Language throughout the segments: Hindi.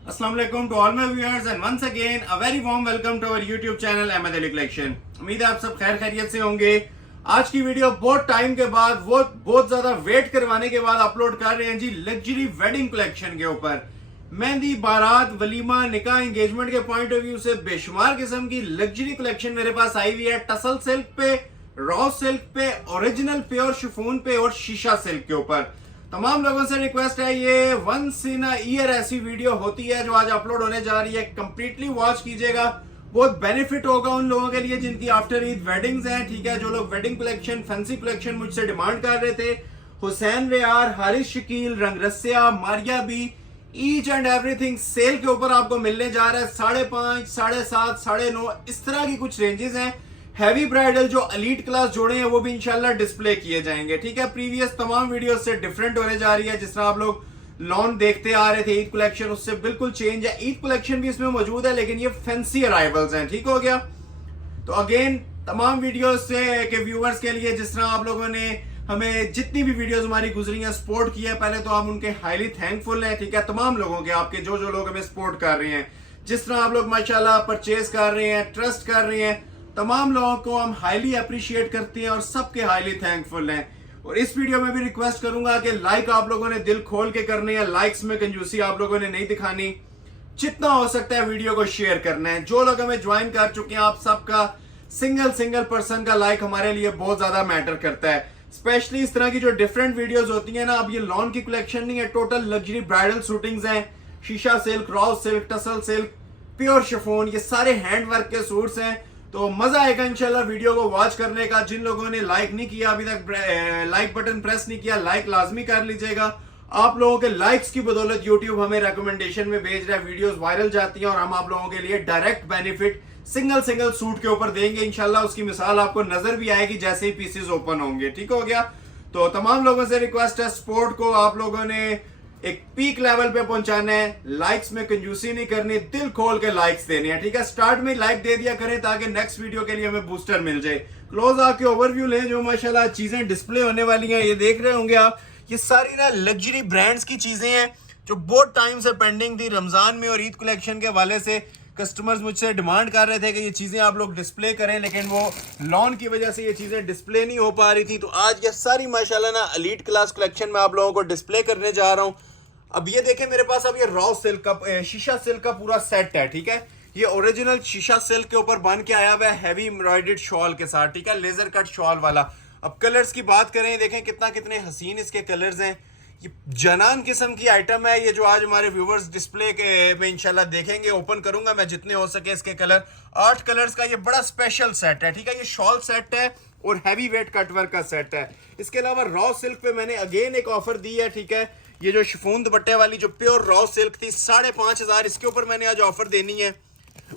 Assalamu alaikum to all my viewers and once again a very warm welcome to our YouTube channel Ahmad Ali collection. उम्मीद है आप सब खैर खैरियत से होंगे। आज की वीडियो बहुत टाइम के बाद बहुत ज्यादा वेट करवाने के बाद अपलोड कर रहे हैं जी लग्जरी वेडिंग कलेक्शन के ऊपर। मेहंदी, बारात, वलीमा, निकाह, एंगेजमेंट के पॉइंट ऑफ व्यू से बेशुमार किस्म की लग्जरी कलेक्शन मेरे पास आई हुई है। टसल सिल्क पे, रॉ सिल्क पे, ओरिजिनल प्योर शिफॉन पे और शीशा सिल्क के ऊपर। तमाम लोगों से रिक्वेस्ट है, ये वंस इन अ ईयर ऐसी वीडियो होती है जो आज अपलोड होने जा रही है। कंप्लीटली वॉच कीजिएगा, बहुत बेनिफिट होगा उन लोगों के लिए जिनकी आफ्टर ईद वेडिंग्स हैं। ठीक है, जो लोग वेडिंग कलेक्शन, फैंसी कलेक्शन मुझसे डिमांड कर रहे थे। Hussain Rehar, Haris Shakeel, Rangrasiya, Maria B, each and everything sale के ऊपर आपको मिलने जा रहा है। 5.5, 7.5, 9.5 इस तरह की कुछ रेंजेस हैं। हैवी ब्राइडल जो एलीट क्लास जोड़े हैं वो भी इंशाल्लाह डिस्प्ले किए जाएंगे। ठीक है, प्रीवियस तमाम वीडियोस से डिफरेंट होने जा रही है। जिस तरह आप लोग लॉन देखते आ रहे थे ईद कलेक्शन, उससे बिल्कुल चेंज है। ईद कलेक्शन भी इसमें मौजूद है लेकिन ये फैंसी अराइवल्स हैं। ठीक हो गया, तो अगेन तमाम वीडियोस से के व्यूअर्स के लिए जिस तरह आप लोगों ने हमें जितनी भी वीडियोस हमारी गुजरी हैं सपोर्ट किया, पहले तो हम उनके हाईली थैंकफुल हैं। ठीक है, तमाम लोगों के, आपके जो लोग हमें सपोर्ट कर रहे हैं, जिस तरह आप लोग माशाल्लाह परचेज कर रहे हैं, ट्रस्ट कर रहे हैं, तमाम लोगों को हम हाईली अप्रिशिएट करते हैं और सबके हाईली थैंकफुल हैं। और इस वीडियो में भी रिक्वेस्ट करूंगा कि लाइक आप लोगों ने दिल खोल के करने हैं। लाइक्स में कंजूसी आप लोगों ने नहीं दिखानी, जितना हो सकता है वीडियो को शेयर करना है। जो लोग हमें ज्वाइन कर चुके हैं, आप सबका सिंगल पर्सन का लाइक हमारे लिए बहुत ज्यादा मैटर करता है। स्पेशली इस तरह की जो डिफरेंट वीडियोस होती है ना, अब ये लॉन की कलेक्शन नहीं है, टोटल लग्जरी ब्राइडल शूटिंग्स हैं। शीशा silk, raw silk, tussle silk, pure chiffon, ये सारे हैंडवर्क के सूट्स हैं। तो मजा आएगा इंशाल्लाह वीडियो को वॉच करने का। जिन लोगों ने लाइक नहीं किया अभी तक, लाइक बटन प्रेस नहीं किया, लाइक लाजमी कर लीजिएगा। आप लोगों के लाइक्स की बदौलत यूट्यूब हमें रिकमेंडेशन में भेज रहा है, वीडियोस वायरल जाती हैं और हम आप लोगों के लिए डायरेक्ट बेनिफिट सिंगल सूट के ऊपर देंगे इंशाल्लाह। उसकी मिसाल आपको नजर भी आएगी जैसे ही पीसेस ओपन होंगे। ठीक हो गया, तो तमाम लोगों से रिक्वेस्ट है, सपोर्ट को आप लोगों ने एक पीक लेवल पे पहुंचाना है। लाइक्स में कंजूसी नहीं करनी, दिल खोल के लाइक्स देने हैं। ठीक है, स्टार्ट में लाइक दे दिया करें ताकि नेक्स्ट वीडियो के लिए हमें बूस्टर मिल जाए। क्लोज आके ओवरव्यू लें जो माशाल्लाह चीजें डिस्प्ले होने वाली हैं। ये देख रहे होंगे आप, ये सारी ना लग्जरी ब्रांड्स की चीजें हैं जो बहुत टाइम से पेंडिंग थी। रमजान में और ईद कलेक्शन के हवाले से कस्टमर्स मुझसे डिमांड कर रहे थे कि ये चीजें आप लोग डिस्प्ले करें, लेकिन वो लॉन की वजह से ये चीजें डिस्प्ले नहीं हो पा रही थी। तो आज ये सारी माशाल्लाह ना एलीट क्लास कलेक्शन में आप लोगों को डिस्प्ले करने जा रहा हूँ। अब ये देखें मेरे पास, अब ये रॉ सिल्क का, शीशा सिल्क का पूरा सेट है। ठीक है, ये ओरिजिनल शीशा सिल्क के ऊपर बन के आया हुआ है हैवी एम्ब्रॉयडर्ड शॉल के साथ। ठीक है, लेजर कट शॉल वाला। अब कलर्स की बात करें, देखें कितने हसीन इसके कलर्स हैं। ये जनान किस्म की आइटम है ये, जो आज हमारे व्यूवर्स डिस्प्ले के में इंशाल्लाह देखेंगे। ओपन करूंगा मैं जितने हो सके इसके कलर। 8 कलर्स का ये बड़ा स्पेशल सेट है। ठीक है, ये शॉल सेट है और हैवी वेट कटवर्क का सेट है। इसके अलावा रॉ सिल्क पे मैंने अगेन एक ऑफर दी है। ठीक है, ये जो शिफॉन दुपट्टे वाली जो प्योर रॉ सिल्क थी, 5,500, इसके ऊपर मैंने आज ऑफर देनी है।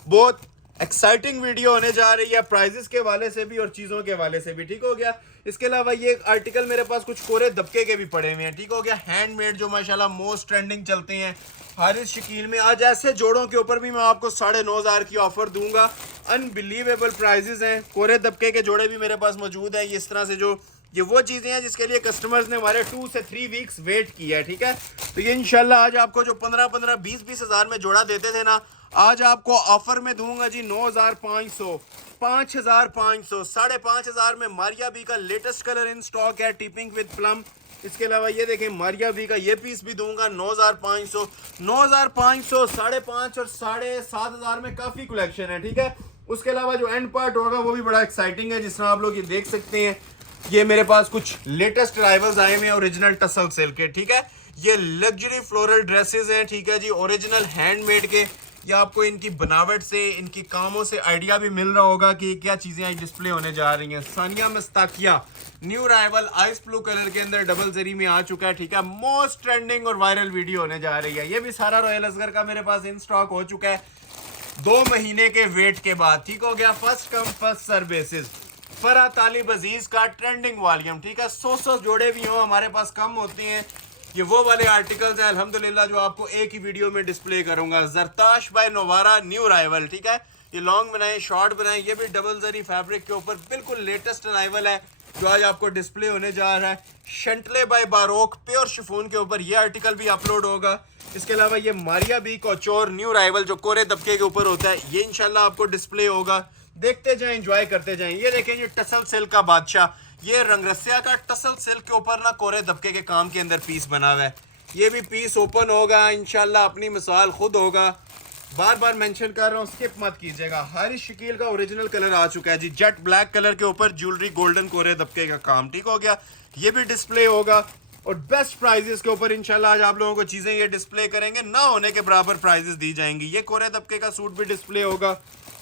बहुत एक्साइटिंग वीडियो होने जा रही है, प्राइजेस के हवाले से भी और चीजों के हवाले से भी। ठीक हो गया, इसके अलावा ये आर्टिकल मेरे पास कुछ कोरे दबके के भी पड़े हुए हैं। ठीक हो गया, हैंडमेड जो माशाल्लाह मोस्ट ट्रेंडिंग चलते हैं। हारिस शकील में आज ऐसे जोड़ों के ऊपर भी मैं आपको 9,500 की ऑफर दूंगा। अनबिलीवेबल प्राइजेस हैं। कोरे दबके के जोड़े भी मेरे पास मौजूद है। इस तरह से जो ये वो चीजें हैं जिसके लिए कस्टमर्स ने हमारे 2 से 3 वीक्स वेट किया है। ठीक है, तो ये इंशाल्लाह आज आपको जो 15-15, 20-20 हजार में जोड़ा देते थे ना, आज आपको ऑफर में दूंगा जी 9,500, 5,500, 5,500 में। मारिया बी का लेटेस्ट कलर इन स्टॉक है, टिपिंग विद प्लम। इसके अलावा ये देखें मारिया बी का ये पीस भी दूंगा 9,500, 9,500, 5,500 और 7,500 में काफी कलेक्शन है। ठीक है, उसके अलावा जो एंड पार्ट होगा वो भी बड़ा एक्साइटिंग है। जिस तरह आप लोग ये देख सकते हैं, ये मेरे पास कुछ लेटेस्ट अराइवल्स आए हुए हैं ओरिजिनल टसल सिल्क के। ठीक है, ये लग्जरी फ्लोरल ड्रेसेस हैं। ठीक है जी, ओरिजिनल हैंडमेड के। ये आपको इनकी बनावट से, इनकी कामों से आइडिया भी मिल रहा होगा कि क्या चीजें आज डिस्प्ले होने जा रही हैं। Sania Maskatiya new arrival ice blue colour के अंदर डबल जरी में आ चुका है। ठीक है, मोस्ट ट्रेंडिंग और वायरल वीडियो होने जा रही है। ये भी सारा रॉयल असगर का मेरे पास इन स्टॉक हो चुका है 2 महीने के वेट के बाद। ठीक हो गया, first come first serve basis. Farah Talib अजीज का ट्रेंडिंग वॉल्यूम। ठीक है, 100 जोड़े भी हो हमारे पास, कम होते हैं। ये वो वाले आर्टिकल्स हैं अल्हम्दुलिल्लाह जो आपको एक ही वीडियो में डिस्प्ले करूंगा। जरताश बाय नोवारा न्यू अराइवल। ठीक है, ये लॉन्ग बनाए, शॉर्ट बनाए, ये भी डबल जरी फैब्रिक के ऊपर बिल्कुल लेटेस्ट अराइवल है जो आज आपको डिस्प्ले होने जा रहा है। शंटले बाय बारोक प्योर शिफॉन के ऊपर ये आर्टिकल भी अपलोड होगा। इसके अलावा ये मारिया बी कौचौर न्यू राइवल जो कोरे दबके के ऊपर होता है, ये इंशाल्लाह आपको डिस्प्ले होगा। देखते जाएं, एंजॉय करते जाएं। ये देखें, ये टसल सिल्क का बादशाह, ये रंगरसिया का टसल सिल्क के ऊपर ना कोरे दबके के काम के अंदर पीस बना हुआ है। ये भी पीस ओपन होगा इंशाल्लाह, अपनी मिसाल खुद होगा। बार बार मेंशन कर रहा हूँ, स्किप मत कीजिएगा। हारिस शकील का ओरिजिनल कलर आ चुका है जी, जेट ब्लैक कलर के ऊपर ज्वेलरी गोल्डन कोरे दबके का काम, ठीक हो गया। ये भी डिस्प्ले होगा और बेस्ट प्राइजेस के ऊपर इंशाल्लाह आज आप लोगों को चीजें ये डिस्प्ले करेंगे, ना होने के बराबर प्राइजेस दी जाएंगी। ये कोरे दबके का सूट भी डिस्प्ले होगा।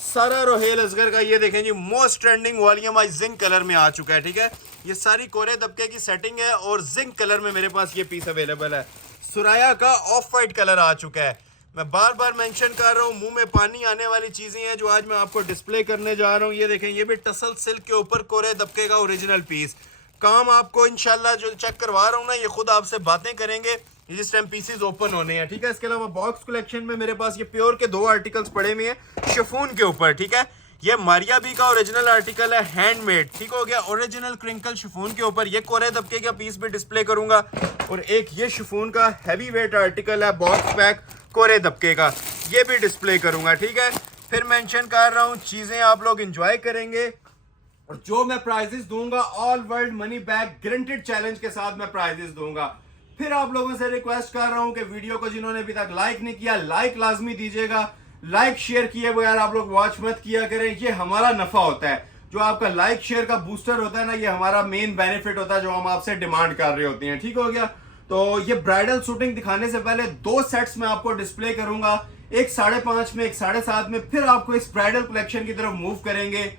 सारा रोहेल असगर का ये देखें जी, मोस्ट ट्रेंडिंग वॉल्यूम आज जिंक कलर में आ चुका है, ठीक है। ये सारी कोरे दबके की सेटिंग है और जिंक कलर में मेरे पास ये पीस अवेलेबल है। सुराया का ऑफ वाइट कलर आ चुका है। मैं बार बार मेंशन कर रहा हूँ, मुंह में पानी आने वाली चीजें हैं जो आज मैं आपको डिस्प्ले करने जा रहा हूँ। ये देखें, ये भी टसल सिल्क के ऊपर कोरे दबके का ओरिजिनल पीस। काम आपको इंशाल्लाह जो चेक करवा रहा हूँ ना, ये खुद आपसे बातें करेंगे जिस टाइम पीसेस ओपन होने हैं, ठीक है। इसके अलावा बॉक्स कलेक्शन में मेरे पास ये प्योर के 2 आर्टिकल्स पड़े हुए हैं शिफॉन के ऊपर, ठीक है। ये मारिया बी का ओरिजिनल आर्टिकल है, हैंडमेड, ठीक हो गया। ओरिजिनल क्रिंकल शिफॉन के ऊपर ये कोरे दबके का पीस भी डिस्प्ले करूंगा। और एक ये शिफॉन का हैवी वेट आर्टिकल है, बॉक्स पैक कोरे दबके का, ये भी डिस्प्ले करूंगा, ठीक है। फिर मेंशन कर रहा हूँ, चीजें आप लोग एंजॉय करेंगे और जो मैं प्राइजेस दूंगा all world money back guaranteed challenge के साथ मैं प्राइजेस दूंगा। फिर आप लोगों से रिक्वेस्ट कर रहा हूं कि वीडियो को जिन्होंने अभी तक लाइक नहीं किया, लाइक लाजमी दीजिएगा। लाइक शेयर किए बगैर आप लोग वॉच मत किया करें, ये हमारा नफा होता है। जो आपका लाइक शेयर का बूस्टर होता है ना, ये हमारा मेन बेनिफिट होता है जो हम आपसे डिमांड कर रहे होते हैं, ठीक हो गया। तो ये ब्राइडल शूटिंग दिखाने से पहले 2 सेट्स में आपको डिस्प्ले करूंगा, एक 5.5 में, एक 7.5 में। फिर आपको इस ब्राइडल कलेक्शन की तरफ मूव करेंगे।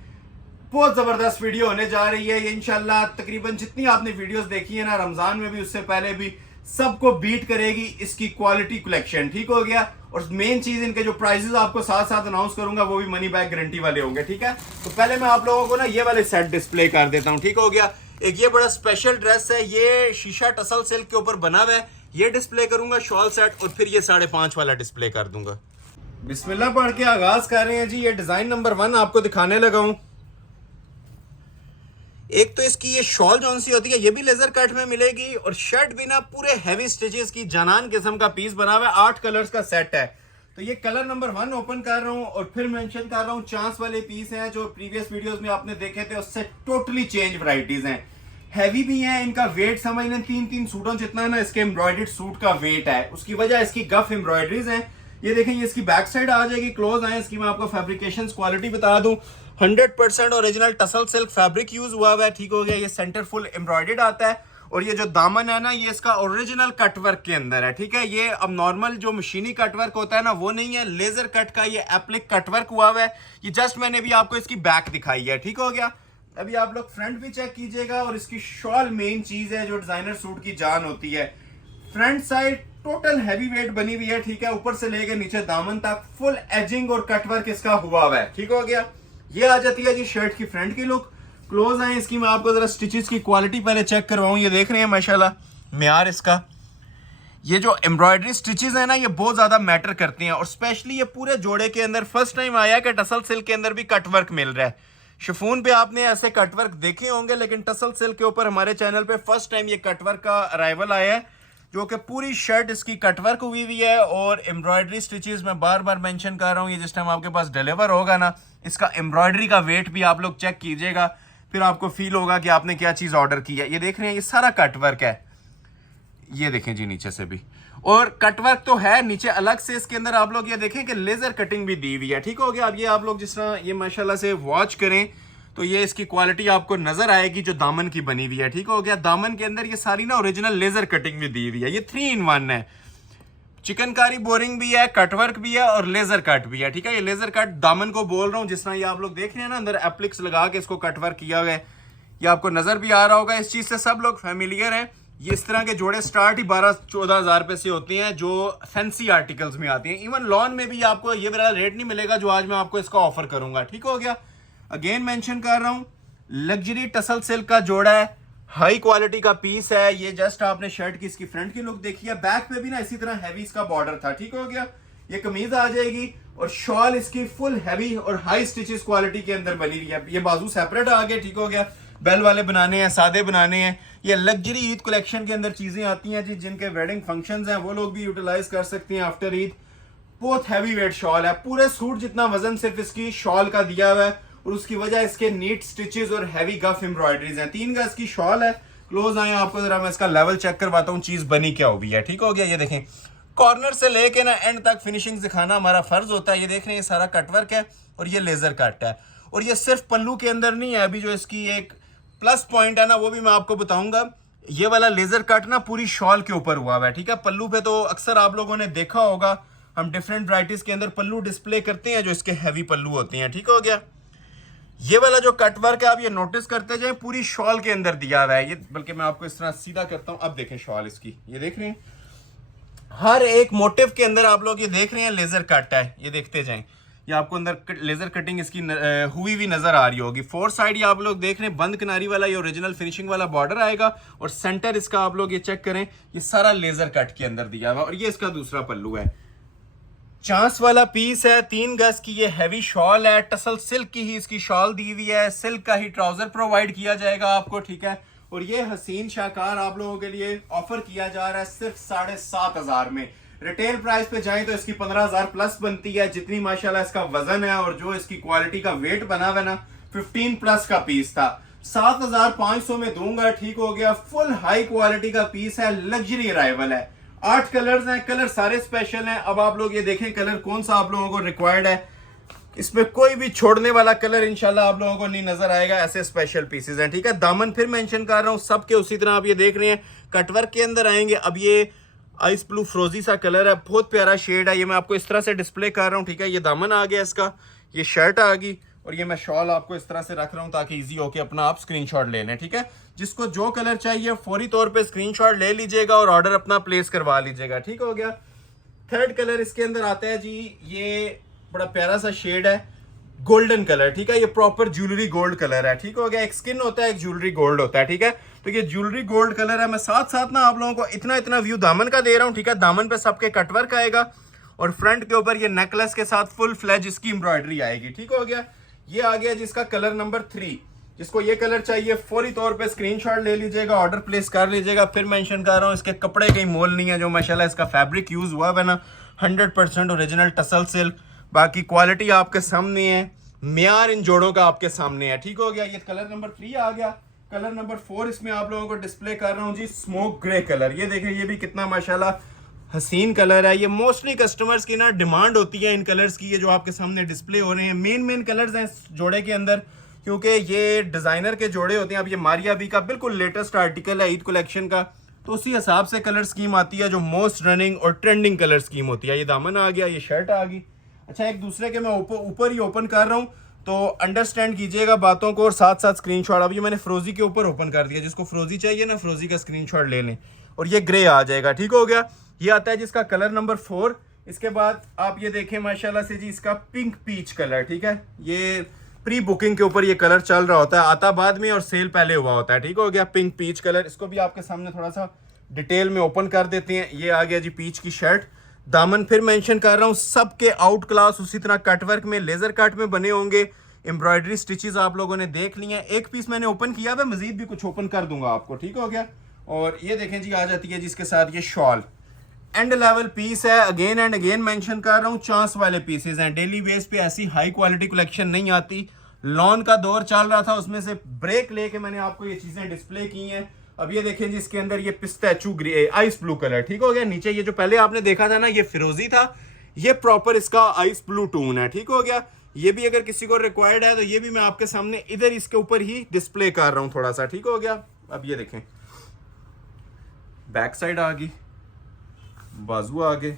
बहुत जबरदस्त वीडियो होने जा रही है ये इंशाल्लाह। तकरीबन जितनी आपने वीडियोस देखी है ना, रमजान में भी उससे पहले भी, सबको बीट करेगी इसकी क्वालिटी कलेक्शन, ठीक हो गया। और मेन चीज, इनके जो प्राइसेस आपको साथ साथ अनाउंस करूंगा वो भी मनी बैक गारंटी वाले होंगे, ठीक है। तो पहले मैं आप लोगों को ना ये वाले सेट डिस्प्ले कर देता हूँ, ठीक हो गया। एक ये बड़ा स्पेशल ड्रेस है, ये शीशा टसल सिल्क के ऊपर बना हुआ है, ये डिस्प्ले करूंगा शॉल सेट। और फिर ये 5.5 वाला डिस्प्ले कर दूंगा। बिस्मिल्लाह पढ़ के आगाज कर रहे हैं जी। ये डिजाइन नंबर 1 आपको दिखाने लगा हूं। एक तो इसकी ये शॉल जो सी होती है, ये भी लेजर कट में मिलेगी और शर्ट भी ना पूरे हैवी स्टिचेस की जनान किस्म का पीस बना हुआ है। 8 कलर्स का सेट है। तो ये कलर नंबर 1 ओपन कर रहा हूँ और फिर मेंशन कर रहा हूँ, चांस वाले पीस हैं जो प्रीवियस वीडियोस में आपने देखे थे, उससे टोटली चेंज वैरायटीज हैं। हैवी भी हैं, इनका वेट समझ लें 3-3 सूटों जितना ना इसके एम्ब्रॉयडर्ड सूट का वेट है। उसकी वजह इसकी गफ एम्ब्रॉयडरीज हैं। ये देखें, ये इसकी बैक साइड आ जाएगी। क्लोज आए, इसकी मैं आपको फैब्रिकेशन क्वालिटी बता दूं, 100% original tussle silk fabric use हुआ है, ठीक हो गया। ये सेंटर फुल एम्ब्रॉयडर्ड आता है और ये जो दामन है ना, ये इसका ओरिजिनल कटवर्क के अंदर है, ठीक है। ये अब नॉर्मल जो मशीनी कटवर्क होता है ना, वो नहीं है, लेजर कट का ये एप्लिक कटवर्क हुआ है। ये जस्ट मैंने भी आपको इसकी बैक दिखाई है, ठीक हो गया। अभी आप लोग फ्रंट भी चेक कीजिएगा। और इसकी शॉल मेन चीज है जो डिजाइनर सूट की जान होती है। Front side total heavy weight बनी हुई है, ठीक है। ऊपर से लेकर नीचे दामन तक फुल एजिंग और कटवर्क इसका हुआ है, ठीक हो गया। ये आ जाती है जी शर्ट की फ्रंट की लुक। क्लोज आए, इसकी मैं आपको जरा स्टिचेस की क्वालिटी पहले चेक करवाऊं। ये देख रहे हैं माशाल्लाह म्यार इसका। ये जो एम्ब्रॉयडरी स्टिचेस है ना, ये बहुत ज्यादा मैटर करती हैं। और स्पेशली ये पूरे जोड़े के अंदर फर्स्ट टाइम आया कि टसल सिल्क के अंदर भी कटवर्क मिल रहा है। शिफॉन पे आपने ऐसे कटवर्क देखे होंगे, लेकिन टसल सिल्क के ऊपर हमारे चैनल पे फर्स्ट टाइम ये कटवर्क का अराइवल आया है, जो कि पूरी शर्ट इसकी कटवर्क हुई हुई है। और एम्ब्रॉयडरी स्टिचेस मैं बार बार मेंशन कर रहा हूँ, ये जिस टाइम आपके पास डिलीवर होगा ना, इसका एम्ब्रॉयडरी का वेट भी आप लोग चेक कीजिएगा, फिर आपको फील होगा कि आपने क्या चीज ऑर्डर की है। ये देख रहे हैं, ये सारा कटवर्क है। ये देखें जी नीचे से भी, और कटवर्क तो है नीचे अलग से। इसके अंदर आप लोग ये देखें कि लेजर कटिंग भी दी हुई है, ठीक हो गया। अब ये आप लोग जिस तरह ये माशाल्लाह से वॉच करें तो ये इसकी क्वालिटी आपको नजर आएगी जो दामन की बनी हुई है, ठीक हो गया। दामन के अंदर ये सारी ना ओरिजिनल लेजर कटिंग भी दी हुई है। ये 3 in 1 है, चिकनकारी बोरिंग भी है, कटवर्क भी है और लेजर कट भी है, ठीक है। ये लेजर कट दामन को बोल रहा हूँ, जिस तरह ये आप लोग देख रहे हैं ना, अंदर एप्लिक्स लगा के इसको कटवर्क किया हुआ है। ये आपको नजर भी आ रहा होगा, इस चीज से सब लोग फेमिलियर हैं। ये इस तरह के जोड़े स्टार्ट ही 12-14 हज़ार रुपए से होती हैं, जो फैंसी आर्टिकल्स में आती हैं। इवन लॉन में भी आपको ये वाला रेट नहीं मिलेगा जो आज मैं आपको इसका ऑफर करूंगा, ठीक हो गया। अगेन मेंशन कर रहा हूं, लग्जरी टसल सिल्क का जोड़ा है, हाई क्वालिटी का पीस है। ये जस्ट आपने शर्ट की इसकी फ्रंट की लुक देखी है, बैक पे भी ना इसी तरह हैवी इसका बॉर्डर था, ठीक हो गया। ये कमीज आ जाएगी और शॉल इसकी फुल हैवी और हाई स्टिचेस क्वालिटी के अंदर बनी हुई है। ये बाजू सेपरेट आ गया, ठीक हो गया। बेल वाले बनाने हैं, सादे बनाने हैं, ये लग्जरी ईद कलेक्शन के अंदर चीजें आती हैं जी, जिनके वेडिंग फंक्शंस हैं वो लोग भी यूटिलाइज कर सकते हैं आफ्टर ईद। बहुत हैवी वेट शॉल है, पूरे सूट जितना वजन सिर्फ इसकी शॉल का दिया हुआ है और उसकी वजह इसके नीट स्टिचेस और हैवी गफ एम्ब्रॉयडरीज हैं। 3 गज की शॉल है। क्लोज आए आपको जरा मैं इसका लेवल चेक करवाता हूँ, चीज बनी क्या हुई है। ठीक हो गया, ये देखें कॉर्नर से लेके ना एंड तक फिनिशिंग दिखाना हमारा फर्ज होता है। ये देख रहे हैं ये सारा कटवर्क है और ये लेजर कट है और ये सिर्फ पल्लू के अंदर नहीं है। अभी जो इसकी एक प्लस पॉइंट है ना वो भी मैं आपको बताऊंगा। ये वाला लेजर कट ना पूरी शॉल के ऊपर हुआ है। ठीक है, पल्लू पे तो अक्सर आप लोगों ने देखा होगा हम डिफरेंट वैराइटीज के अंदर पल्लू डिस्प्ले करते हैं जो इसके हैवी पल्लू होते हैं। ठीक हो गया, ये वाला जो कट वर्क है आप ये नोटिस करते जाए पूरी शॉल के अंदर दिया हुआ है। ये बल्कि मैं आपको इस तरह सीधा करता हूं, अब देखें शॉल इसकी, ये देख रहे हैं हर एक मोटिव के अंदर आप लोग ये देख रहे हैं लेजर कट है। ये देखते जाएं, ये आपको अंदर लेजर कटिंग इसकी हुई हुई नजर आ रही होगी। 4 साइड ये आप लोग देख रहे हैं बंद किनारी वाला ये ओरिजिनल फिनिशिंग वाला बॉर्डर आएगा और सेंटर इसका आप लोग ये चेक करें ये सारा लेजर कट के अंदर दिया हुआ और ये इसका दूसरा पल्लू है। चांस वाला पीस है, 3 गज की ये हैवी शॉल है, टसल सिल्क की ही इसकी शॉल दी हुई है, सिल्क का ही ट्राउजर प्रोवाइड किया जाएगा आपको। ठीक है, और ये हसीन शाकार आप लोगों के लिए ऑफर किया जा रहा है सिर्फ 7,500 में। रिटेल प्राइस पे जाएं तो इसकी 15,000 प्लस बनती है, जितनी माशाल्लाह इसका वजन है और जो इसकी क्वालिटी का वेट बना हुआ है ना 15 प्लस का पीस था। 7,500 में दूंगा। ठीक हो गया, फुल हाई क्वालिटी का पीस है, लग्जरी अराइवल है। 8 कलर्स हैं, कलर सारे स्पेशल हैं। अब आप लोग ये देखें कलर कौन सा आप लोगों को रिक्वायर्ड है, इसमें कोई भी छोड़ने वाला कलर इंशाल्लाह आप लोगों को नहीं नजर आएगा, ऐसे स्पेशल पीसेस हैं। ठीक है, दामन फिर मेंशन कर रहा हूँ सबके उसी तरह आप ये देख रहे हैं कटवर्क के अंदर आएंगे। अब ये आइस ब्लू फ्रोजी सा कलर है, बहुत प्यारा शेड है, ये मैं आपको इस तरह से डिस्प्ले कर रहा हूँ। ठीक है, ये दामन आ गया इसका, ये शर्ट आ गई और ये मैं शॉल आपको इस तरह से रख रहा हूँ ताकि इजी हो के अपना आप स्क्रीनशॉट ले लें। ठीक है, जिसको जो कलर चाहिए फौरी तौर पे स्क्रीनशॉट ले लीजिएगा और ऑर्डर अपना प्लेस करवा लीजिएगा। ठीक हो गया, 3rd कलर इसके अंदर आता है जी, ये बड़ा प्यारा सा शेड है, गोल्डन कलर। ठीक है, ये प्रॉपर ज्वेलरी गोल्ड कलर है। ठीक हो गया, एक स्किन होता है एक ज्वेलरी गोल्ड होता है। ठीक है, तो ये ज्वेलरी गोल्ड कलर है। मैं साथ साथ ना आप लोगों को इतना व्यू दामन का दे रहा हूँ। ठीक है, दामन पे सबके कटवर्क आएगा और फ्रंट के ऊपर ये नेकलेस के साथ फुल फ्लेज इसकी एम्ब्रॉयडरी आएगी। ठीक हो गया, ये आ गया जिसका कलर नंबर 3। जिसको ये कलर चाहिए फौरी तौर पे स्क्रीनशॉट ले लीजिएगा, ऑर्डर प्लेस कर लीजिएगा। फिर मेंशन कर रहा हूँ इसके कपड़े कहीं मोल नहीं है, जो माशाल्लाह इसका फैब्रिक यूज हुआ है ना 100% ओरिजिनल टसल सिल्क। बाकी क्वालिटी आपके सामने है, म्यार इन जोड़ों का आपके सामने है। ठीक हो गया, ये कलर नंबर 3 आ गया। कलर नंबर 4 इसमें आप लोगों को डिस्प्ले कर रहा हूँ जी, स्मोक ग्रे कलर। ये देखें ये भी कितना माशाल्लाह हसीन कलर है। ये मोस्टली कस्टमर्स की ना डिमांड होती है इन कलर्स की, ये जो आपके सामने डिस्प्ले हो रहे हैं मेन कलर्स हैं इस जोड़े के अंदर, क्योंकि ये डिजाइनर के जोड़े होते हैं। अब ये मारिया बी का बिल्कुल लेटेस्ट आर्टिकल है ईद कलेक्शन का, तो उसी हिसाब से कलर स्कीम आती है जो मोस्ट रनिंग और ट्रेंडिंग कलर स्कीम होती है। ये दामन आ गया, ये शर्ट आ गई। अच्छा, एक दूसरे के मैं ऊपर ही ओपन कर रहा हूँ तो अंडरस्टैंड कीजिएगा बातों को और साथ साथ स्क्रीनशॉट। अब ये मैंने फ्रोजी के ऊपर ओपन कर दिया, जिसको फ्रोजी चाहिए ना फ्रोजी का स्क्रीनशॉट ले लें और ये ग्रे आ जाएगा। ठीक हो गया, ये आता है जिसका कलर नंबर 4। इसके बाद आप ये देखें माशाल्लाह से जी इसका पिंक पीच कलर। ठीक है, ये प्री बुकिंग के ऊपर ये कलर चल रहा होता है, आता बाद में और सेल पहले हुआ होता है। ठीक हो गया, पिंक पीच कलर। इसको भी आपके सामने थोड़ा सा डिटेल में ओपन कर देते हैं। ये आ गया जी पीच की शर्ट। दामन फिर मेंशन कर रहा हूँ सबके आउट क्लास उसी तरह कटवर्क में लेजर कट में बने होंगे। एम्ब्रॉयडरी स्टिचेस आप लोगों ने देख ली हैं। एक पीस मैंने ओपन किया है, मजीद भी कुछ ओपन कर दूंगा आपको। ठीक हो गया, और ये देखें जी आ जाती है जिसके साथ ये शॉल एंड लेवल पीस है। अगेन एंड अगेन मेंशन कर रहा हूँ चांस वाले पीसेस हैं, डेली बेस पे ऐसी हाई क्वालिटी कलेक्शन नहीं आती। लॉन का दौर चल रहा था, उसमें से ब्रेक लेके मैंने आपको ये चीजें डिस्प्ले की हैं। अब ये देखें जी इसके अंदर ये पिस्ताचू ग्रे आइस ब्लू कलर। ठीक हो गया, नीचे ये जो पहले आपने देखा था ना ये फिरोजी था, ये प्रॉपर इसका आइस ब्लू टोन है। ठीक हो गया, ये भी अगर किसी को रिक्वायर्ड है तो ये भी मैं आपके सामने इधर इसके ऊपर ही डिस्प्ले कर रहा हूँ थोड़ा सा। ठीक हो गया, अब ये देखें बैक साइड आ गई, बाजू आ गए।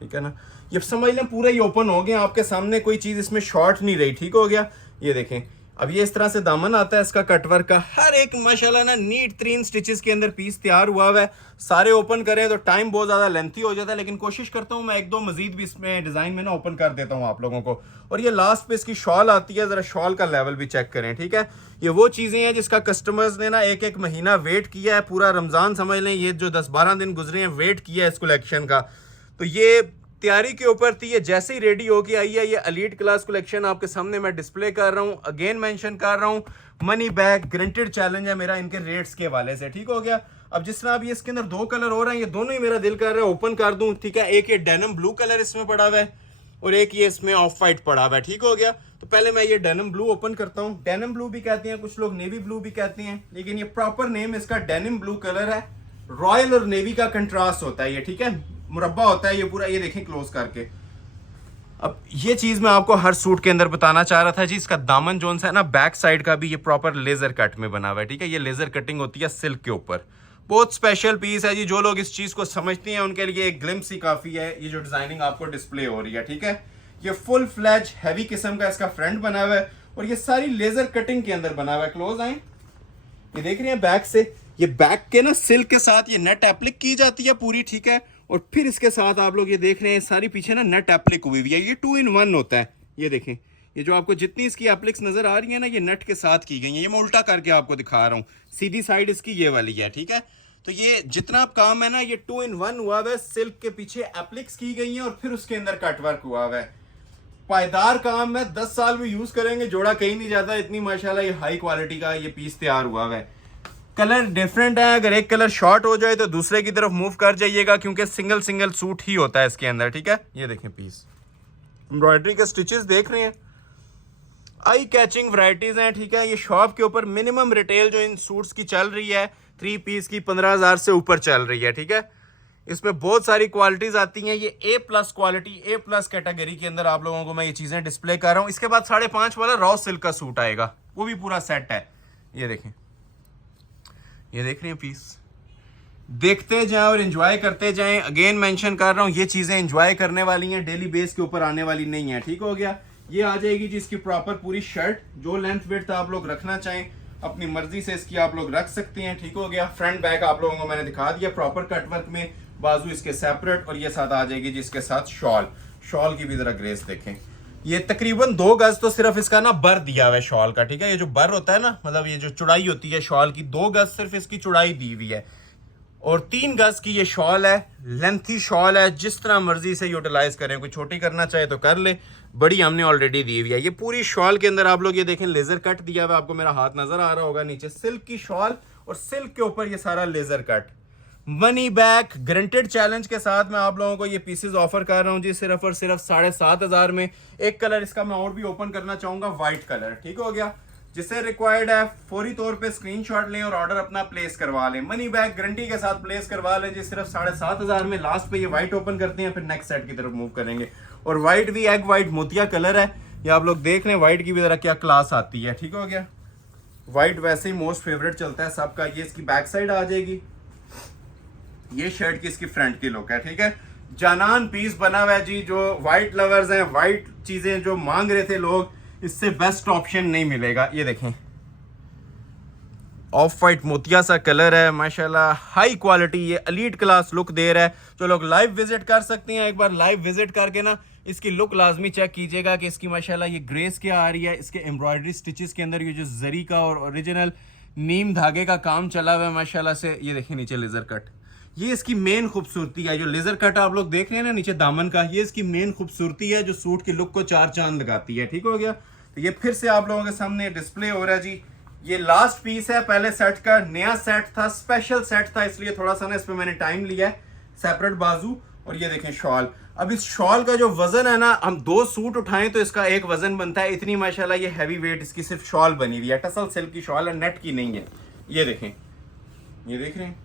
ठीक है ना, ये समझ लें पूरे ही ओपन हो गए आपके सामने, कोई चीज इसमें शॉर्ट नहीं रही। ठीक हो गया, ये देखें अब ये इस तरह से दामन आता है इसका कटवर्क का। हर एक माशाल्लाह ना नीट 3 स्टिचेस के अंदर पीस तैयार हुआ है। सारे ओपन करें तो टाइम बहुत ज्यादा लेंथी हो जाता है, लेकिन कोशिश करता हूँ मैं 1-2 मजीद भी इसमें डिजाइन में ना ओपन कर देता हूँ आप लोगों को। और ये लास्ट पे इसकी शॉल आती है, जरा शॉल का लेवल भी चेक करें। ठीक है, ये वो चीजें हैं जिसका कस्टमर्स ने ना एक महीना वेट किया है, पूरा रमजान समझ लें, ये जो 10-12 दिन गुजरे हैं वेट किया है इस कलेक्शन का। तो ये तैयारी के ऊपर थी, ये जैसे ही रेडी होके आई है, ये एलीट क्लास कलेक्शन आपके सामने मैं डिस्प्ले कर रहा हूँ। अगेन मेंशन कर रहा हूँ, मनी बैक गारंटेड चैलेंज है मेरा इनके रेट्स के हवाले से, ठीक हो गया। अब जिस तरह अब ये इसके अंदर 2 कलर हो रहे हैं, ये दोनों ही मेरा दिल कर रहा है ओपन कर दूं, ठीक है। एक ये डेनिम ब्लू कलर इसमें पड़ा हुआ है और एक ये इसमें ऑफ वाइट पड़ा हुआ है, ठीक हो गया। तो पहले मैं ये डेनिम ब्लू ओपन करता हूँ। डेनिम ब्लू भी कहते हैं कुछ लोग, नेवी ब्लू भी कहते हैं, लेकिन ये प्रॉपर नेम इसका डेनिम ब्लू कलर है। रॉयल और नेवी का कंट्रास्ट होता है ये, ठीक है, मुरब्बा होता है ये पूरा, ये देखें क्लोज करके। अब ये चीज मैं आपको हर सूट के अंदर बताना चाह रहा था जी। इसका दामन जोन सा है ना, बैक साइड का भी ये प्रॉपर लेजर कट में बना हुआ है, ठीक है। ये लेजर कटिंग होती है सिल्क के ऊपर, बहुत स्पेशल पीस है जी। जो लोग इस चीज को समझते हैं उनके लिए एक ग्लिम्स ही काफी है। ये जो डिजाइनिंग आपको डिस्प्ले हो रही है, ठीक है, ये फुल फ्लैज हैवी किस्म का इसका फ्रंट बना हुआ है और ये सारी लेजर कटिंग के अंदर बना हुआ है। क्लोज आए, ये देख रहे हैं बैक से, ये बैक के ना सिल्क के साथ ये नेट एप्लिक की जाती है पूरी, ठीक है। और फिर इसके साथ आप लोग ये देख रहे हैं सारी पीछे ना नेट एप्लिक हुई हुई है। ये 2 in 1 होता है। ये देखें, ये जो आपको जितनी इसकी एप्लिक्स नजर आ रही है ना, ये नेट के साथ की गई है। ये मैं उल्टा करके आपको दिखा रहा हूँ, सीधी साइड इसकी ये वाली है, ठीक है। तो ये जितना काम है ना, ये 2 in 1 हुआ है। सिल्क के पीछे एप्लिक्स की गई है और फिर उसके अंदर कटवर्क हुआ है। पायदार काम है, 10 साल में यूज करेंगे, जोड़ा कहीं नहीं जाता। इतनी माशाल्लाह ये हाई क्वालिटी का ये पीस तैयार हुआ है। कलर डिफरेंट है, अगर एक कलर शॉर्ट हो जाए तो दूसरे की तरफ मूव कर जाइएगा, क्योंकि सिंगल सिंगल सूट ही होता है इसके अंदर, ठीक है। ये देखें पीस, एम्ब्रॉयडरी के स्टिचेस देख रहे हैं, आई कैचिंग वैरायटीज हैं, ठीक है। ये शॉप के ऊपर मिनिमम रिटेल जो इन सूट्स की चल रही है 3 पीस की 15,000 से ऊपर चल रही है, ठीक है। इसमें बहुत सारी क्वालिटीज आती हैं। ये A+ क्वालिटी, A+ कैटेगरी के अंदर आप लोगों को मैं ये चीजें डिस्प्ले कर रहा हूँ। इसके बाद 5.5 वाला रॉ सिल्क का सूट आएगा, वो भी पूरा सेट है। ये देखें, ये देख रहे हैं पीस, देखते जाएं और एंजॉय करते जाएं। अगेन मेंशन कर रहा हूं, ये चीजें एंजॉय करने वाली हैं, डेली बेस के ऊपर आने वाली नहीं है, ठीक हो गया। ये आ जाएगी जी इसकी प्रॉपर पूरी शर्ट, जो लेंथ विड्थ आप लोग रखना चाहें अपनी मर्जी से इसकी आप लोग रख सकते हैं, ठीक हो गया। फ्रंट बैक आप लोगों को मैंने दिखा दिया प्रॉपर कटवर्क में, बाजू इसके सेपरेट, और ये साथ आ जाएगी जिसके साथ शॉल। शॉल की भी जरा ग्रेस देखें, ये तकरीबन 2 गज तो सिर्फ इसका ना बर दिया हुआ है शॉल का, ठीक है। ये जो बर होता है ना, मतलब ये जो चौड़ाई होती है शॉल की, 2 गज सिर्फ इसकी चौड़ाई दी हुई है और 3 गज की ये शॉल है। लेंथी शॉल है, जिस तरह मर्जी से यूटिलाइज करें, कोई छोटी करना चाहे तो कर ले, बड़ी हमने ऑलरेडी दी हुई है। ये पूरी शॉल के अंदर आप लोग ये देखें लेजर कट दिया हुआ है, आपको मेरा हाथ नजर आ रहा होगा, नीचे सिल्क की शॉल और सिल्क के ऊपर ये सारा laser cut. Money back guaranteed challenge के साथ मैं आप लोगों को ये पीसेस ऑफर कर रहा हूँ जी, सिर्फ और सिर्फ 7,500 में। एक कलर इसका मैं और भी ओपन करना चाहूंगा, व्हाइट कलर, ठीक हो गया। जिसे रिक्वायर्ड है फौरी तौर पे स्क्रीनशॉट लें और ऑर्डर अपना प्लेस करवा लें। मनी बैक गारंटी के साथ प्लेस करवा लें जी, सिर्फ 7,500 में। लास्ट पे ये व्हाइट ओपन करते हैं, फिर नेक्स्ट सेट की तरफ मूव करेंगे। और व्हाइट भी एग व्हाइट मोतिया कलर है, ये आप लोग देख रहे हैं। व्हाइट की भी जरा क्या क्लास आती है, ठीक हो गया। व्हाइट वैसे ही मोस्ट फेवरेट चलता है सबका। ये इसकी बैक साइड आ जाएगी, ये शर्ट की इसकी फ्रंट की लुक है, ठीक है। जानान पीस बना हुआ है जी, जो व्हाइट लवर्स हैं, व्हाइट चीजें जो मांग रहे थे लोग, इससे बेस्ट ऑप्शन नहीं मिलेगा। ये देखें, ऑफ वाइट मोतिया सा कलर है, माशाल्लाह हाई क्वालिटी, ये एलीट क्लास लुक दे रहा है। जो लोग लाइव विजिट कर सकते हैं, एक बार लाइव विजिट करके ना इसकी लुक लाजमी चेक कीजिएगा कि इसकी माशाल्लाह ये ग्रेस क्या आ रही है। इसके एम्ब्रॉयडरी स्टिचेस के अंदर ये जो जरी का और ओरिजिनल नीम धागे का काम चला हुआ है माशाल्लाह से। ये देखिए नीचे लेजर कट, ये इसकी मेन खूबसूरती है। जो लेजर कट आप लोग देख रहे हैं ना नीचे दामन का, ये इसकी मेन खूबसूरती है जो सूट की लुक को 4 चांद लगाती है, ठीक हो गया। तो ये फिर से आप लोगों के सामने डिस्प्ले हो रहा है जी। ये लास्ट पीस है पहले सेट का, नया सेट था, स्पेशल सेट था, इसलिए थोड़ा सा ना इस पे मैंने टाइम लिया है। सेपरेट बाजू और ये देखें शॉल। अब इस शॉल का जो वजन है ना, हम 2 सूट उठाएं तो इसका एक वजन बनता है। इतनी माशाल्लाह ये हैवी वेट इसकी सिर्फ शॉल बनी हुई है, टसल सिल्क की शॉल है, नेट की नहीं है। ये देखें, ये देख रहे हैं,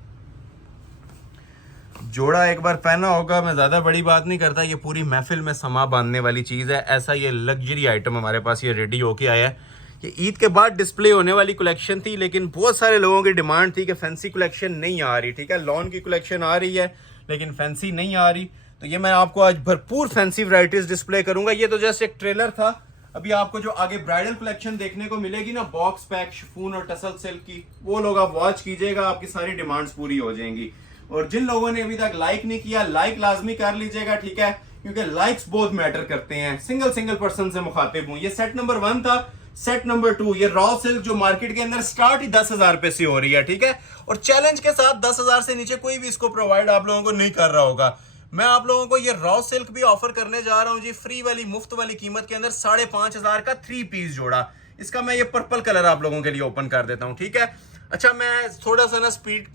जोड़ा एक बार पहना होगा, मैं ज्यादा बड़ी बात नहीं करता, ये पूरी महफिल में समा बांधने वाली चीज है। ऐसा ये लग्जरी आइटम हमारे पास ये रेडी होके आया है। ये ईद के बाद डिस्प्ले होने वाली कलेक्शन थी, लेकिन बहुत सारे लोगों की डिमांड थी कि फैंसी कलेक्शन नहीं आ रही, ठीक है। लॉन की कलेक्शन आ रही है लेकिन फैंसी नहीं आ रही, तो ये मैं आपको आज भरपूर फैंसी वैरायटीज डिस्प्ले करूंगा। ये तो जस्ट एक ट्रेलर था, अभी आपको जो आगे ब्राइडल कलेक्शन देखने को मिलेगी ना, बॉक्स पैक शिफॉन और टसल सिल्क की, वो लोग आप वॉच कीजिएगा, आपकी सारी डिमांड्स पूरी हो जाएंगी। और जिन लोगों ने अभी तक लाइक नहीं किया, लाइक लाजमी कर लीजिएगा, ठीक है, क्योंकि लाइक्स बहुत मैटर करते हैं। सिंगल पर्सन से मुखातिब हूं। ये सेट नंबर 1 था। सेट नंबर 2 ये रॉ सिल्क जो मार्केट के अंदर स्टार्ट ही 10,000 रुपए से हो रही है, ठीक है। और चैलेंज के साथ 10,000 से नीचे कोई भी इसको प्रोवाइड आप लोगों को नहीं कर रहा होगा। मैं आप लोगों को ये रॉ सिल्क भी ऑफर करने जा रहा हूँ जी, फ्री वाली मुफ्त वाली कीमत के अंदर 5,500 का 3 पीस जोड़ा। इसका मैं ये पर्पल कलर आप लोगों के लिए ओपन कर देता हूँ, ठीक है। अच्छा, मैं थोड़ा सा ना स्पीड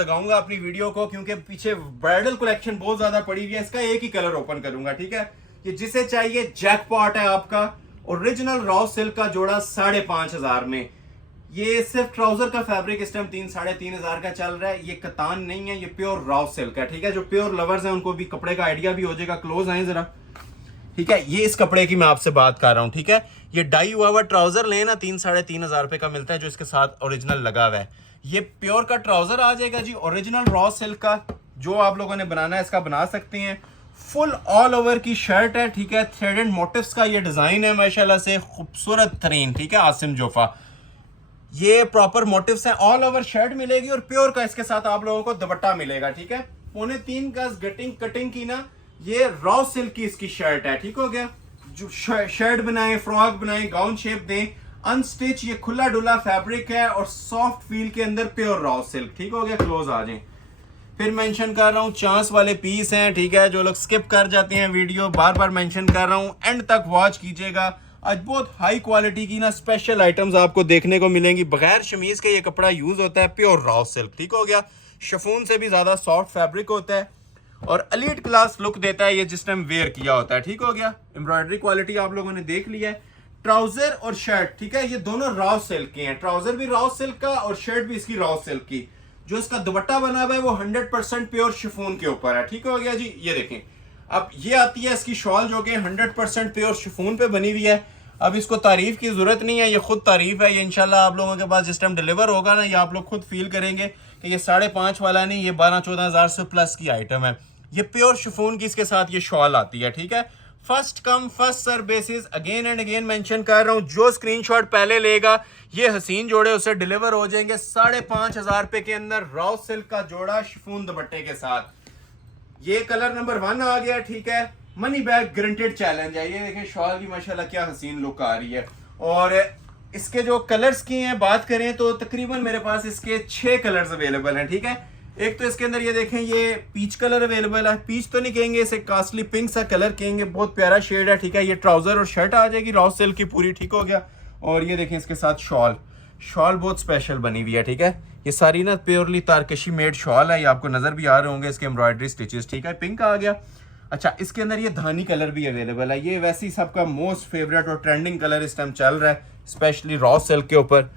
लगाऊंगा अपनी वीडियो को, क्योंकि पीछे ब्राइडल कलेक्शन बहुत ज्यादा पड़ी हुई है। इसका एक ही कलर ओपन करूंगा, ठीक है। ये जिसे चाहिए जैकपॉट है आपका। ओरिजिनल रॉ सिल्क का जोड़ा 5,500 में। ये सिर्फ ट्राउजर का फैब्रिक इस टाइम 3-3,500 का चल रहा है। ये कतान नहीं है, ये प्योर रॉ सिल्क है, ठीक है। जो प्योर लवर्स हैं उनको भी कपड़े का आइडिया भी हो जाएगा। क्लोज आए जरा, ठीक है। ये इस कपड़े की मैं आपसे बात कर रहा हूं, ठीक है। ये डाई हुआ हुआ ट्राउजर लेना 3-3,500 रुपए का मिलता है, जो इसके साथ ओरिजिनल लगा हुआ है। ये प्योर का ट्राउजर आ जाएगा जी, ओरिजिनल रॉ सिल्क का। जो आप लोगों ने बनाना है इसका बना सकते हैं। फुल ऑल ओवर की शर्ट है, ठीक है। थ्रेडेड मोटिव्स का ये डिजाइन है, माशाल्लाह से खूबसूरत तरीन, ठीक है। आसिम जोफा, ये प्रॉपर मोटिव्स है। ऑल ओवर शर्ट मिलेगी और प्योर का इसके साथ आप लोगों को दुपट्टा मिलेगा, ठीक है। 3.25 गज गटिंग कटिंग की ना, ये रॉ सिल्क की इसकी शर्ट है, ठीक हो गया। जो शर्ट बनाए, फ्रॉक बनाए, गाउन शेप दें, अनस्टिच, ये खुला डुला फैब्रिक है और सॉफ्ट फील के अंदर प्योर रॉ सिल्क, ठीक हो गया। क्लोज आ जाए। फिर मेंशन कर रहा हूँ, चांस वाले पीस हैं, ठीक है। जो लोग स्किप कर जाते हैं वीडियो, बार बार मेंशन कर रहा हूँ, एंड तक वॉच कीजिएगा। आज बहुत हाई क्वालिटी की ना स्पेशल आइटम्स आपको देखने को मिलेंगी। बगैर शमीज के ये कपड़ा यूज होता है, प्योर रॉ सिल्क, ठीक हो गया। शिफॉन से भी ज्यादा सॉफ्ट फैब्रिक होता है और एलीट क्लास लुक देता है ये जिस टाइम वेयर किया होता है, ठीक हो गया। एम्ब्रॉयडरी क्वालिटी आप लोगों ने देख लिया है। ट्राउजर और शर्ट, ठीक है, ये दोनों रॉ सिल्क के हैं। ट्राउजर भी रॉ सिल्क का और शर्ट भी इसकी रॉ सिल्क की। जो इसका दुपट्टा बना हुआ है वो 100% प्योर शिफॉन के ऊपर है, ठीक हो गया जी। ये देखें, अब ये आती है इसकी शॉल जो कि 100% प्योर शिफॉन पे बनी हुई है। अब इसको तारीफ की जरूरत नहीं है, ये खुद तारीफ है। ये इंशाल्लाह आप लोगों के पास जिस टाइम डिलीवर होगा ना, ये आप लोग खुद फील करेंगे कि ये 5.5 वाला नहीं, ये 12-14 हज़ार से प्लस की आइटम है। ये प्योर शिफॉन की इसके साथ ये शॉल आती है, ठीक है। First come first serve basis, again and again mention कर रहा हूं। जो स्क्रीनशॉट पहले लेगा ये हसीन जोड़े उसे डिलीवर हो जाएंगे 5,500 रुपए के अंदर, रॉ सिल्क का जोड़ा शिफॉन दुपट्टे के साथ। ये कलर नंबर 1 आ गया, ठीक है। मनी बैग गारंटेड चैलेंज है। ये देखें शॉल की माशाल्लाह क्या हसीन लुक आ रही है। और इसके जो कलर्स की हैं बात करें तो तकरीबन मेरे पास इसके 6 कलर्स अवेलेबल हैं, ठीक है। एक तो इसके अंदर ये देखें, ये पीच कलर अवेलेबल है। पीच तो नहीं कहेंगे, इसे कास्टली पिंक सा कलर कहेंगे, बहुत प्यारा शेड है, ठीक है। ये ट्राउजर और शर्ट आ जाएगी रॉ सिल्क की पूरी, ठीक हो गया। और ये देखें इसके साथ शॉल बहुत स्पेशल बनी हुई है, ठीक है। ये सारी ना प्योरली तारकशी मेड शॉल है, ये आपको नजर भी आ रहे होंगे इसके एम्ब्रॉयडरी स्टिचेस, ठीक है। पिंक आ गया। अच्छा, इसके अंदर ये धानी कलर भी अवेलेबल है। ये वैसे ही सबका मोस्ट फेवरेट और ट्रेंडिंग कलर इस टाइम चल रहा है, स्पेशली रॉ सिल्क के ऊपर।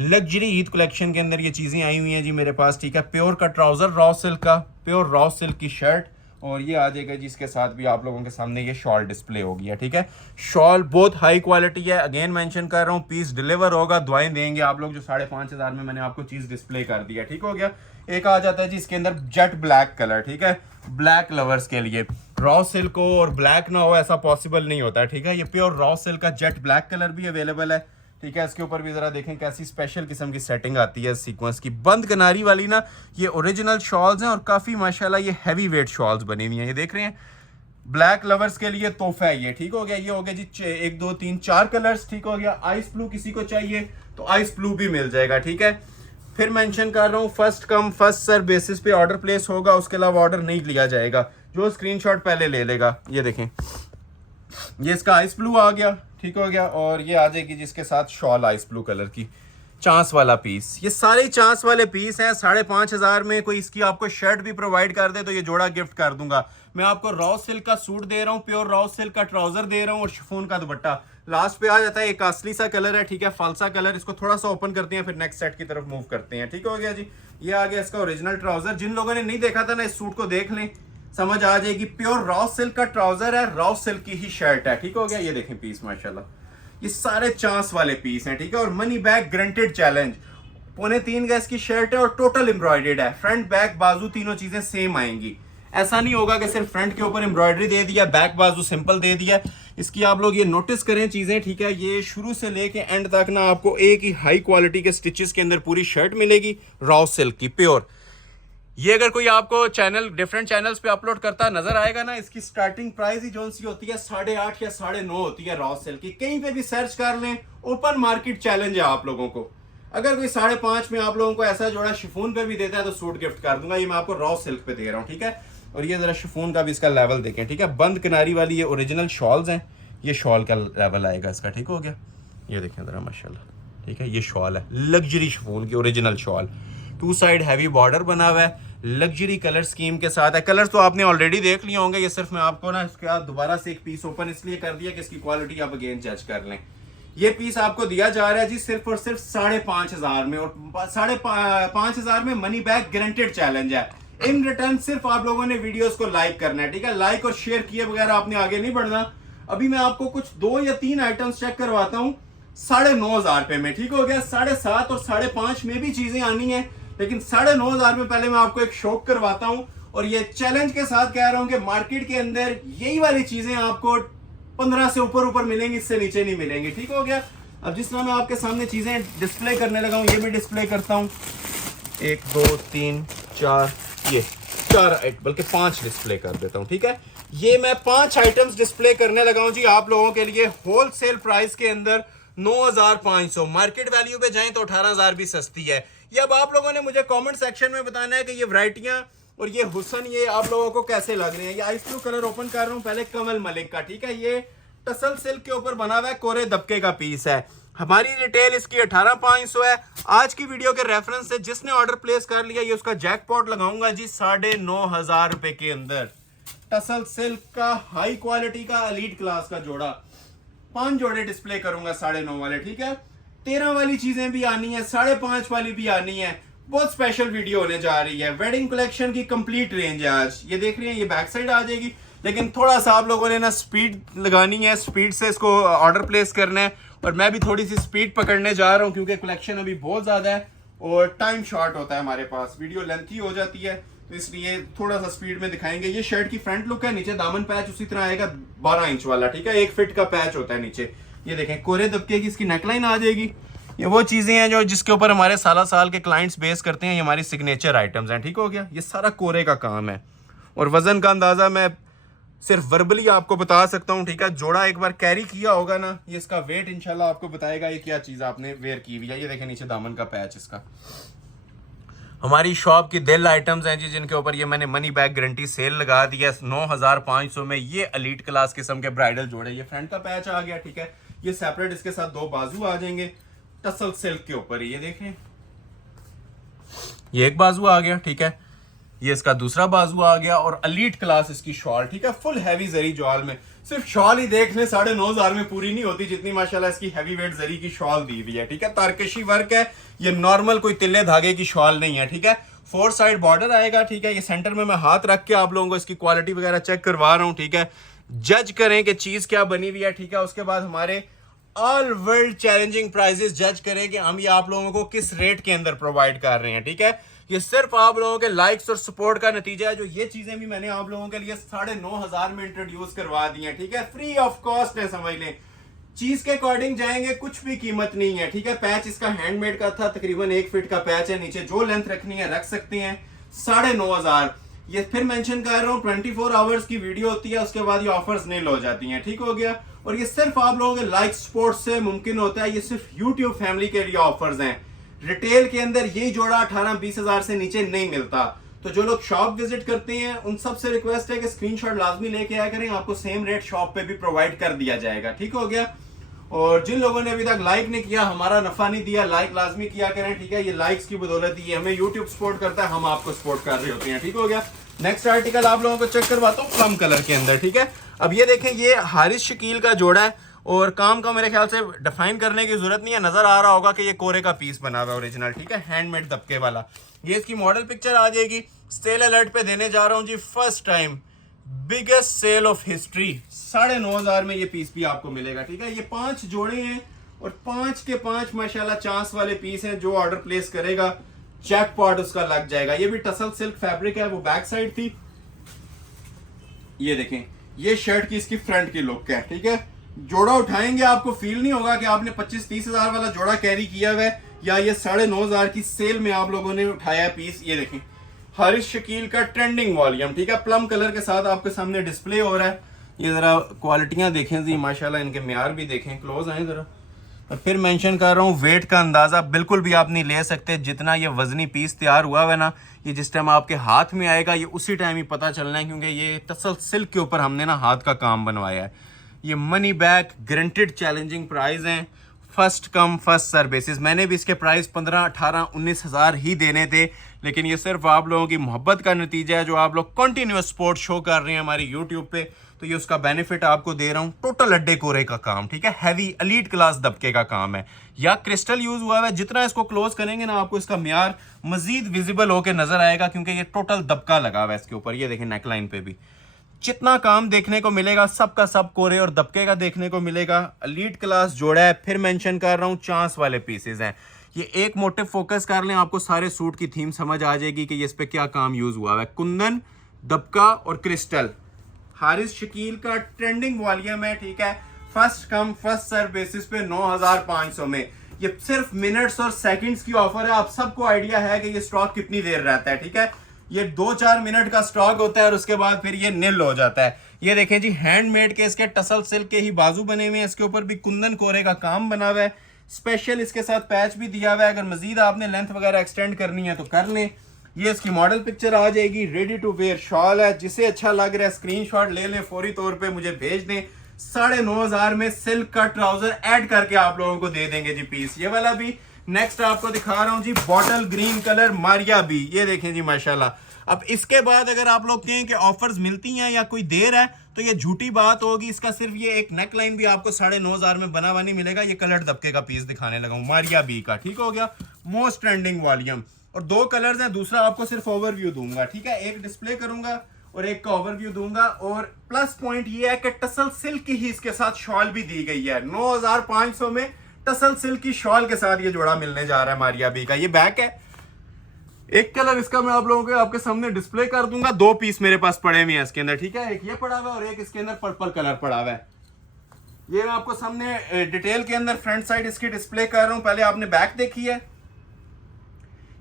लग्जरी ईद कलेक्शन के अंदर ये चीजें आई हुई हैं जी मेरे पास, ठीक है। प्योर का ट्राउजर रॉ सिल्क का, प्योर रॉ सिल्क की शर्ट, और ये आ जाएगा जी इसके साथ भी आप लोगों के सामने ये शॉल डिस्प्ले हो गया, ठीक है। शॉल बहुत हाई क्वालिटी है, अगेन मेंशन कर रहा हूँ। पीस डिलीवर होगा, दुआएं देंगे आप लोग। जो 5,500 में मैंने आपको चीज डिस्प्ले कर दिया, ठीक हो गया। एक आ जाता है जी इसके अंदर जेट ब्लैक कलर, ठीक है। ब्लैक लवर्स के लिए रॉ सिल्क हो और ब्लैक ना हो ऐसा पॉसिबल नहीं होता है, ठीक है। ये प्योर रॉ सिल्क का जेट ब्लैक कलर भी अवेलेबल है, ठीक है। इसके ऊपर भी जरा देखें कैसी स्पेशल किस्म की सेटिंग आती है सीक्वेंस की, बंद किनारी वाली ना। ये ओरिजिनल शॉल्स हैं और काफी माशाल्लाह ये हैवी वेट शॉल्स बनी हुई हैं। ये देख रहे हैं, ब्लैक लवर्स के लिए तोहफा है ये, ठीक हो गया। ये हो गया जी 1 2 3 4 कलर्स, ठीक हो गया। आइस ब्लू किसी को चाहिए तो आइस ब्लू भी मिल जाएगा, ठीक है। फिर मेंशन कर रहा हूँ, first come first serve basis पे ऑर्डर प्लेस होगा, उसके अलावा ऑर्डर नहीं लिया जाएगा। जो स्क्रीनशॉट पहले ले लेगा, ये देखें, ये इसका आइस ब्लू आ गया, ठीक हो गया। और ये आ जाएगी जिसके साथ शॉल आइस ब्लू कलर की, चांस वाला पीस। ये सारे चांस वाले पीस हैं 5,500 में। कोई इसकी आपको शर्ट भी प्रोवाइड कर दे तो ये जोड़ा गिफ्ट कर दूंगा। मैं आपको रॉ सिल्क का सूट दे रहा हूँ, प्योर रॉ सिल्क का ट्राउजर दे रहा हूँ और शिफॉन का दुपट्टा। लास्ट पे आ जाता है एक कास्टली सा कलर है, ठीक है, फालसा कलर। इसको थोड़ा सा ओपन करते हैं, फिर नेक्स्ट सेट की तरफ मूव करते हैं, ठीक हो गया जी। ये आ गया इसका ओरिजिनल ट्राउजर। जिन लोगों ने नहीं देखा था ना, इस सूट को देख लें, समझ आ जाएगी। प्योर रॉ सिल्क का ट्राउजर है, रॉ सिल्क की ही शर्ट है, ठीक हो गया। ये देखें पीस माशाल्लाह, ये सारे चांस वाले पीस हैं, ठीक है। और मनी बैग गारंटेड चैलेंज। 3.25 गज की शर्ट है और टोटल एम्ब्रॉयडर्ड है। फ्रंट बैक बाजू तीनों चीजें सेम आएंगी। ऐसा नहीं होगा कि सिर्फ फ्रंट के ऊपर एम्ब्रॉयडरी दे दिया, बैक बाजू सिंपल दे दिया। इसकी आप लोग ये नोटिस करें चीजें, ठीक है। ये शुरू से लेके एंड तक ना आपको एक ही हाई क्वालिटी के स्टिचेस के अंदर पूरी शर्ट मिलेगी, रॉ सिल्क की प्योर। ये अगर कोई आपको चैनल डिफरेंट चैनल्स पे अपलोड करता नजर आएगा ना, इसकी स्टार्टिंग प्राइस ही जो सी होती है 8.5 या 9.5 होती है रॉ सिल्क की। कहीं पे भी सर्च कर लें, ओपन मार्केट चैलेंज है आप लोगों को। अगर कोई 5.5 में आप लोगों को ऐसा जोड़ा शिफॉन पे भी देता है तो सूट गिफ्ट कर दूंगा। ये मैं आपको रॉ सिल्क पे दे रहा हूँ, ठीक है। और ये ज़रा शिफॉन का भी इसका लेवल देखें, ठीक है। बंद किनारी वाली ये ओरिजिनल शॉल्स हैं, ये शॉल का लेवल आएगा इसका, ठीक हो गया। ये देखें ज़रा माशाल्लाह, ठीक है। ये शॉल है लग्जरी शिफॉन की original shawl, 2 side heavy border बना हुआ है, लग्जरी कलर स्कीम के साथ है। कलर्स तो आपने ऑलरेडी देख लिए होंगे, ये सिर्फ मैं आपको ना इसके बाद दोबारा से एक पीस ओपन इसलिए कर दिया कि इसकी क्वालिटी आप अगेन जज कर लें। ये पीस आपको दिया जा रहा है जी सिर्फ और सिर्फ 5,500 में, और 5,500 में मनी बैक गारंटेड चैलेंज है। इन रिटर्न सिर्फ आप लोगों ने वीडियोस को लाइक करना है, ठीक है। लाइक और शेयर किए बगैर आपने आगे नहीं बढ़ना। अभी मैं आपको कुछ 2 या 3 आइटम्स चेक करवाता हूँ 9,500 रुपए में, ठीक हो गया। 7.5 और 5.5 में भी चीजें आनी है, लेकिन 9,500 में पहले मैं आपको एक शौक करवाता हूं, और ये चैलेंज के साथ कह रहा हूं कि मार्केट के अंदर यही वाली चीजें आपको 15 से ऊपर मिलेंगी, इससे नीचे नहीं मिलेंगी, ठीक हो गया। अब जिस तरह मैं आपके सामने चीजें डिस्प्ले करने लगा हूं, ये भी डिस्प्ले करता हूं। 1 2 3 4, ये 4 बल्कि 5 डिस्प्ले कर देता हूं, ठीक है। ये मैं 5 आइटम्स डिस्प्ले करने लगा हूं जी आप लोगों के लिए होलसेल प्राइस के अंदर 9,500। मार्केट वैल्यू पे जाएं तो 18,000 भी सस्ती है। ये अब आप लोगों ने मुझे कमेंट सेक्शन में बताना है कि ये वैरायटियां और ये हुसन ये आप लोगों को कैसे लग रहे हैं। ये आइस ब्लू कलर ओपन कर रहा हूं पहले कमल मलिक का, ठीक है। ये टसल सिल्क के ऊपर बना हुआ है, कोरे दबके का पीस है। हमारी रिटेल इसकी 18,500 है। आज की वीडियो के रेफरेंस से जिसने ऑर्डर प्लेस कर लिया ये उसका जैकपॉट लगाऊंगा जी 9,500 रुपए के अंदर। टसल सिल्क का हाई क्वालिटी का एलीट क्लास का जोड़ा, 5 जोड़े डिस्प्ले करूंगा 9.5 वाले, ठीक है। 13 वाली चीजें भी आनी है, 5.5 वाली भी आनी है। बहुत स्पेशल वीडियो होने जा रही है। वेडिंग कलेक्शन की कंप्लीट रेंज है आज। ये देख रहे हैं, ये बैक साइड आ जाएगी, लेकिन थोड़ा सा आप लोगों ने ना स्पीड लगानी है, स्पीड से इसको ऑर्डर प्लेस करना है। और मैं भी थोड़ी सी स्पीड पकड़ने जा रहा हूँ क्योंकि कलेक्शन अभी बहुत ज्यादा है और टाइम शॉर्ट होता है हमारे पास, वीडियो लेंथी हो जाती है, तो इसलिए थोड़ा सा स्पीड में दिखाएंगे। ये शर्ट की फ्रंट लुक है, नीचे दामन पैच उसी तरह आएगा 12 इंच वाला, ठीक है। 1 फीट का पैच होता है नीचे। ये देखें कोरे दबके की इसकी नेकलाइन आ जाएगी। ये वो चीजें हैं जो जिसके ऊपर हमारे साल के क्लाइंट्स बेस करते हैं, ये हमारी सिग्नेचर आइटम्स हैं, ठीक हो गया। ये सारा कोरे का काम है और वजन का अंदाजा मैं सिर्फ वर्बली आपको बता सकता हूँ, ठीक है। जोड़ा एक बार कैरी किया होगा ना, ये इसका वेट इंशाल्लाह आपको बताएगा ये क्या चीज आपने वेयर की हुई है। ये देखें नीचे दामन का पैच इसका। हमारी शॉप की दिल आइटम्स हैं जी जिनके ऊपर ये मैंने मनी बैक गारंटी सेल लगा दी है 9,500 में। ये एलीट क्लास किस्म के ब्राइडल जोड़े, ये फ्रंट का पैच आ गया, ठीक है। ये सेपरेट इसके साथ 2 बाजू आ जाएंगे टसल सिल्क के ऊपर, ये देखें ये एक बाजू आ गया, ठीक है। ये इसका दूसरा बाजू आ गया और एलीट क्लास इसकी शॉल, ठीक है। फुल हैवी जरी जॉल में, सिर्फ शॉल ही देख ले 9,500 में पूरी नहीं होती जितनी माशाल्लाह इसकी हैवी वेट जरी की शॉल दी हुई है, ठीक है। तारकशी वर्क है, ये नॉर्मल कोई तिल्ले धागे की शॉल नहीं है, ठीक है। 4 साइड बॉर्डर आएगा, ठीक है। ये सेंटर में मैं हाथ रख के आप लोगों को इसकी क्वालिटी वगैरह चेक करवा रहा हूँ, ठीक है। जज करें कि चीज क्या बनी हुई है, ठीक है। उसके बाद हमारे ऑल वर्ल्ड चैलेंजिंग प्राइजेस जज करें कि हम ये आप लोगों को किस रेट के अंदर प्रोवाइड कर रहे हैं, ठीक है। ये सिर्फ आप लोगों के लाइक्स और सपोर्ट का नतीजा है। जो ये चीजें भी मैंने आप लोगों के लिए 9,500 में इंट्रोड्यूस करवा दी हैं, ठीक है। फ्री ऑफ कॉस्ट है, समझ लें। चीज के अकॉर्डिंग जाएंगे, कुछ भी कीमत नहीं है, ठीक है। पैच इसका हैंडमेड का था, तकरीबन 1 फीट का पैच है। नीचे जो लेंथ रखनी है रख सकते हैं। 9,500 ये फिर मेंशन कर रहा हूँ 24 आवर्स की वीडियो होती है, उसके बाद ये ऑफर्स नील हो जाती हैं, ठीक हो गया। और ये सिर्फ आप लोगों के लाइक सपोर्ट से मुमकिन होता है। ये सिर्फ यूट्यूब फैमिली के लिए ऑफर्स हैं। रिटेल के अंदर यही जोड़ा 18-20 हजार से नीचे नहीं मिलता। तो जो लोग शॉप विजिट करते हैं उन सबसे रिक्वेस्ट है कि स्क्रीनशॉट लाजमी लेके आया करें, आपको सेम रेट शॉप पे भी प्रोवाइड कर दिया जाएगा, ठीक हो गया। और जिन लोगों ने अभी तक लाइक नहीं किया, हमारा नफा नहीं दिया, लाइक लाजमी किया करें, ठीक है। ये लाइक्स की बदौलत ही हमें यूट्यूब सपोर्ट करता है, हम आपको सपोर्ट कर रहे होते हैं, ठीक हो गया। नेक्स्ट आर्टिकल आप लोगों को चेक करवाता हूँ प्लम कलर के अंदर, ठीक है। अब ये देखें, ये हारिस शकील का जोड़ा है और काम का मेरे ख्याल से डिफाइन करने की जरूरत नहीं है, नजर आ रहा होगा कि ये कोरे का पीस बना हुआ है ओरिजिनल, ठीक है। हैंडमेड दबके वाला। ये इसकी मॉडल पिक्चर आ जाएगी। सेल अलर्ट पे देने जा रहा हूँ जी first time, biggest sale of history. 9,500 में ये पीस भी आपको मिलेगा, ठीक है। ये 5 जोड़े हैं और 5 के 5 माशाल्लाह चांस वाले पीस हैं। जो ऑर्डर प्लेस करेगा जैकपॉट उसका लग जाएगा। ये भी टसल सिल्क फैब्रिक है, वो बैक साइड थी। ये देखें, ये शर्ट की इसकी फ्रंट की लुक है, ठीक है। जोड़ा उठाएंगे आपको फील नहीं होगा कि आपने 25-30 हजार वाला जोड़ा कैरी किया हुआ है या ये 9,500 की सेल में आप लोगों ने उठाया है पीस। ये देखें, हारिस शकील का ट्रेंडिंग वॉल्यूम, ठीक है। प्लम कलर के साथ आपके सामने डिस्प्ले हो रहा है। ये जरा क्वालिटियां देखें जी माशाल्लाह, इनके म्यार भी देखें, क्लोज आए जरा। और फिर मेंशन कर रहा हूँ, वेट का अंदाज़ा बिल्कुल भी आप नहीं ले सकते। जितना ये वजनी पीस तैयार हुआ है ना, ये जिस टाइम आपके हाथ में आएगा ये उसी टाइम ही पता चलना है, क्योंकि ये टसल सिल्क के ऊपर हमने ना हाथ का काम बनवाया है। ये money back guaranteed challenging price हैं, first come first serve basis. मैंने भी इसके प्राइस 15, 18, 19 हज़ार ही देने थे, लेकिन ये सिर्फ आप लोगों की मोहब्बत का नतीजा है, जो आप लोग कंटिन्यूस सपोर्ट शो कर रहे हैं हमारी यूट्यूब पे, तो ये उसका बेनिफिट आपको दे रहा हूँ। टोटल अड्डे कोरे का काम, ठीक है, हैवी एलीट क्लास दबके का काम है, या क्रिस्टल यूज हुआ है। जितना इसको क्लोज करेंगे ना, आपको इसका म्यार मजीद विजिबल होकर नजर आएगा, क्योंकि ये टोटल दबका लगा हुआ है इसके ऊपर। ये देखें नेकलाइन पे भी जितना काम देखने को मिलेगा, सबका सब कोरे और दबके का देखने को मिलेगा। एलीट क्लास जोड़ा है। फिर मेंशन कर रहा हूँ, चांस वाले पीसेस हैं। ये एक मोटिव फोकस कर लें, आपको सारे सूट की थीम समझ आ जाएगी कि ये इस पे क्या काम यूज हुआ है। कुंदन, दबका और क्रिस्टल, हारिस शकील का ट्रेंडिंग वॉल्यूम है, ठीक है। First come first serve basis पे 9500 में। ये सिर्फ मिनट्स और सेकंड्स की ऑफर है। आप सबको आइडिया है कि ये स्टॉक कितनी देर रहता है, ठीक है। ये 2-4 मिनट का स्टॉक होता है और उसके बाद फिर ये निल हो जाता है। ये देखें जी, हैंडमेड के इसके टसल सिल्क के ही बाजू बने हुए हैं। इसके ऊपर भी कुंदन कोरे का काम बना हुआ है। स्पेशल इसके साथ पैच भी दिया हुआ है। अगर मजीद आपने लेंथ वगैरह एक्सटेंड करनी है तो कर लें। ये इसकी मॉडल पिक्चर आ जाएगी। रेडी टू वेयर शॉल है। जिसे अच्छा लग रहा है स्क्रीनशॉट ले लें, फौरी तौर पे मुझे भेज दें। 9500 में सिल्क का ट्राउजर ऐड करके आप लोगों को दे देंगे जी पीस। ये वाला भी नेक्स्ट आपको दिखा रहा हूं जी, बॉटल ग्रीन कलर मारिया भी। ये देखें जी माशाल्लाह। अब इसके बाद अगर आप लोग कहें कि ऑफर्स मिलती हैं या कोई देर है, तो ये झूठी बात होगी। इसका सिर्फ ये एक नेक लाइन भी आपको 9500 में बना हुआ नहीं मिलेगा। ये कलर दबके का पीस दिखाने लगा हूं, मारिया बी का, ठीक हो गया। मोस्ट ट्रेंडिंग वॉल्यूम, और 2 कलर्स हैं। दूसरा आपको सिर्फ ओवरव्यू दूंगा, ठीक है। एक डिस्प्ले करूंगा और एक का ओवरव्यू दूंगा। और प्लस पॉइंट ये है कि टसल सिल्क की ही इसके साथ शॉल भी दी गई है। 9500 में टसल सिल्क की शॉल के साथ ये जोड़ा मिलने जा रहा है मारिया बी का। ये बैक है। एक कलर इसका मैं आप लोगों को आपके सामने डिस्प्ले कर दूंगा। 2 पीस मेरे पास पड़े हुए हैं इसके अंदर, ठीक है। एक ये पड़ा हुआ है और एक इसके अंदर पर्पल कलर पड़ा हुआ है। ये मैं आपको सामने डिटेल के अंदर फ्रंट साइड इसकी डिस्प्ले कर रहा हूं। पहले आपने बैक देखी है।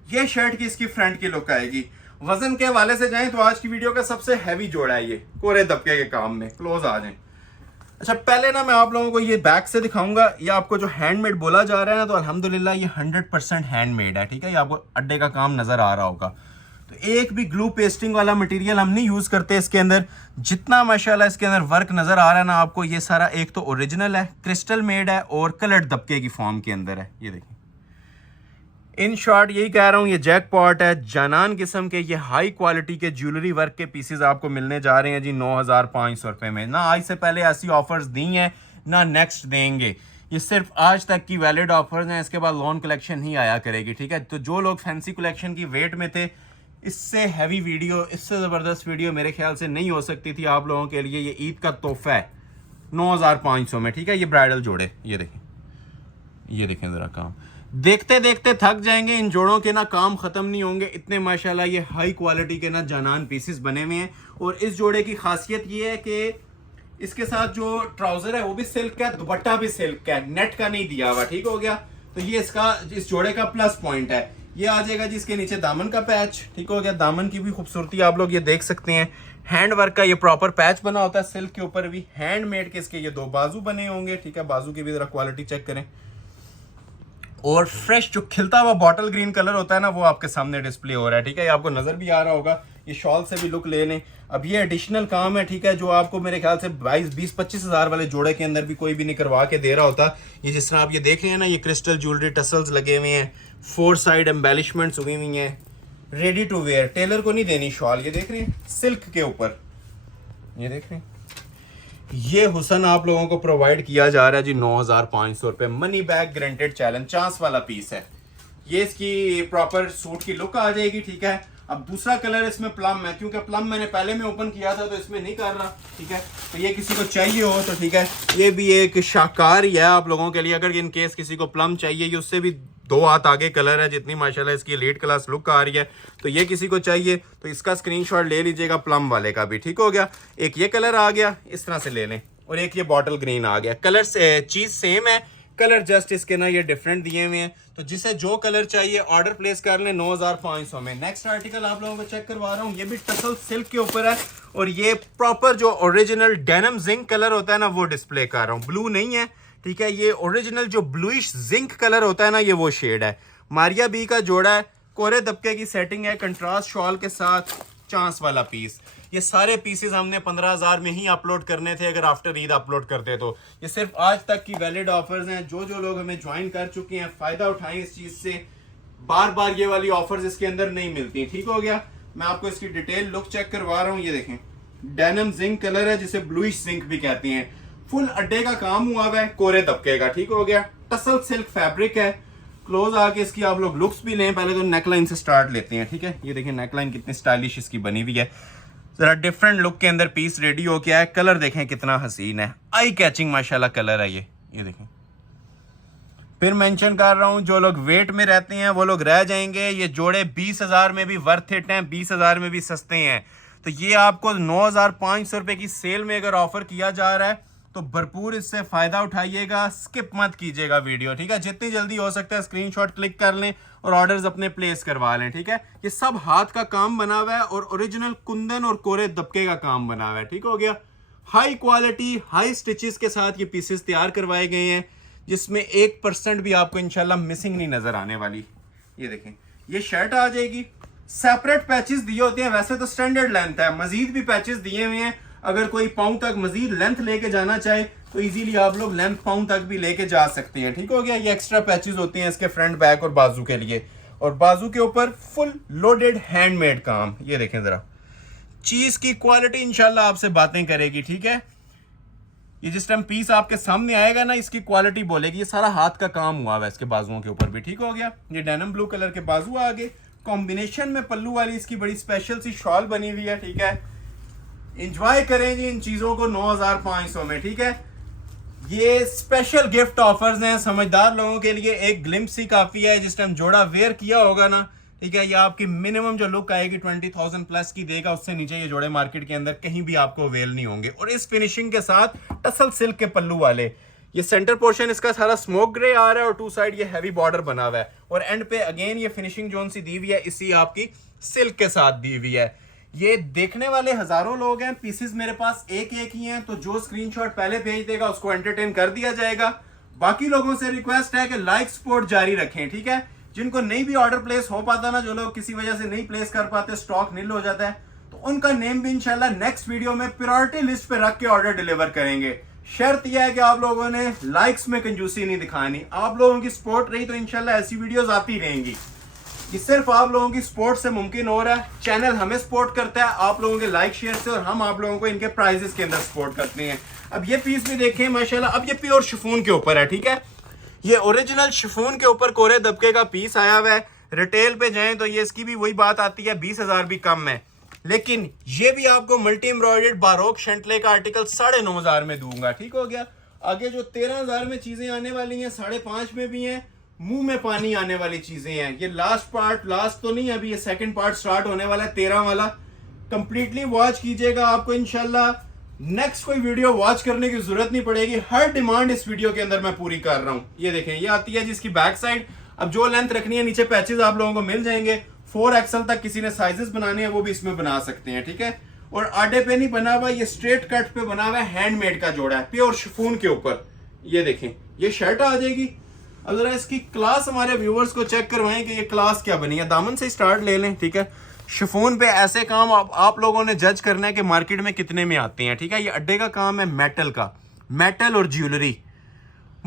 ये शर्ट की इसकी फ्रंट की लुक आएगी। वजन के हवाले से जाएं तो आज की वीडियो का सबसे हैवी जोड़ा है ये, कोरे दबके के काम में। क्लोज आ जाएं। अच्छा, पहले ना मैं आप लोगों को ये बैक से दिखाऊंगा। ये आपको जो हैंडमेड बोला जा रहा है ना, तो अल्हम्दुलिल्लाह ये 100% हैंडमेड है, ठीक है। ये आपको अड्डे का काम नजर आ रहा होगा। तो एक भी ग्लू पेस्टिंग वाला मटेरियल हम नहीं यूज करते इसके अंदर। जितना माशाल्लाह इसके अंदर वर्क नजर आ रहा है ना आपको, ये सारा एक तो ओरिजिनल है, क्रिस्टल मेड है और कलर्ड दबके की फॉर्म के अंदर है। ये देखिए, इन शॉर्ट यही कह रहा हूँ, ये जैकपॉट है। जानान किस्म के ये हाई क्वालिटी के ज्वेलरी वर्क के पीसेस आपको मिलने जा रहे हैं जी 9500 रुपये में। ना आज से पहले ऐसी ऑफर्स दी हैं, ना नेक्स्ट देंगे। ये सिर्फ आज तक की वैलिड ऑफर्स हैं। इसके बाद लॉन कलेक्शन ही आया करेगी, ठीक है। तो जो लोग फैंसी कलेक्शन की वेट में थे, इससे हैवी वीडियो, इससे ज़बरदस्त वीडियो मेरे ख्याल से नहीं हो सकती थी आप लोगों के लिए। ये ईद का तोहफा है 9500 में, ठीक है। ये ब्राइडल जोड़े, ये देखें, ये देखें ज़रा काम। देखते देखते थक जाएंगे। इन जोड़ों के ना काम खत्म नहीं होंगे। इतने माशाल्लाह ये हाई क्वालिटी के ना जानान पीसेस बने हुए हैं। और इस जोड़े की खासियत ये है कि इसके साथ जो ट्राउजर है वो भी सिल्क का, दुपट्टा भी सिल्क का है, नेट का नहीं दिया हुआ, ठीक हो गया। तो ये इसका, इस जोड़े का प्लस पॉइंट है। ये आ जाएगा जी इसके नीचे दामन का पैच, ठीक हो गया। दामन की भी खूबसूरती आप लोग ये देख सकते हैं। हैंड वर्क का ये प्रॉपर पैच बना होता है सिल्क के ऊपर भी। हैंडमेड के इसके ये 2 बाजू बने होंगे, ठीक है। बाजू की भी जरा क्वालिटी चेक करें। और फ्रेश जो खिलता हुआ बॉटल ग्रीन कलर होता है ना, वो आपके सामने डिस्प्ले हो रहा है, ठीक है। ये आपको नजर भी आ रहा होगा। ये शॉल से भी लुक ले लें। अब ये एडिशनल काम है, ठीक है, जो आपको मेरे ख्याल से 22-25 हज़ार वाले जोड़े के अंदर भी कोई भी नहीं करवा के दे रहा होता। ये जिस तरह आप ये देख रहे हैं ना, ये क्रिस्टल ज्वेलरी टसल्स लगे हुए हैं, 4 साइड एम्बेलिशमेंट्स हुई हुई हैं। रेडी टू वेयर, टेलर को नहीं देनी शॉल। ये देख रहे हैं सिल्क के ऊपर, ये देख रहे हैं। ये हुसन आप लोगों को प्रोवाइड किया जा रहा है जी 9500 रुपये। Money back guaranteed challenge, chance वाला पीस है। ये इसकी प्रॉपर सूट की लुक आ जाएगी, ठीक है। अब दूसरा कलर इसमें प्लम है, क्योंकि प्लम मैंने पहले में ओपन किया था तो इसमें नहीं कर रहा, ठीक है। तो ये किसी को चाहिए हो तो ठीक है, ये भी एक शाकार ही है आप लोगों के लिए। अगर इन केस किसी को प्लम चाहिए, ये उससे भी 2 हाथ आगे कलर है, जितनी माशाल्लाह इसकी लेट क्लास लुक आ रही है। तो ये किसी को चाहिए तो इसका स्क्रीनशॉट ले लीजिएगा, प्लम वाले का भी, ठीक हो गया। एक ये कलर आ गया, इस तरह से ले लें। और एक ये बॉटल ग्रीन आ गया। कलर से चीज सेम है, कलर जस्ट इसके ना ये डिफरेंट दिए हुए हैं। तो जिसे जो कलर चाहिए ऑर्डर प्लेस कर लें 9500 में। नेक्स्ट आर्टिकल आप लोगों को चेक करवा रहा हूँ। ये भी टसल सिल्क के ऊपर है और ये प्रॉपर जो ओरिजिनल डेनिम जिंक कलर होता है ना, वो डिस्प्ले कर रहा हूँ। ब्लू नहीं है, ठीक है। ये ओरिजिनल जो ब्लूइश जिंक कलर होता है ना, ये वो शेड है। मारिया बी का जोड़ा है, कोरे दबके की सेटिंग है, कंट्रास्ट शॉल के साथ चांस वाला पीस। ये सारे पीसेस हमने 15,000 में ही अपलोड करने थे अगर आफ्टर ईद अपलोड करते तो। ये सिर्फ आज तक की वैलिड ऑफर्स हैं। जो जो लोग हमें ज्वाइन कर चुके हैं फ़ायदा उठाएं इस चीज़ से। बार बार ये वाली ऑफर्स इसके अंदर नहीं मिलती। ठीक हो गया। मैं आपको इसकी डिटेल लुक चेक करवा रहा हूँ। ये देखें, डेनिम जिंक कलर है, जिसे ब्लूइश जिंक भी कहते हैं। फुल अड्डे का काम हुआ हुआ है, कोरे दबके का। ठीक हो गया। टसल सिल्क फैब्रिक है। क्लोज आके इसकी आप लोग लुक्स भी लें। पहले तो नेकलाइन से स्टार्ट लेते हैं। ठीक है। ये देखिए नेकलाइन कितनी स्टाइलिश इसकी बनी हुई है। जरा डिफरेंट लुक के अंदर पीस रेडी हो गया है। कलर देखें कितना हसीन है, आई कैचिंग माशाल्लाह कलर है ये देखें। फिर मेंशन कर रहा हूं, जो लोग वेट में रहते हैं वो लोग रह जाएंगे। ये जोड़े 20,000 में भी वर्थ इट हैं, 20,000 में भी सस्ते हैं। तो ये आपको 9,500 रुपए की सेल में अगर ऑफर किया जा रहा है तो भरपूर इससे फायदा उठाइएगा। स्किप मत कीजिएगा वीडियो। ठीक है। जितनी जल्दी हो सकता है स्क्रीनशॉट क्लिक कर लें और ऑर्डर्स अपने प्लेस करवा लें। ठीक है। ये सब हाथ का काम बना हुआ है और ओरिजिनल कुंदन और कोरे दबके का काम बना हुआ है। ठीक हो गया। हाई क्वालिटी हाई स्टिचेस के साथ ये पीसेस तैयार करवाए गए हैं, जिसमें 1% भी आपको इंशाल्लाह मिसिंग नहीं नजर आने वाली। ये देखें, ये शर्ट आ जाएगी। सेपरेट पैचेस दिए होते हैं, वैसे तो स्टैंडर्ड लेंथ है, मजीद भी पैचेस दिए हुए हैं। अगर कोई पाउं तक मजीद लेंथ लेके जाना चाहे तो इजीली आप लोग लेंथ पाउं तक भी लेके जा सकते हैं। ठीक हो गया। ये एक्स्ट्रा पैचेस होते हैं इसके फ्रंट बैक और बाजू के लिए। और बाजू के ऊपर फुल लोडेड हैंडमेड काम। ये देखें जरा, चीज की क्वालिटी इंशाल्लाह आपसे बातें करेगी। ठीक है। ये जिस टाइम पीस आपके सामने आएगा ना, इसकी क्वालिटी बोलेगी। ये सारा हाथ का काम हुआ है इसके बाजुओं के ऊपर भी। ठीक हो गया। ये डेनिम ब्लू कलर के बाजू आगे, कॉम्बिनेशन में पल्लू वाली इसकी बड़ी स्पेशल सी शॉल बनी हुई है। ठीक है। एंजॉय करें जी इन चीजों को 9,500 में। ठीक है। ये स्पेशल गिफ्ट ऑफर्स हैं समझदार लोगों के लिए। एक ग्लिम्स ही काफी है। जिस टाइम जोड़ा वेयर किया होगा ना, ठीक है, ये आपकी मिनिमम जो लुक आएगी 20,000 प्लस की देगा। उससे नीचे ये जोड़े मार्केट के अंदर कहीं भी आपको अवेल नहीं होंगे। और इस फिनिशिंग के साथ टसल सिल्क के पल्लू वाले। ये सेंटर पोर्शन इसका सारा स्मोक ग्रे आ रहा है और टू साइड ये हैवी बॉर्डर बना हुआ है। और एंड पे अगेन ये फिनिशिंग जोन सी दी हुई है, इसी आपकी सिल्क के साथ दी हुई है। ये देखने वाले हजारों लोग हैं, पीसेस मेरे पास एक ही हैं। तो जो स्क्रीनशॉट पहले भेज देगा उसको एंटरटेन कर दिया जाएगा। बाकी लोगों से रिक्वेस्ट है कि लाइक सपोर्ट जारी रखें। ठीक है। जिनको नहीं भी ऑर्डर प्लेस हो पाता ना, जो लोग किसी वजह से नहीं प्लेस कर पाते, स्टॉक नील हो जाता है, तो उनका नेम भी इंशाल्लाह नेक्स्ट वीडियो में प्रायोरिटी लिस्ट पे रख के ऑर्डर डिलीवर करेंगे। शर्त यह है कि आप लोगों ने लाइक्स में कंजूसी नहीं दिखानी। आप लोगों की सपोर्ट रही तो इंशाल्लाह ऐसी वीडियोस आती रहेंगी। ये सिर्फ आप लोगों की सपोर्ट से मुमकिन हो रहा है। चैनल हमें सपोर्ट करता है आप लोगों के लाइक शेयर से, और हम आप लोगों को इनके प्राइजेस के अंदर सपोर्ट करते हैं। अब ये पीस भी देखें माशाल्लाह। अब ये प्योर शिफॉन के ऊपर है। ठीक है। ये ओरिजिनल शिफॉन के ऊपर कोरे दबके का पीस आया हुआ है। रिटेल पे जाएं तो ये इसकी भी वही बात आती है, 20,000 भी कम है। लेकिन ये भी आपको मल्टी एम्ब्रॉयडर्ड बारोक शंटले का आर्टिकल 9,500 में दूंगा। ठीक हो गया। आगे जो 13,000 में चीजें आने वाली हैं, 5.5 में भी हैं, मुंह में पानी आने वाली चीजें हैं। ये लास्ट पार्ट, लास्ट तो नहीं, अभी ये सेकंड पार्ट स्टार्ट होने वाला है 13 वाला। कंप्लीटली वॉच कीजिएगा, आपको इंशाल्लाह नेक्स्ट कोई वीडियो वॉच करने की जरूरत नहीं पड़ेगी। हर डिमांड इस वीडियो के अंदर मैं पूरी कर रहा हूं। ये देखें, ये आती है जिसकी बैक साइड। अब जो लेंथ रखनी है, नीचे पैचेस आप लोगों को मिल जाएंगे। 4XL तक किसी ने साइजेस बनाने हैं वो भी इसमें बना सकते हैं। ठीक है। और आडे पे नहीं बना हुआ, ये स्ट्रेट कट पे बना हुआ है, हैंडमेड का जोड़ा है, प्योर शिफॉन के ऊपर। ये देखें, ये शर्ट आ जाएगी। अब जरा इसकी क्लास हमारे व्यूवर्स को चेक करवाएं कि ये क्लास क्या बनी है। दामन से स्टार्ट ले लें। ठीक है। शिफॉन पे ऐसे काम आप लोगों ने जज करना है कि मार्केट में कितने में आते हैं। ठीक है। ये अड्डे का काम है, मेटल का, मेटल और ज्वेलरी।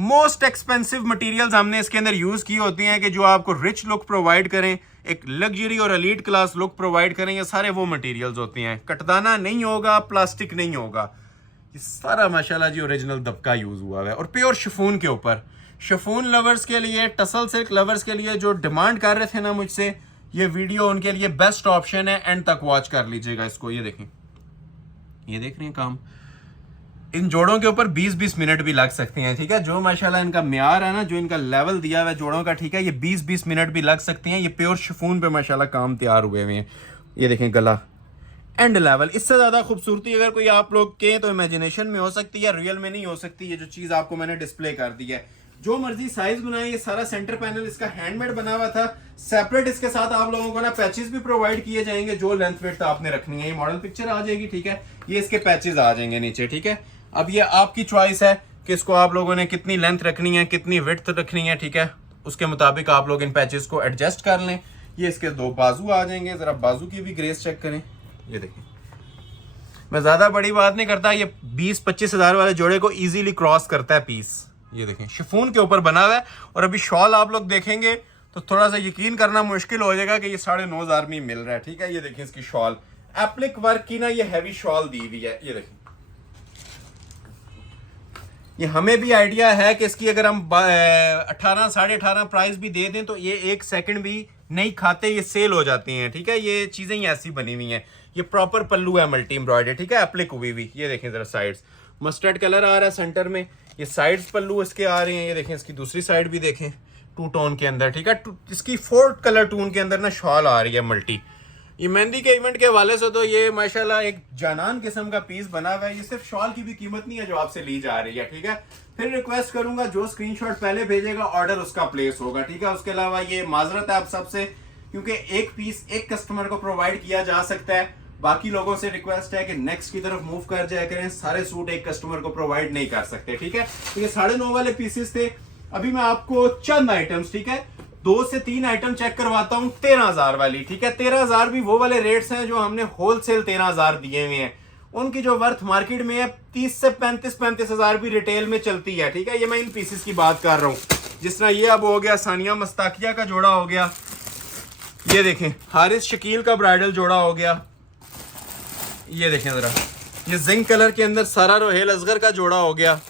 मोस्ट एक्सपेंसिव मटेरियल्स हमने इसके अंदर यूज की होती हैं कि जो आपको रिच लुक प्रोवाइड करें, एक लग्जरी और एलीट क्लास लुक प्रोवाइड करें। ये सारे वो मटेरियल्स होते हैं। कटदाना नहीं होगा, प्लास्टिक नहीं होगा। ये सारा माशाल्लाह जी ओरिजिनल दबका यूज हुआ है और प्योर शिफॉन के ऊपर। शिफॉन लवर्स के लिए, टसल सिल्क लवर्स के लिए जो डिमांड कर रहे थे ना मुझसे, ये वीडियो उनके लिए बेस्ट ऑप्शन है। एंड तक वॉच कर लीजिएगा इसको। ये देखें, ये देख रहे हैं काम। इन जोड़ों के ऊपर 20-20 मिनट भी लग सकते हैं। ठीक है। जो माशाल्लाह इनका म्यार है ना, जो इनका लेवल दिया हुआ है जोड़ों का, ठीक है, ये 20-20 मिनट भी लग सकते हैं। ये प्योर शिफॉन पे माशाल्लाह काम तैयार हुए हुए हैं। ये देखें, गला एंड लेवल। इससे ज्यादा खूबसूरती अगर कोई आप लोग के तो इमेजिनेशन में हो सकती है, रियल में नहीं हो सकती। ये जो चीज आपको मैंने डिस्प्ले कर दी है, जो मर्जी साइज बनाए। ये सारा सेंटर पैनल इसका हैंडमेड बना हुआ था। सेपरेट इसके साथ आप लोगों को ना पैचेस भी प्रोवाइड किए जाएंगे, जो लेंथ वेट आपने रखनी है। ये मॉडल पिक्चर आ जाएगी। ठीक है। ये इसके पैचेस आ जाएंगे नीचे। ठीक है। अब ये आपकी चॉइस है कि इसको आप लोगों ने कितनी लेंथ रखनी है, कितनी विड्थ रखनी है, ठीक है, उसके मुताबिक आप लोग इन पैचेस को एडजस्ट कर लें। ये इसके 2 बाजू आ जाएंगे, ज़रा बाजू की भी ग्रेस चेक करें। ये देखें, मैं ज़्यादा बड़ी बात नहीं करता, ये 20-25 हज़ार वाले जोड़े को ईजीली क्रॉस करता है पीस। ये देखें, शिफॉन के ऊपर बना हुआ है। और अभी शॉल आप लोग देखेंगे तो थोड़ा सा यकीन करना मुश्किल हो जाएगा कि ये 9,500 में मिल रहा है, ठीक है। ये देखें, इसकी शॉल एप्लिक वर्क की ना, ये हैवी शॉल दी हुई है। ये देखें, ये हमें भी आइडिया है कि इसकी अगर हम 18 18.5 प्राइस भी दे दें तो ये 1 सेकंड भी नहीं खाते, ये सेल हो जाती हैं, ठीक है। ये चीज़ें ही ऐसी बनी हुई हैं। ये प्रॉपर पल्लू है मल्टी एम्ब्रॉयडरी, ठीक है, एप्लिक हुई हुई। ये देखें ज़रा साइड्स, मस्टर्ड कलर आ रहा है सेंटर में, ये साइड्स पल्लू इसके आ रहे हैं। ये देखें, इसकी दूसरी साइड भी देखें, 2 टोन के अंदर, ठीक है। इसकी 4 कलर टून के अंदर ना शॉल आ रही है मल्टी। ये मेहंदी के इवेंट के हवाले से तो ये माशाल्लाह एक जानान किस्म का पीस बना हुआ है। ये सिर्फ शॉल की भी कीमत नहीं है जो आपसे ली जा रही है, ठीक है। फिर रिक्वेस्ट करूंगा, जो स्क्रीनशॉट पहले भेजेगा ऑर्डर उसका प्लेस होगा, ठीक है। उसके अलावा ये माजरत है आप सबसे, क्योंकि एक पीस एक कस्टमर को प्रोवाइड किया जा सकता है। बाकी लोगों से रिक्वेस्ट है कि नेक्स्ट की तरफ मूव कर जाया करें, सारे सूट एक कस्टमर को प्रोवाइड नहीं कर सकते, ठीक है। तो ये 9.5 वाले पीसेस थे। अभी मैं आपको चंद आइटम्स, ठीक है, 2 से 3 आइटम चेक करवाता हूँ 13,000 वाली, ठीक है। 13,000 भी वो वाले रेट्स हैं जो हमने होलसेल 13,000 दिए हुए हैं। उनकी जो वर्थ मार्केट में है 30 से 35 हज़ार भी रिटेल में चलती है, ठीक है। ये मैं इन पीसेस की बात कर रहा हूँ। जिस तरह ये अब हो गया सानिया मस्ताकिया का जोड़ा हो गया, ये देखें हारिस शकील का ब्राइडल जोड़ा हो गया, ये देखें जरा, ये जिंक कलर के अंदर सारा रोहेल असगर का जोड़ा हो गया।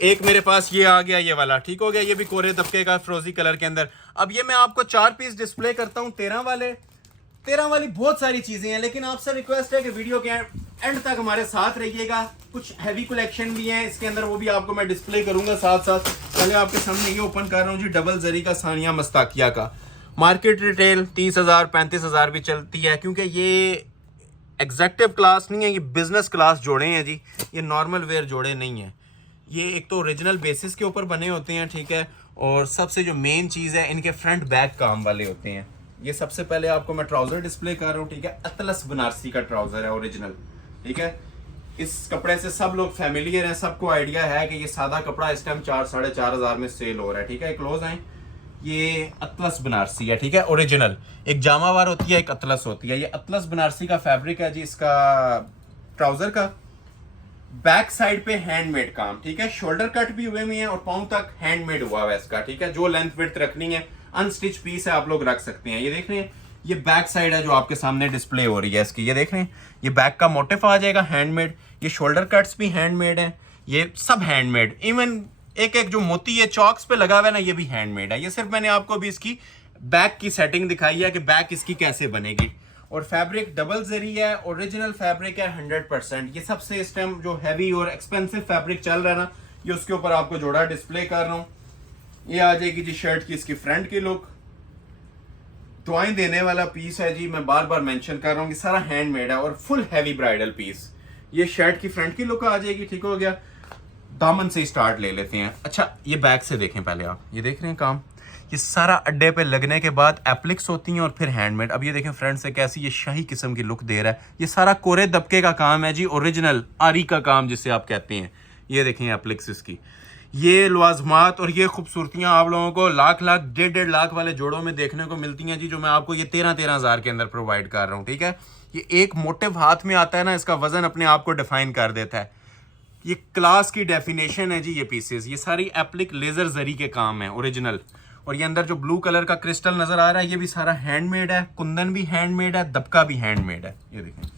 एक मेरे पास ये आ गया, ये वाला, ठीक हो गया, ये भी कोरे दबके का फ्रोजी कलर के अंदर। अब ये मैं आपको 4 पीस डिस्प्ले करता हूँ 13 वाली बहुत सारी चीजें हैं, लेकिन आपसे रिक्वेस्ट है कि वीडियो के एंड तक हमारे साथ रहिएगा। कुछ हैवी कलेक्शन भी है इसके अंदर, वो भी आपको मैं डिस्प्ले करूंगा साथ साथ। पहले आपके सामने ये ओपन कर रहा हूँ जी, डबल जरी का सानिया मस्ताकिया का। मार्केट रिटेल 30,000 35,000 भी चलती है, क्योंकि ये एग्जेक्टिव क्लास नहीं है, ये बिजनेस क्लास जोड़े हैं जी, ये नॉर्मल वेयर जोड़े नहीं है। ये एक तो ओरिजिनल बेसिस के ऊपर बने होते हैं, ठीक है। और सबसे जो मेन चीज़ है, इनके फ्रंट बैक काम वाले होते हैं। ये सबसे पहले आपको मैं ट्राउजर डिस्प्ले कर रहा हूँ, ठीक है। अतलस बनारसी का ट्राउजर है ओरिजिनल, ठीक है। इस कपड़े से सब लोग फैमिलियर हैं, सबको आइडिया है कि ये सादा कपड़ा इस टाइम 4-4.5 में सेल हो रहा है, ठीक है। क्लोज आए, ये अतलस बनारसी है, ठीक है, ओरिजिनल। एक जामावार होती है, एक अतलस होती है। ये अतलस बनारसी का फैब्रिक है जी, इसका ट्राउजर का बैक साइड पे हैंडमेड काम, ठीक है। शोल्डर कट भी हुए हैं और पाँव तक हैंडमेड हुआ है इसका, ठीक है। जो लेंथ विड्थ रखनी है, अनस्टिच पीस है, आप लोग रख सकते हैं। ये देख रहे हैं, ये बैक साइड है जो आपके सामने डिस्प्ले हो रही है इसकी। ये देख रहे हैं, ये बैक का मोटिफ आ जाएगा हैंडमेड। ये शोल्डर कट्स भी हैंडमेड है, ये सब हैंडमेड। इवन एक एक जो मोती ये चॉक्स पे लगा हुआ है ना, ये भी हैंडमेड है। ये सिर्फ मैंने आपको अभी इसकी बैक की सेटिंग दिखाई है कि बैक इसकी कैसे बनेगी। और फैब्रिक डबल जरी है, ओरिजिनल फैब्रिक है 100%। ये सबसे इस टाइम जो हैवी और एक्सपेंसिव फैब्रिक चल रहा है ना, ये उसके ऊपर आपको जोड़ा डिस्प्ले कर रहा हूँ। ये आ जाएगी जी शर्ट की इसकी फ्रंट की लुक। दुआएं देने वाला पीस है जी, मैं बार बार मेंशन कर रहा हूँ, ये सारा हैंडमेड है और फुल हैवी ब्राइडल पीस। ये शर्ट की फ्रंट की लुक आ जाएगी, ठीक हो गया। दामन से स्टार्ट ले लेते हैं। अच्छा, ये बैक से देखें पहले आप, ये देख रहे हैं काम, ये सारा अड्डे पे लगने के बाद एप्लिक्स होती हैं और फिर हैंडमेड। अब ये देखें फ्रंट से कैसी ये शाही किस्म की लुक दे रहा है। ये सारा कोरे दबके का काम है जी, ओरिजिनल आरी का काम जिसे आप कहते हैं। ये देखें एप्लिक्स इसकी, ये लवाजमात और ये खूबसूरतियाँ आप लोगों को लाख 1.5 लाख वाले जोड़ों में देखने को मिलती हैं जी, जो मैं आपको ये 13 हज़ार के अंदर प्रोवाइड कर रहा हूँ, ठीक है। ये एक मोटिव हाथ में आता है ना, इसका वजन अपने आप को डिफाइन कर देता है। ये क्लास की डेफिनेशन है जी ये पीसेस। ये सारी एप्लिक लेजर जरी के काम है ओरिजिनल। और ये अंदर जो ब्लू कलर का क्रिस्टल नजर आ रहा है, ये भी सारा हैंडमेड है। कुंदन भी हैंडमेड है, दबका भी हैंडमेड है, ये देखें।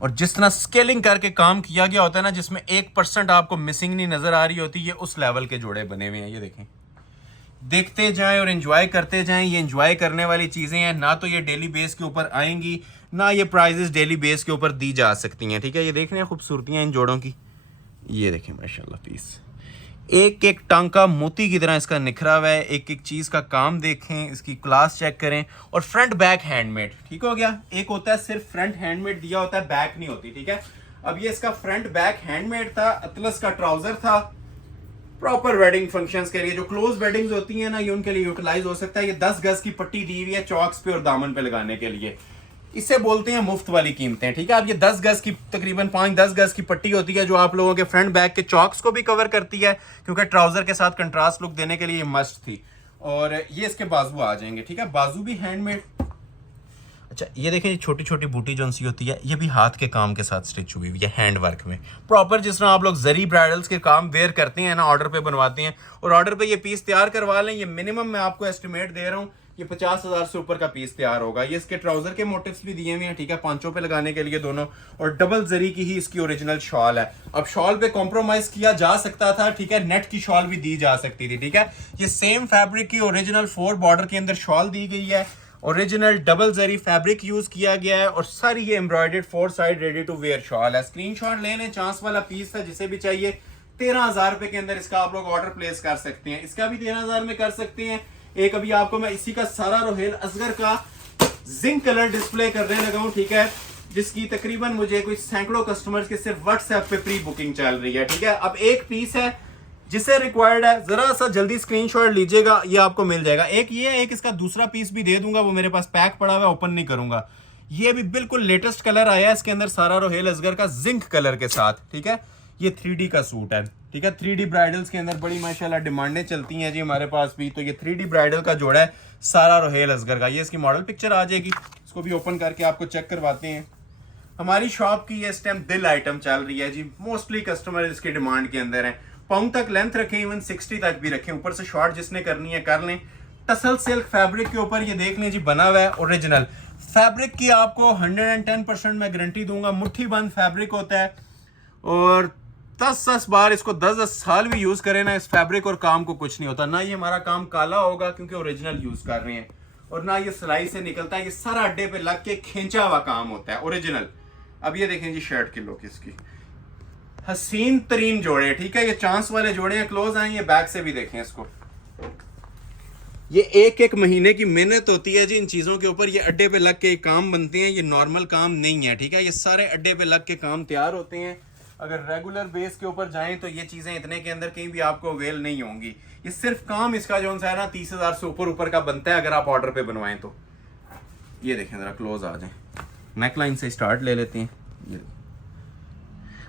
और जिस तरह स्केलिंग करके काम किया गया होता है ना, जिसमें 1% आपको मिसिंग नहीं नजर आ रही होती, ये उस लेवल के जोड़े बने हुए हैं। ये देखें, देखते जाएं और एंजॉय करते जाएं। ये एंजॉय करने वाली चीजें हैं, ना तो ये डेली बेस के ऊपर आएंगी, ना ये प्राइजेस डेली बेस के ऊपर दी जा सकती हैं, ठीक है। ये देख रहे हैं खूबसूरतियां इन जोड़ों की, ये देखें माशाल्लाह पीस। एक एक टांका मोती की तरह इसका निखरा हुआ है। एक एक चीज़ का काम देखें, इसकी क्लास चेक करें। और फ्रंट बैक हैंडमेड, ठीक हो गया। एक होता है सिर्फ फ्रंट हैंडमेड दिया होता है, बैक नहीं होती, ठीक है। अब ये इसका फ्रंट बैक हैंडमेड था, अतलस का ट्राउजर था, प्रॉपर वेडिंग फंक्शंस के लिए। जो क्लोज वेडिंग्स होती हैं ना, ये उनके लिए यूटिलाइज हो सकता है। ये 10 गज की पट्टी दी हुई है चौक्स पे और दामन पे लगाने के लिए। इसे बोलते हैं मुफ्त वाली कीमतें, ठीक है। अब ये 10 गज की तकरीबन 5-10 गज की पट्टी होती है जो आप लोगों के फ्रंट बैक के चॉक्स को भी कवर करती है, क्योंकि ट्राउजर के साथ कंट्रास्ट लुक देने के लिए ये मस्ट थी। और ये इसके बाजू आ जाएंगे, ठीक है, बाजू भी हैंडमेड। अच्छा ये देखें, छोटी छोटी बूटी जो सी होती है ये भी हाथ के काम के साथ स्टिच हुई हुई है, हैंड वर्क में प्रॉपर, जिस तरह आप लोग जरी ब्राइडल्स के काम वेयर करते हैं ना, ऑर्डर पे बनवाते हैं और ऑर्डर पे ये पीस तैयार करवा लें। ये मिनिमम मैं आपको एस्टिमेट दे रहा हूँ, ये 50,000 से ऊपर का पीस तैयार होगा। ये इसके ट्राउजर के मोटिव्स भी दिए हुए हैं, ठीक है, पांचों पे लगाने के लिए दोनों, और डबल जरी की ही इसकी ओरिजिनल शॉल है। अब शॉल पे कॉम्प्रोमाइज किया जा सकता था, ठीक है, नेट की शॉल भी दी जा सकती थी, ठीक है। ये सेम फैब्रिक की ओरिजिनल 4 बॉर्डर के अंदर शॉल दी गई है, ओरिजिनल डबल जरी फैब्रिक यूज किया गया है और सारी ये embroidered 4 side ready to wear shawl है। स्क्रीनशॉट ले लें, चांस वाला पीस था, जिसे भी चाहिए 13,000 रुपए के अंदर इसका आप लोग ऑर्डर प्लेस कर सकते हैं। इसका भी 13,000 में कर सकते हैं। एक अभी आपको मैं इसी का सारा रोहेल असगर का जिंक कलर डिस्प्ले करने लगा हूं, ठीक है, जिसकी तकरीबन मुझे कोई सैकड़ों कस्टमर्स के सिर्फ व्हाट्सएप पे प्री बुकिंग चल रही है, ठीक है। अब एक पीस है जिसे रिक्वायर्ड है, जरा सा जल्दी स्क्रीनशॉट लीजिएगा, ये आपको मिल जाएगा। एक ये है, एक इसका दूसरा पीस भी दे दूंगा, वो मेरे पास पैक पड़ा हुआ है, ओपन नहीं करूंगा। ये भी बिल्कुल लेटेस्ट कलर आया है इसके अंदर, सारा रोहेल असगर का जिंक कलर के साथ, ठीक है। ये 3D का सूट है, ठीक है। 3D ब्राइडल्स के अंदर बड़ी माशाल्लाह डिमांडें चलती हैं जी हमारे पास भी, तो ये 3D ब्राइडल का जोड़ा है सारा रोहेल असगर का। ये इसकी मॉडल पिक्चर आ जाएगी, इसको भी ओपन करके आपको चेक करवाते हैं। हमारी शॉप की ये इस टाइम दिल आइटम चल रही है जी, मोस्टली कस्टमर इसकी डिमांड के अंदर है। पाउंड तक लेंथ रखें, इवन 60 तक भी रखें, ऊपर से शॉर्ट जिसने करनी है कर लें। टसल सिल्क फैब्रिक के ऊपर ये देख लें जी बना हुआ है, ओरिजिनल फैब्रिक की आपको 110% मैं गारंटी दूंगा। मुट्ठी बंद फैब्रिक होता है और 10 बार इसको 10 साल भी यूज करें ना, इस फैब्रिक और काम को कुछ नहीं होता। ना ये हमारा काम काला होगा क्योंकि ओरिजिनल यूज कर रहे हैं, और ना ये सिलाई से निकलता है, ये सारा अड्डे पे लग के खींचा हुआ काम होता है, ओरिजिनल। अब ये देखें जी शर्ट की लुक इसकी, हसीन तरीन जोड़े, ठीक है। ये चांस वाले जोड़े हैं, क्लोज आए, ये बैक से भी देखें इसको। ये एक एक महीने की मेहनत होती है जी इन चीजों के ऊपर, ये अड्डे पे लग के काम बनते हैं, ये नॉर्मल काम नहीं है, ठीक है। ये सारे अड्डे पे लग के काम तैयार होते हैं। अगर रेगुलर बेस के ऊपर जाएं तो ये चीजें इतने के अंदर कहीं भी आपको अवेल नहीं होंगी। ये सिर्फ काम इसका जो है ना 30,000 से ऊपर का बनता है अगर आप ऑर्डर पे बनवाएं तो। ये देखें जरा क्लोज आ जाए, नेकलाइन से स्टार्ट ले लेते हैं। ये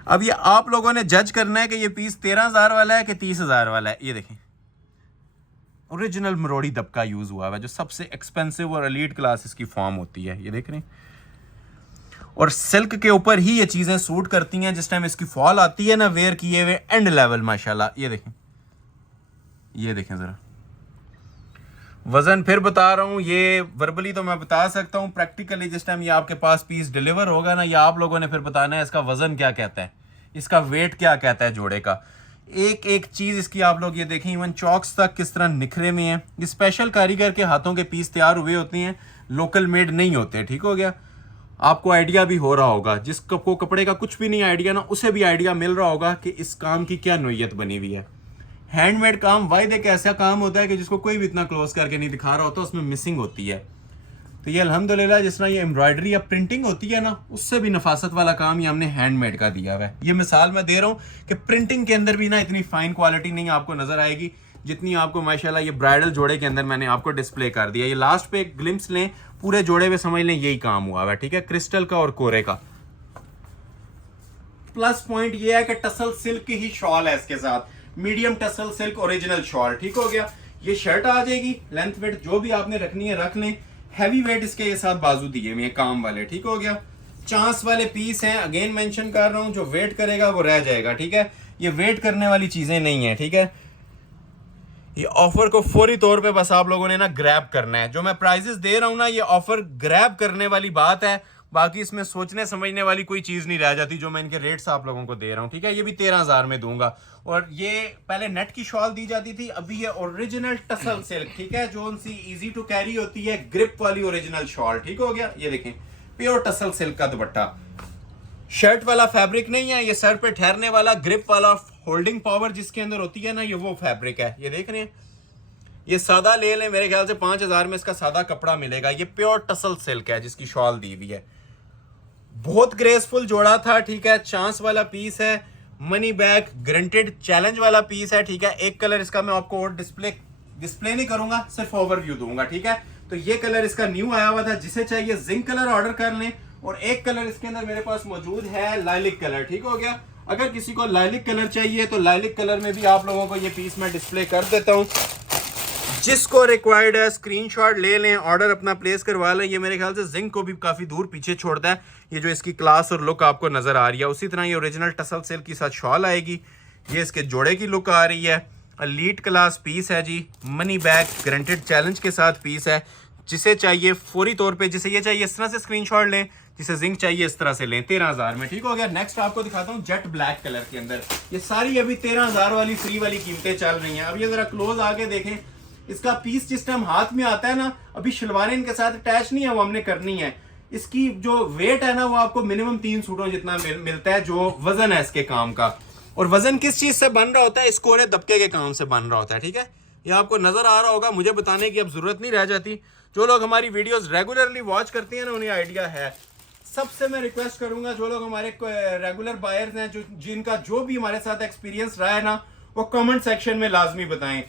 अब ये आप लोगों ने जज करना है कि ये पीस 13,000 वाला है कि 30,000 वाला है। ये देखें ओरिजिनल मरोड़ी दबका यूज हुआ है, जो सबसे एक्सपेंसिव और एलीट क्लास इसकी फॉर्म होती है, ये देख रहे हैं। और सिल्क के ऊपर ही ये चीजें सूट करती हैं। जिस टाइम इसकी फॉल आती है ना वेयर किए हुए, एंड लेवल माशाल्लाह। ये देखें, ये देखें जरा वजन, फिर बता रहा हूं, ये वर्बली तो मैं बता सकता हूं, प्रैक्टिकली जिस टाइम ये आपके पास पीस डिलीवर होगा ना, या आप लोगों ने फिर बताना है इसका वजन क्या कहता है, इसका वेट क्या कहता है जोड़े का। एक एक चीज इसकी आप लोग ये देखें, इवन चॉक्स तक किस तरह निखरे में है। ये स्पेशल कारीगर के हाथों के पीस तैयार हुए होते हैं, लोकल मेड नहीं होते, ठीक हो गया। आपको आइडिया भी हो रहा होगा, जिसको कपड़े का कुछ भी नहीं आइडिया ना, उसे भी आइडिया मिल रहा होगा कि इस काम की क्या नोयत बनी हुई है। हैंडमेड काम वाहिद एक ऐसा काम होता है कि जिसको कोई भी इतना क्लोज करके नहीं दिखा रहा होता, उसमें मिसिंग होती है। तो ये अल्हम्दुलिल्लाह जिस तरह ये एम्ब्रॉयडरी या प्रिंटिंग होती है ना, उससे भी नफासत वाला काम ये हमने हैंडमेड का दिया हुआ है। ये मिसाल मैं दे रहा हूँ कि प्रिंटिंग के अंदर भी ना इतनी फाइन क्वालिटी नहीं आपको नजर आएगी जितनी आपको माशाल्लाह ये ब्राइडल जोड़े के अंदर मैंने आपको डिस्प्ले कर दिया। ये लास्ट पे एक ग्लिम्स लें, पूरे जोड़े पे समझ लें यही काम हुआ है, ठीक है, क्रिस्टल का और कोरे का। प्लस पॉइंट ये है कि टसल सिल्क की ही शॉल है इसके साथ, medium tussle silk original shawl, ठीक हो गया। ये शर्ट आ जाएगी, लेंथ वेट जो भी आपने रखनी है रख लें। हैवी वेट इसके ये साथ बाजू दिए हुए काम वाले, ठीक हो गया। चांस वाले पीस हैं, अगेन मेंशन कर रहा हूं, जो वेट करेगा वो रह जाएगा, ठीक है। ये वेट करने वाली चीजें नहीं है, ठीक है। ये ऑफर को फौरी तौर पे बस आप लोगों ने ना ग्रैब करना है। जो मैं प्राइजेस दे रहा हूं ना, ये ऑफर ग्रैब करने वाली बात है, बाकी इसमें सोचने समझने वाली कोई चीज नहीं रह जाती। जो मैं इनके रेट्स आप लोगों को दे रहा हूं, ठीक है। ये भी 13,000 में दूंगा। और ये पहले नेट की शॉल दी जाती थी, अभी ये ओरिजिनल टसल सिल्क, ठीक है, जो उनसी इजी टू कैरी होती है, ग्रिप वाली ओरिजिनल शॉल, ठीक हो गया। ये देखें प्योर टसल सिल्क का दुपट्टा, शर्ट वाला फैब्रिक नहीं है, ये सर पे ठहरने वाला ग्रिप वाला होल्डिंग पावर जिसके अंदर होती है ना, ये वो फैब्रिक है। ये देख रहे हैं, ये सादा ले लें, मेरे ख्याल से 5,000 में इसका सादा कपड़ा मिलेगा। ये प्योर टसल सिल्क है जिसकी शॉल दी हुई है। बहुत ग्रेसफुल जोड़ा था, ठीक है। चांस वाला पीस है, मनी बैक गारंटेड चैलेंज वाला पीस है, ठीक है। एक कलर इसका मैं आपको और डिस्प्ले नहीं करूंगा, सिर्फ ओवरव्यू दूंगा, ठीक है। तो ये कलर इसका न्यू आया हुआ था, जिसे चाहिए जिंक कलर ऑर्डर कर लें। और एक कलर इसके अंदर मेरे पास मौजूद है लाइलिक कलर, ठीक हो गया। अगर किसी को लाइलिक कलर चाहिए तो लाइलिक कलर में भी आप लोगों को ये पीस मैं डिस्प्ले कर देता हूँ। जिसको रिक्वायर्ड है स्क्रीनशॉट ले लें, ऑर्डर अपना प्लेस करवा लें। ये मेरे ख्याल से जिंक को भी काफ़ी दूर पीछे छोड़ता है। ये जो इसकी क्लास और लुक आपको नज़र आ रही है, उसी तरह ये ओरिजिनल टसल सिल्क के साथ शॉल आएगी। ये इसके जोड़े की लुक आ रही है। एलीट क्लास पीस है जी, मनी बैग गारंटेड चैलेंज के साथ पीस है। जिसे चाहिए फौरी तौर पे, जिसे ये चाहिए इस तरह से स्क्रीनशॉट लें, जिसे जिंक चाहिए इस तरह से लें। 13,000 में, ठीक हो गया। नेक्स्ट आपको दिखाता हूँ जेट ब्लैक कलर के अंदर। ये सारी अभी 13,000 वाली फ्री वाली कीमतें चल रही हैं। अब ये जरा क्लोज आके देखें, इसका पीस जिस टाइम हाथ में आता है ना, अभी शलवारें इनके साथ अटैच नहीं है, वो हमने करनी है। इसकी जो वेट है ना, वो आपको मिनिमम 3 सूटों जितना मिलता है, जो वजन है इसके काम का। और वजन किस चीज से बन रहा होता है? इस कोरे दबके के काम से बन रहा होता है, ठीक है। ये आपको नजर आ रहा होगा, मुझे बताने की अब जरूरत नहीं रह जाती। जो लोग हमारी वीडियोस रेगुलरली वॉच करती हैं ना, उन्हें आइडिया है। सबसे मैं रिक्वेस्ट करूंगा, जो लोग हमारे रेगुलर बायर्स हैं, जो जिनका जो भी हमारे साथ एक्सपीरियंस रहा है ना, वो कमेंट सेक्शन में लाजमी बताएं।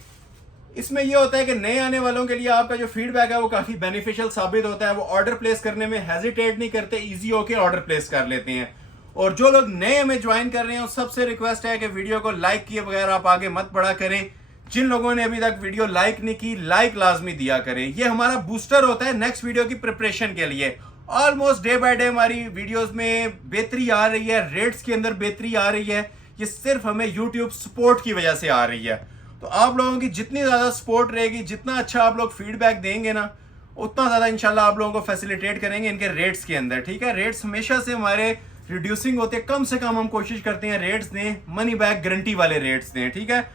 इसमें यह होता है कि नए आने वालों के लिए आपका जो फीडबैक है वो काफी बेनिफिशियल साबित होता है। वो ऑर्डर प्लेस करने में हेजिटेट नहीं करते, इजी होके ऑर्डर प्लेस कर लेते हैं। और जो लोग नए हमें ज्वाइन कर रहे हैं, सबसे रिक्वेस्ट है कि वीडियो को लाइक किए बगैर आप आगे मत बढ़ा करें। जिन लोगों ने अभी तक वीडियो लाइक नहीं की, लाइक लाजमी दिया करें। ये हमारा बूस्टर होता है नेक्स्ट वीडियो की प्रिपरेशन के लिए। ऑलमोस्ट डे बाय डे हमारी वीडियोस में बेहतरी आ रही है, रेट्स के अंदर बेहतरी आ रही है। ये सिर्फ हमें यूट्यूब सपोर्ट की वजह से आ रही है। तो आप लोगों की जितनी ज्यादा सपोर्ट रहेगी, जितना अच्छा आप लोग फीडबैक देंगे ना, उतना ज्यादा इंशाल्लाह आप लोगों को फैसिलिटेट करेंगे इनके रेट्स के अंदर, ठीक है। रेट्स हमेशा से हमारे रिड्यूसिंग होते हैं, कम से कम हम कोशिश करते हैं रेट्स दें, मनी बैक गारंटी वाले रेट्स दें, ठीक है।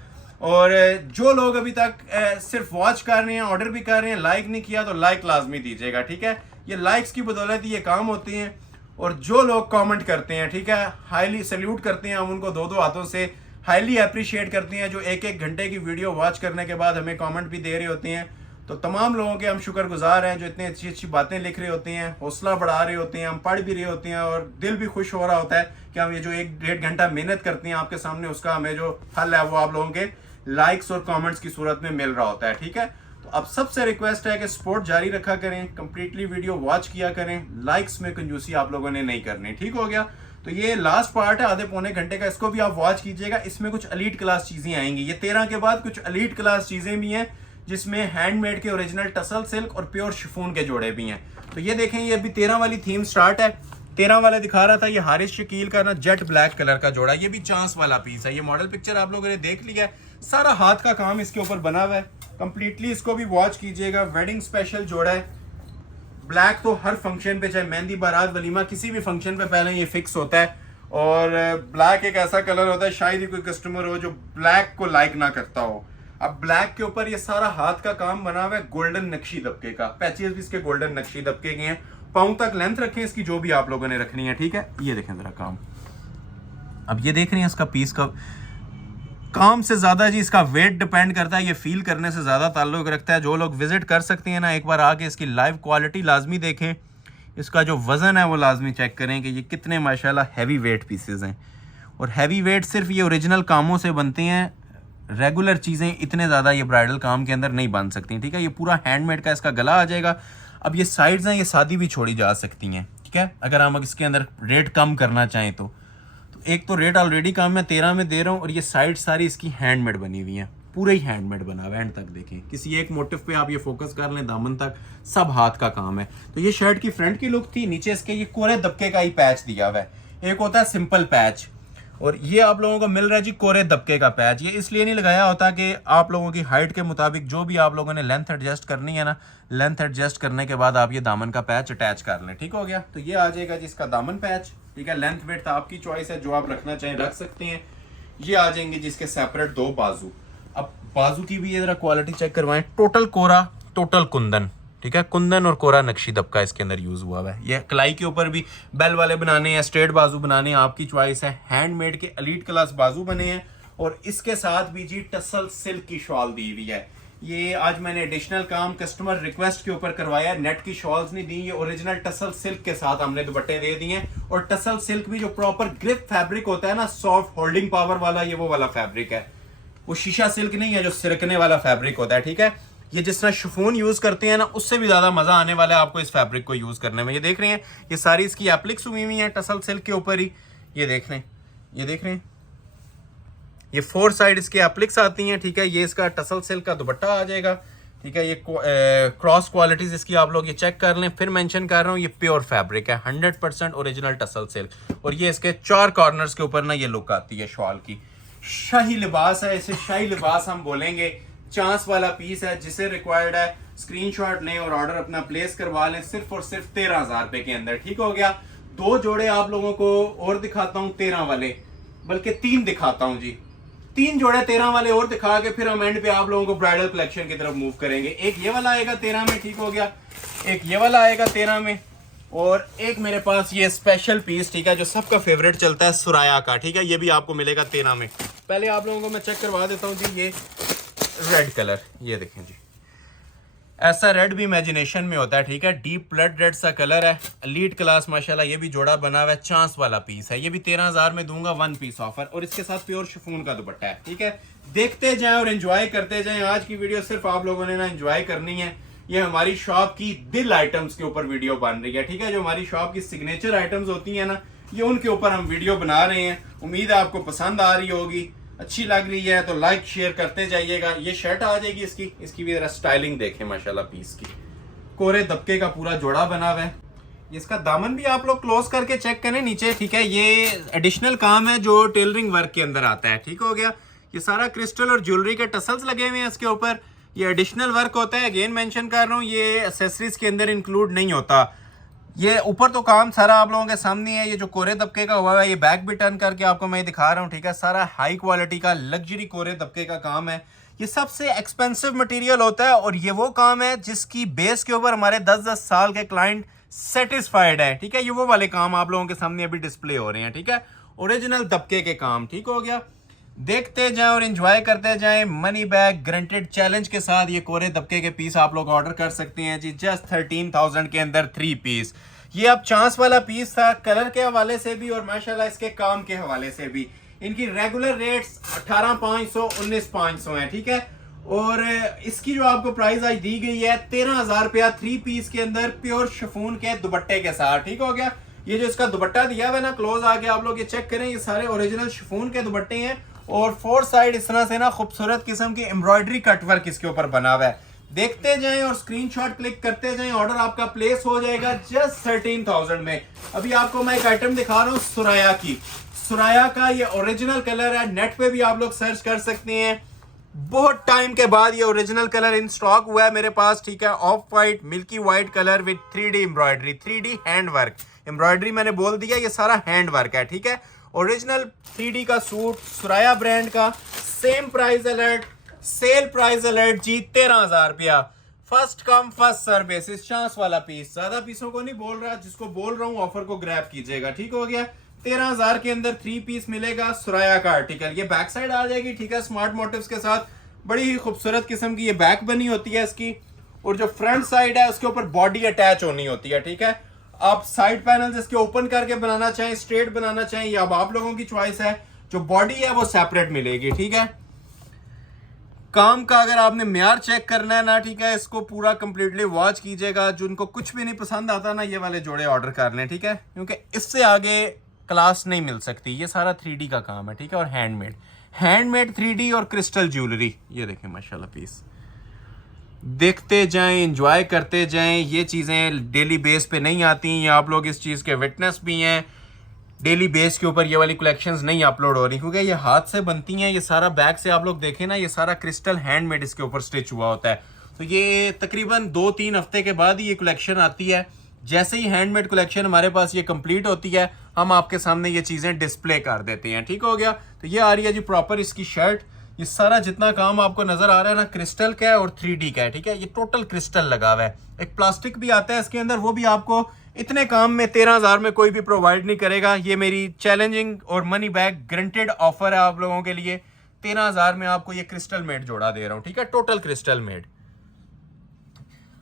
और जो लोग अभी तक सिर्फ वॉच कर रहे हैं, ऑर्डर भी कर रहे हैं, लाइक नहीं किया तो लाइक लाजमी दीजिएगा, ठीक है। ये लाइक्स की बदौलत ये काम होती हैं। और जो लोग कमेंट करते हैं, ठीक है, हाईली सैल्यूट करते हैं हम उनको, दो हाथों से हाईली अप्रिशिएट करते हैं। जो एक घंटे की वीडियो वॉच करने के बाद हमें कमेंट भी दे रहे होते हैं। तो तमाम लोगों के हम शुक्रगुजार हैं, जो इतनी अच्छी अच्छी बातें लिख रहे होते हैं, हौसला बढ़ा रहे होते हैं, हम पढ़ भी रहे होते हैं और दिल भी खुश हो रहा होता है कि हम ये जो 1-1.5 घंटा मेहनत करते हैं आपके सामने, उसका हमें जो फल है वो आप लोगों के लाइक्स और कमेंट्स की सूरत में मिल रहा होता है, ठीक है। तो अब सबसे रिक्वेस्ट है कि सपोर्ट जारी रखा करें, कंप्लीटली वीडियो वॉच किया करें, लाइक्स में कंजूसी आप लोगों ने नहीं करनी, ठीक हो गया। तो ये लास्ट पार्ट है आधे पौने घंटे का, इसको भी आप वॉच कीजिएगा। इसमें कुछ एलीट क्लास चीजें आएंगी। ये 13 के बाद कुछ एलीट क्लास चीजें भी हैं, जिसमें हैंडमेड के ओरिजिनल टसल सिल्क और प्योर शिफॉन के जोड़े भी हैं। तो ये देखें, ये अभी 13 वाली थीम स्टार्ट है। 13 वाला दिखा रहा था, ये हारिस शकील का ना जेट ब्लैक कलर का जोड़ा, ये भी चांस वाला पीस है। ये मॉडल पिक्चर आप लोगों ने देख लिया है, सारा हाथ का काम इसके ऊपर बना हुआ है कंप्लीटली। इसको भी वॉच कीजिएगा। वेडिंग स्पेशल जोड़ा है। ब्लैक तो हर फंक्शन पे, चाहे मेहंदी, बारात, वलीमा, किसी भी फंक्शन पे पहले ये फिक्स होता है। और ब्लैक एक ऐसा कलर होता है, शायद ही कोई कस्टमर हो जो ब्लैक को लाइक ना करता हो। अब ब्लैक के ऊपर ये सारा हाथ का काम बना हुआ है गोल्डन नक्शी दबके का, पैचेस भी इसके गोल्डन नक्शी दबके के हैं। पाँव तक लेंथ रखें इसकी, जो भी आप लोगों ने रखनी है, ठीक है। ये देखें जरा काम। अब ये देख रही हैं इसका पीस का काम से ज्यादा जी इसका वेट डिपेंड करता है। ये फील करने से ज्यादा ताल्लुक रखता है। जो लोग विजिट कर सकते हैं ना, एक बार आके इसकी लाइव क्वालिटी लाजमी देखें। इसका जो वजन है वो लाजमी चेक करें कि ये कितने माशाल्लाह हैवी वेट पीसेस हैं। और हैवी वेट सिर्फ ये ओरिजिनल कामों से बनते हैं, रेगुलर चीज़ें इतने ज़्यादा ये ब्राइडल काम के अंदर नहीं बन सकती, ठीक है। ये पूरा हैंडमेड का इसका गला आ जाएगा। अब ये साइड्स हैं, ये शादी भी छोड़ी जा सकती हैं, ठीक है। अगर हम इसके अंदर रेट कम करना चाहें तो एक तो रेट ऑलरेडी कम है, 13 में दे रहा हूँ। और ये साइड सारी इसकी हैंडमेड बनी हुई है, पूरा ही हैंडमेड बना हुआ है। एंड तक देखें, किसी एक मोटिव पे आप ये फोकस कर लें, दामन तक सब हाथ का काम है। तो ये शर्ट की फ्रंट की लुक थी। नीचे इसके ये कोरे दबके का ही पैच दिया हुआ है। एक होता है सिंपल पैच, और ये आप लोगों को मिल रहा है जी कोरे दबके का पैच। ये इसलिए नहीं लगाया होता कि आप लोगों की हाइट के मुताबिक जो भी आप लोगों ने लेंथ एडजस्ट करनी है ना, लेंथ एडजस्ट करने के बाद आप ये दामन का पैच अटैच कर लें, ठीक हो गया। तो ये आ जाएगा जिसका दामन पैच, ठीक है। लेंथ वेट आपकी चॉइस है, जो आप रखना चाहें रख सकते हैं। ये आ जाएंगे जिसके सेपरेट 2 बाजू। अब बाजू की भी ये जरा क्वालिटी चेक करवाएं। टोटल कोरा, टोटल कुंदन, ठीक है। कुंदन और कोरा नक्शी दबका इसके अंदर यूज हुआ है। ये कलाई के ऊपर भी बेल वाले बनाने हैं, स्ट्रेट बाजू बनाने हैं, आपकी चॉइस है। हैंडमेड के एलीट क्लास बाजू बने हैं। और इसके साथ भी जी टसल सिल्क की शॉल दी हुई है। ये आज मैंने एडिशनल काम कस्टमर रिक्वेस्ट के ऊपर करवाया। नेट की शॉल्स नहीं दी, ये ओरिजिनल टसल सिल्क के साथ हमने दुपट्टे दे दिए। और टसल सिल्क भी जो प्रॉपर ग्रिप फैब्रिक होता है ना, सॉफ्ट होल्डिंग पावर वाला, ये वो वाला फैब्रिक है। वो शीशा सिल्क नहीं है जो सिरकने वाला फैब्रिक होता है, ठीक है। ये जिस तरह शिफॉन यूज करते हैं ना, उससे भी ज्यादा मजा आने वाला है आपको इस फैब्रिक को यूज करने में। ये देख रहे हैं, ये सारी इसकी एप्लिक्स हुई हुई है टसल सिल्क के ऊपर ही। ये देख रहे हैं, ये देख रहे हैं, ये 4 साइड इसके एप्लिक्स आती हैं, ठीक है। ये इसका टसल सिल्क का दुपट्टा आ जाएगा, ठीक है। ये क्रॉस क्वालिटीज इसकी आप लोग ये चेक कर लें। फिर मेंशन कर रहा हूँ, ये प्योर फैब्रिक है, 100% ओरिजिनल टसल सिल्क। और ये इसके 4 कॉर्नर्स के ऊपर ना ये लुक आती है शॉल की। शाही लिबास है, इसे शाही लिबास हम बोलेंगे। चांस वाला पीस है, जिसे रिक्वायर्ड है स्क्रीनशॉट लें और ऑर्डर अपना प्लेस करवा लें सिर्फ और सिर्फ 13,000 रुपए के अंदर, ठीक हो गया। 2 जोड़े आप लोगों को और दिखाता हूँ 13 वाले, बल्कि 3 दिखाता हूँ जी। 3 जोड़े 13 वाले और दिखा के फिर हम एंड पे आप लोगों को ब्राइडल कलेक्शन की तरफ मूव करेंगे। एक ये वाला आएगा 13 में, ठीक हो गया। एक ये वाला आएगा 13 में, और एक मेरे पास ये स्पेशल पीस, ठीक है, जो सबका फेवरेट चलता है सुराया का, ठीक है। ये भी आपको मिलेगा 13 में। पहले आप लोगों को मैं चेक करवा देता हूँ जी। ये रेड कलर, ये देखें जी, ऐसा रेड भी इमेजिनेशन में होता है, ठीक है। डीप ब्लड रेड सा कलर है, एलीट क्लास माशाल्लाह। ये भी जोड़ा बना हुआ है, चांस वाला पीस है। ये भी 13,000 में दूंगा, 1 पीस ऑफर, और इसके साथ प्योर शिफॉन का दुपट्टा है, ठीक है। देखते जाएं और एंजॉय करते जाएं। आज की वीडियो सिर्फ आप लोगों ने ना एंजॉय करनी है। ये हमारी शॉप की दिल आइटम्स के ऊपर वीडियो बन रही है, ठीक है। जो हमारी शॉप की सिग्नेचर आइटम्स होती है ना, ये उनके ऊपर हम वीडियो बना रहे हैं। उम्मीद है आपको पसंद आ रही होगी, अच्छी लग रही है तो लाइक शेयर करते जाइएगा। ये शर्ट आ जाएगी इसकी भी जरा स्टाइलिंग देखें माशाल्लाह। पीस की कोरे दबके का पूरा जोड़ा बना हुआ है। इसका दामन भी आप लोग क्लोज करके चेक करें नीचे, ठीक है। ये एडिशनल काम है जो टेलरिंग वर्क के अंदर आता है, ठीक हो गया। ये सारा क्रिस्टल और ज्वेलरी के टसल्स लगे हुए हैं इसके ऊपर। ये एडिशनल वर्क होता है, अगेन मेंशन कर रहा हूँ, ये एक्सेसरीज के अंदर इंक्लूड नहीं होता। ये ऊपर तो काम सारा आप लोगों के सामने है। ये जो कोरे दबके का हुआ है, ये बैक भी टर्न करके आपको मैं दिखा रहा हूँ, ठीक है। सारा हाई क्वालिटी का लग्जरी कोरे दबके का काम है। ये सबसे एक्सपेंसिव मटेरियल होता है, और ये वो काम है जिसकी बेस के ऊपर हमारे 10-10 साल के क्लाइंट सेटिस्फाइड है, ठीक है। ये वो वाले काम आप लोगों के सामने अभी डिस्प्ले हो रहे हैं, ठीक है। ओरिजिनल दबके के काम, ठीक हो गया। देखते जाएं और एंजॉय करते जाएं। मनी बैग गारंटेड चैलेंज के साथ ये कोरे दबके के पीस आप लोग ऑर्डर कर सकते हैं जी, जस्ट 13,000 के अंदर 3 पीस। ये अब चांस वाला पीस था, कलर के हवाले से भी और माशाल्लाह इसके काम के हवाले से भी। इनकी रेगुलर रेट्स 18,500 19,500 है, ठीक है। और इसकी जो आपको प्राइस आज दी गई है 13,000 रुपया 3 पीस के अंदर प्योर शिफॉन के दुपट्टे के साथ, ठीक हो गया। ये जो इसका दुपट्टा दिया हुआ है ना, क्लोज आके आप लोग ये चेक करें, ये सारे ओरिजिनल शिफॉन के दुपट्टे हैं, और 4 साइड इस तरह से ना खूबसूरत किस्म की एम्ब्रॉयडरी कटवर्क इसके ऊपर बना हुआ है। देखते जाएं और स्क्रीनशॉट क्लिक करते जाएं, ऑर्डर आपका प्लेस हो जाएगा जस्ट 13,000 में। अभी आपको मैं एक आइटम दिखा रहा हूं सुराया की। सुराया का ये ओरिजिनल कलर है, नेट पे भी आप लोग सर्च कर सकते हैं। बहुत टाइम के बाद ये ओरिजिनल कलर इन स्टॉक हुआ है मेरे पास, ठीक है। Of white milky white colour with 3D embroidery, 3D hand work. Embroidery मैंने बोल दिया, ये सारा हैंड वर्क है, ठीक है। ओरिजिनल 3D का सूट सुराया ब्रांड का, same price alert, sale price alert जी, 13,000 रुपया। First come first serve basis, chance वाला पीस। ज्यादा पीसों को नहीं बोल रहा, जिसको बोल रहा हूँ ऑफर को ग्रैब कीजिएगा, ठीक हो गया। 13,000 के अंदर 3 पीस मिलेगा सुराया का आर्टिकल। ये बैक साइड आ जाएगी, ठीक है, स्मार्ट मोटिव्स के साथ। बड़ी ही खूबसूरत किस्म की ये बैक बनी होती है इसकी, और जो फ्रंट साइड है उसके ऊपर बॉडी अटैच होनी होती है, ठीक है। आप साइड पैनल इसके ओपन करके बनाना चाहें, स्ट्रेट बनाना चाहें, या अब आप लोगों की चॉइस है। जो बॉडी है वो सेपरेट मिलेगी, ठीक है। काम का अगर आपने म्यार चेक करना है ना, ठीक है, इसको पूरा कंप्लीटली वॉच कीजिएगा। जिनको कुछ भी नहीं पसंद आता ना, ये वाले जोड़े ऑर्डर कर लें, ठीक है, क्योंकि इससे आगे क्लास नहीं मिल सकती। ये सारा 3D का काम है, ठीक है, और हैंडमेड 3D और क्रिस्टल ज्वेलरी। ये देखें माशाल्लाह पीस, देखते जाएं, एंजॉय करते जाएं। ये चीज़ें डेली बेस पे नहीं आती, ये आप लोग इस चीज़ के विटनेस भी हैं। डेली बेस के ऊपर ये वाली कलेक्शंस नहीं अपलोड हो रही, क्योंकि ये हाथ से बनती हैं। ये सारा बैग से आप लोग देखें ना, ये सारा क्रिस्टल हैंडमेड इसके ऊपर स्टिच हुआ होता है। तो ये तकरीबन 2-3 हफ्ते के बाद ही ये कलेक्शन आती है। जैसे ही हैंडमेड कलेक्शन हमारे पास ये कंप्लीट होती है, हम आपके सामने ये चीज़ें डिस्प्ले कर देते हैं, ठीक हो गया। तो ये आ रही है जी प्रॉपर इसकी शर्ट। ये सारा जितना काम आपको नजर आ रहा है ना, क्रिस्टल का है और 3D का है, ठीक है। ये टोटल क्रिस्टल लगा हुआ है। एक प्लास्टिक भी आता है इसके अंदर, वो भी आपको इतने काम में 13,000 में कोई भी प्रोवाइड नहीं करेगा। ये मेरी चैलेंजिंग और मनी बैक गारंटेड ऑफर है आप लोगों के लिए। 13,000 में आपको ये क्रिस्टल मेड जोड़ा दे रहा हूँ, ठीक है, टोटल क्रिस्टल मेड।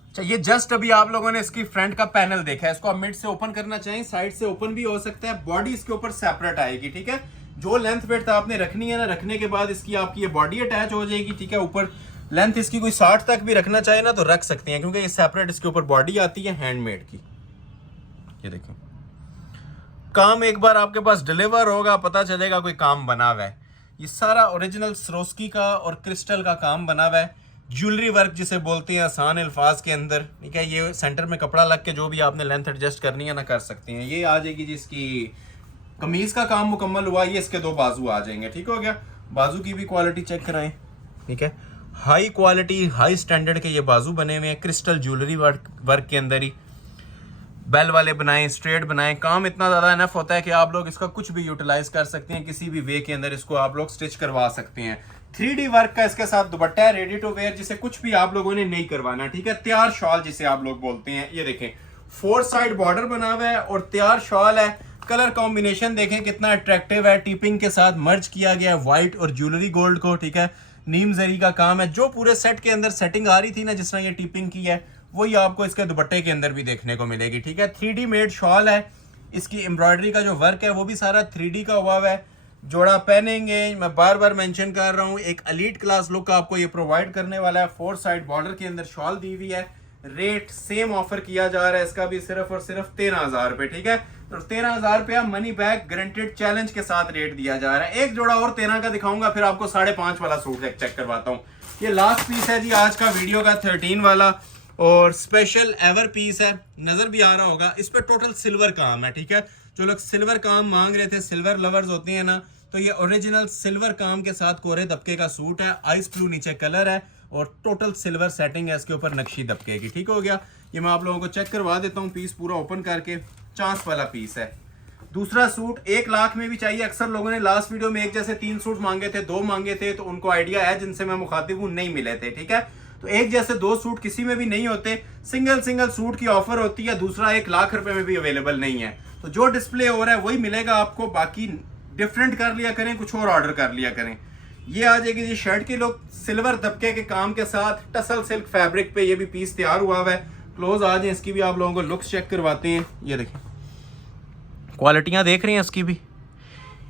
अच्छा, ये जस्ट अभी आप लोगों ने इसकी फ्रंट का पैनल देखा है। इसको आप मिड से ओपन करना चाहें, साइड से ओपन भी हो सकता है। बॉडी इसके ऊपर सेपरेट आएगी, ठीक है। जो लेंथ वेथ आपने रखनी है ना, रखने के बाद इसकी आपकी ये बॉडी अटैच हो जाएगी, ठीक है। ऊपर लेंथ इसकी कोई 60 तक भी रखना चाहे ना तो रख सकते हैं, क्योंकि ये सेपरेट इसके ऊपर बॉडी आती है हैंडमेड की। ये देखें, काम एक बार आपके पास डिलीवर होगा पता चलेगा कोई काम बना हुआ है। ये सारा ओरिजिनल स्वरोस्की का और क्रिस्टल का काम बना हुआ है, ज्वेलरी वर्क जिसे बोलते हैं आसान अल्फाज के अंदर, ठीक है। ये सेंटर में कपड़ा लग के जो भी आपने लेंथ एडजस्ट करनी है ना कर सकते हैं। ये आ जाएगी जिसकी कमीज का काम मुकम्मल हुआ, ये इसके 2 बाजू आ जाएंगे, ठीक हो गया। बाजू की भी क्वालिटी चेक कराएं, ठीक है। हाई क्वालिटी हाई स्टैंडर्ड के ये बाजू बने हुए हैं क्रिस्टल ज्वेलरी वर्क के अंदर ही। बेल वाले बनाएं, स्ट्रेट बनाएं, काम इतना ज़्यादा इनफ होता है कि आप लोग इसका कुछ भी यूटिलाइज कर सकते हैं, किसी भी वे के अंदर इसको आप लोग स्टिच करवा सकते हैं। 3D वर्क का इसके साथ दुपट्टा है, रेडी टू वेयर, जिसे कुछ भी आप लोगों ने नहीं करवाना, ठीक है। तैयार शॉल जिसे आप लोग बोलते हैं। ये देखें 4 साइड बॉर्डर बना हुआ है और तैयार शॉल है। कलर कॉम्बिनेशन देखें कितना अट्रैक्टिव है, टीपिंग के साथ मर्ज किया गया है व्हाइट और ज्वेलरी गोल्ड को, ठीक है। नीम जरी का काम है, जो पूरे सेट के अंदर सेटिंग आ रही थी ना जिस तरह ये टीपिंग की है वही आपको इसके दुपट्टे के अंदर भी देखने को मिलेगी, ठीक है। 3D मेड शॉल है, इसकी एम्ब्रॉयडरी का जो वर्क है वो भी सारा 3D का हुआ है। जोड़ा पहनेंगे, मैं बार बार मेंशन कर रहा हूँ, एक एलीट क्लास लुक आपको ये प्रोवाइड करने वाला है। 4 साइड बॉर्डर के अंदर शॉल दी हुई है। रेट सेम ऑफर किया जा रहा है इसका भी सिर्फ और सिर्फ 13,000 रुपए, ठीक है। तो 13,000 रुपया मनी बैक गारंटेड चैलेंज के साथ रेट दिया जा रहा है। एक जोड़ा और 13 का दिखाऊंगा, फिर आपको 5.5 वाला सूट चेक करवाता हूँ। ये लास्ट पीस है जी आज का वीडियो का 13 वाला, और स्पेशल एवर पीस है, नजर भी आ रहा होगा। इस पे टोटल सिल्वर काम है, ठीक है। जो लोग सिल्वर काम मांग रहे थे, सिल्वर लवर्स होते हैं ना, तो ये ओरिजिनल सिल्वर काम के साथ कोरे दबके का सूट है। आइस ब्लू नीचे कलर है और टोटल सिल्वर सेटिंग है इसके ऊपर नक्शी दबके की, ठीक हो गया। ये मैं आप लोगों को चेक करवा देता हूँ पीस पूरा ओपन करके। चांस वाला पीस है। दूसरा सूट 1 लाख में भी चाहिए। अक्सर लोगों ने लास्ट वीडियो में एक जैसे 3 सूट मांगे थे, 2 मांगे थे, तो उनको आइडिया है जिनसे मैं मुखातिब हूँ नहीं मिले थे, ठीक है। तो एक जैसे 2 सूट किसी में भी नहीं होते, सिंगल सूट की ऑफर होती है। दूसरा 1 लाख रुपए में भी अवेलेबल नहीं है। तो जो डिस्प्ले हो रहा है वही मिलेगा आपको, बाकी डिफरेंट कर लिया करें, कुछ और ऑर्डर कर लिया करें। ये आ जाएगी जी शर्ट की लुक, सिल्वर दबके के काम के साथ टसल सिल्क फैब्रिक पे ये भी पीस तैयार हुआ है। क्लोज आ जाए, इसकी भी आप लोगों को लुक्स चेक करवाते हैं। ये देखें क्वालिटियां देख रही हैं इसकी भी,